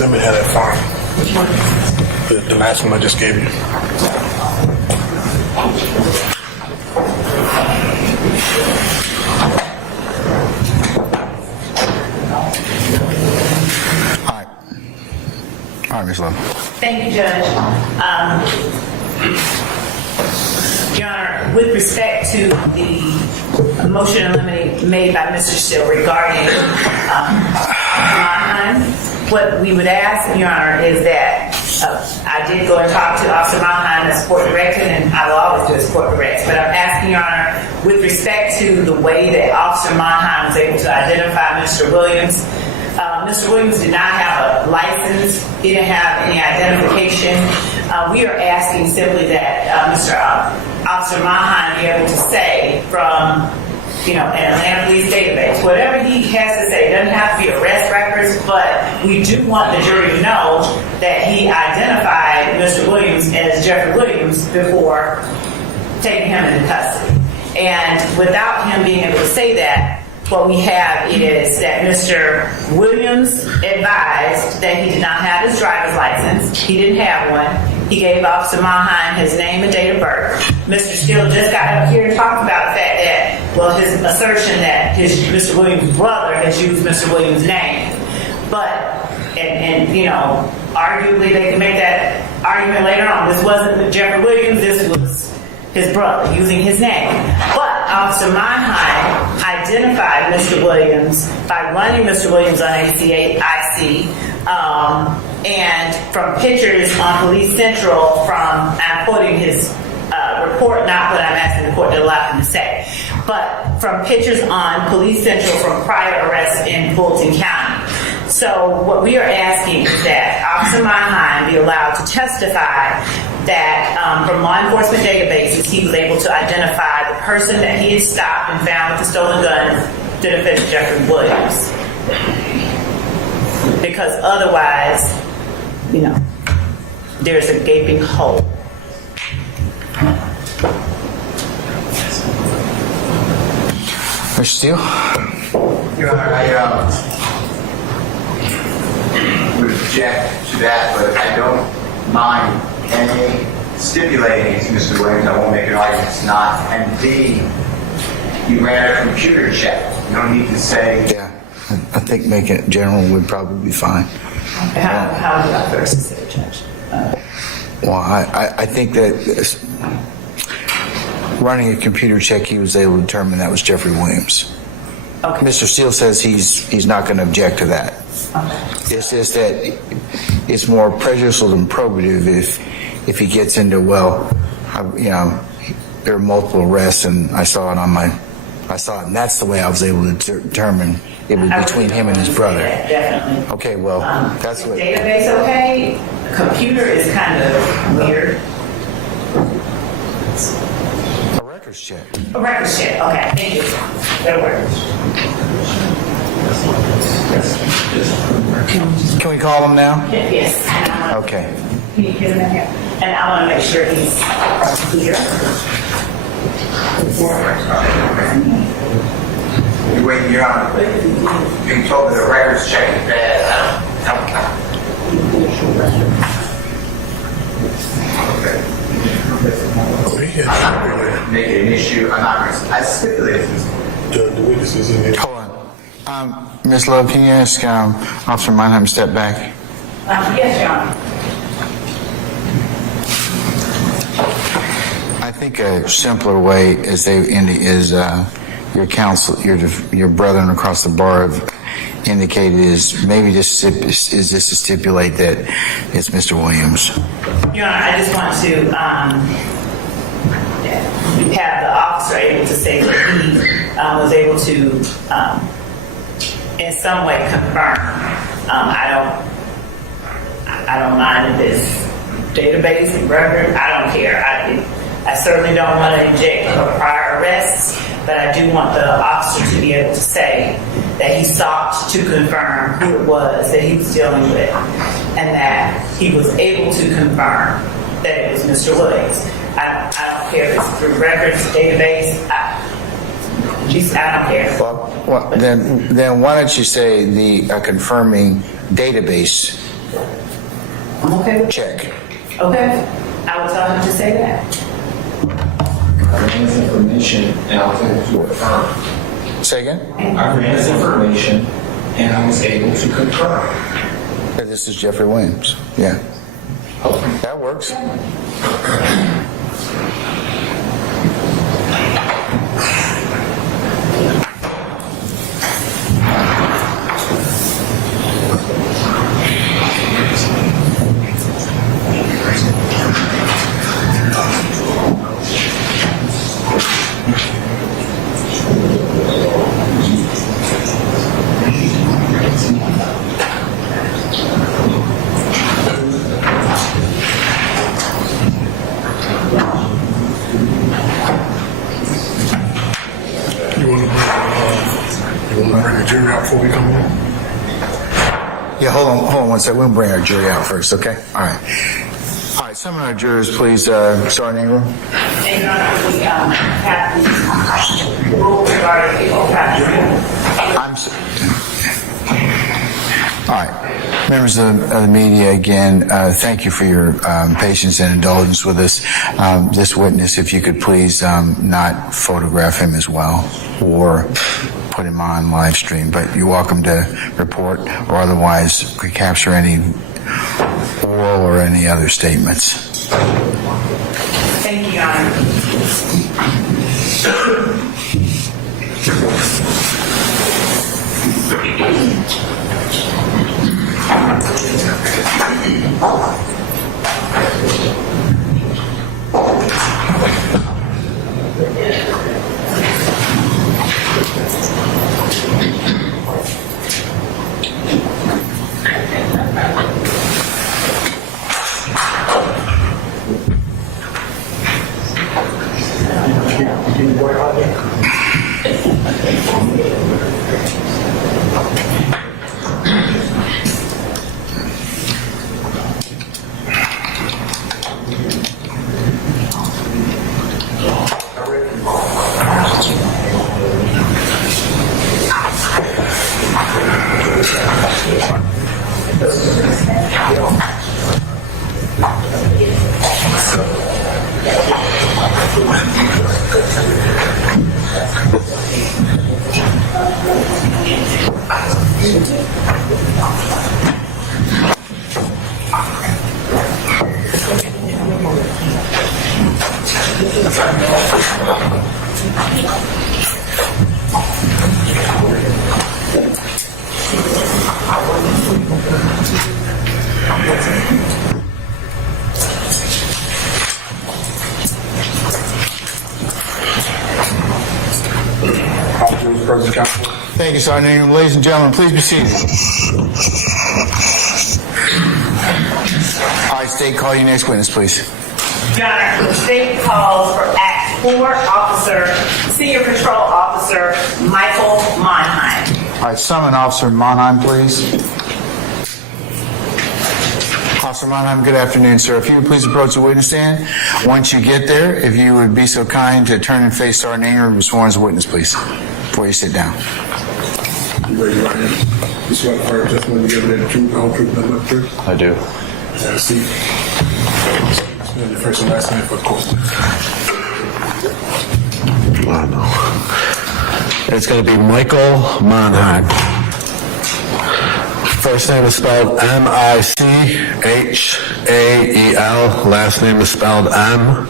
Let me have that farm. The last one I just gave you. All right, Ms. Love. Thank you, Judge. Your Honor, with respect to the motion in limine made by Mr. Still regarding Mannheim, what we would ask, Your Honor, is that I did go and talk to Officer Mannheim as court directed, and I will always do as court directed, but I'm asking, Your Honor, with respect to the way that Officer Mannheim was able to identify Mr. Williams, Mr. Williams did not have a license. He didn't have any identification. We are asking simply that Officer Mannheim be able to say from, an Atlanta police database, whatever he has to say. It doesn't have to be arrest records, but we do want the jury to know that he identified Mr. Williams as Jeffrey Williams before taking him into custody. And without him being able to say that, what we have is that Mr. Williams advised that he did not have his driver's license. He didn't have one. He gave Officer Mannheim his name and date of birth. Mr. Steele just got up here and talked about the fact that, his assertion that Mr. Williams' brother has used Mr. Williams' name. But, arguably they can make that argument later on. This wasn't Jeffrey Williams, this was his brother using his name. But Officer Meinheim identified Mr. Williams by running Mr. Williams on ACIC, and from pictures on Police Central I'm quoting his report, not what I'm asking the court to allow him to say, but from pictures on Police Central from prior arrests in Fulton County. So what we are asking is that Officer Meinheim be allowed to testify that from law enforcement databases, he was able to identify the person that he had stopped and found with the stolen gun, the defendant Jeffrey Williams. Because otherwise, there's a gaping hole. Mr. Steele? Your Honor, I would object to that, but I don't mind A, stipulating it's Mr. Williams. I won't make an argument it's not. And B, you ran a computer check. You don't need to say. Yeah, I think making it general would probably be fine. How would that first say, Judge? Well, I think that running a computer check, he was able to determine that was Jeffrey Williams. Okay. Mr. Steele says he's not going to object to that. Okay. It's just that it's more prejudicial than probative if he gets into, there are multiple arrests and I saw it and that's the way I was able to determine it was between him and his brother. Definitely. Okay, well, that's what. Database, okay. Computer is kind of weird. A records check. A records check. Okay, thank you. That'll work. Can we call him now? Yes. Okay. Can you get him in here? And I want to make sure he's clear. You wait, Your Honor. You told me the records check is bad. I don't I'm not going to make it an issue. I'm not going to. I stipulate The witnesses in here. Hold on. Ms. Love, can you ask Officer Meinheim to step back? Yes, Your Honor. I think a simpler way is your counsel, your brethren across the bar have indicated is maybe just to stipulate that it's Mr. Williams. Your Honor, I just want to have the officer able to say that he was able to, in some way, confirm. I don't mind if it's database and record. I don't care. I certainly don't want to inject prior arrests, but I do want the officer to be able to say that he sought to confirm who it was that he was dealing with, and that he was able to confirm that it was Mr. Williams. I don't care if it's through records, database. I don't care. Well, then why don't you say the confirming database I'm okay with check? Okay. I will tell him to say that. I ran this information and I was able to confirm. Say again? I ran this information and I was able to confirm. That this is Jeffrey Williams. Yeah. That works. You want to bring the jury out before we come in? Yeah, hold on one second. We'll bring our jury out first, okay? All right. All right, some of our jurors, please, Sergeant Ingram. And Your Honor, we have the rule regarding the All right. Members of the media, again, thank you for your patience and indulgence with us. This witness, if you could please not photograph him as well or put him on live stream, but you're welcome to report or otherwise capture any oral or any other statements. Thank you, Your Honor. Thank you, Sergeant. Ladies and gentlemen, please be seated. All right, State, call your next witness, please. Your Honor, the state calls for Act 4 Officer, Senior Patrol Officer Michael Monheim. All right, summon Officer Monheim, please. Officer Monheim, good afternoon, sir. If you would please approach the witness stand. Once you get there, if you would be so kind to turn and face Sergeant Ingram and be sworn as a witness, please, before you sit down. You raise your right hand. You swear to affirm testimony you give the truth, the whole truth, nothing but the truth. I do. Have a seat. Spell your first and last name for the court. I know. It's going to be Michael Monheim. First name is spelled Michael. Last name is spelled Monheim.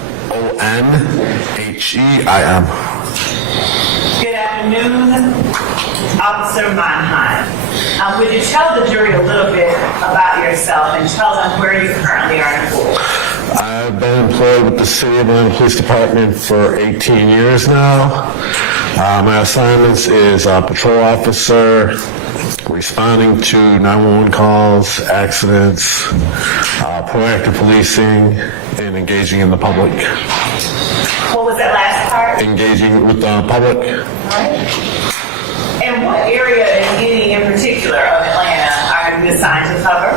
Good afternoon, Officer Monheim. Would you tell the jury a little bit about yourself and tell them where you currently are employed? I've been employed with the City of Atlanta Police Department for 18 years now. My assignments is patrol officer, responding to 911 calls, accidents, proactive policing, and engaging in the public. What was that last part? Engaging with the public. Right. And what area, if any, in particular of Atlanta are you assigned to cover?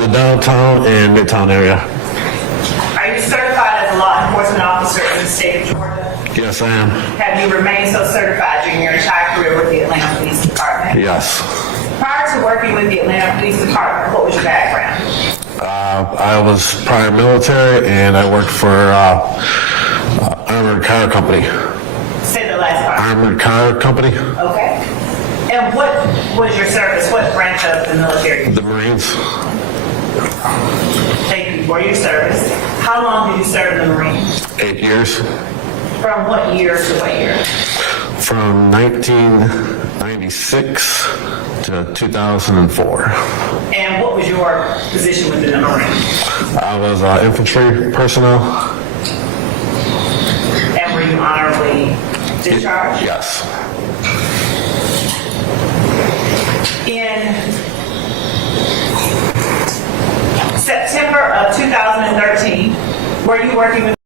The downtown and midtown area. Are you certified as a law enforcement officer in the state of Georgia? Yes, I am. Have you remained so certified during your entire career with the Atlanta Police Department? Yes. Prior to working with the Atlanta Police Department, what was your background? I was prior military, and I worked for Armored Car Company. Say the last part. Armored Car Company. Okay. And what was your service? What branch of the military? The Marines. Thank you for your service. How long did you serve in the Marines? 8 years. From what year to what year? From 1996 to 2004. And what was your position within the Marines? I was infantry personnel. And were you honorably discharged? Yes. In September of 2013, were you working with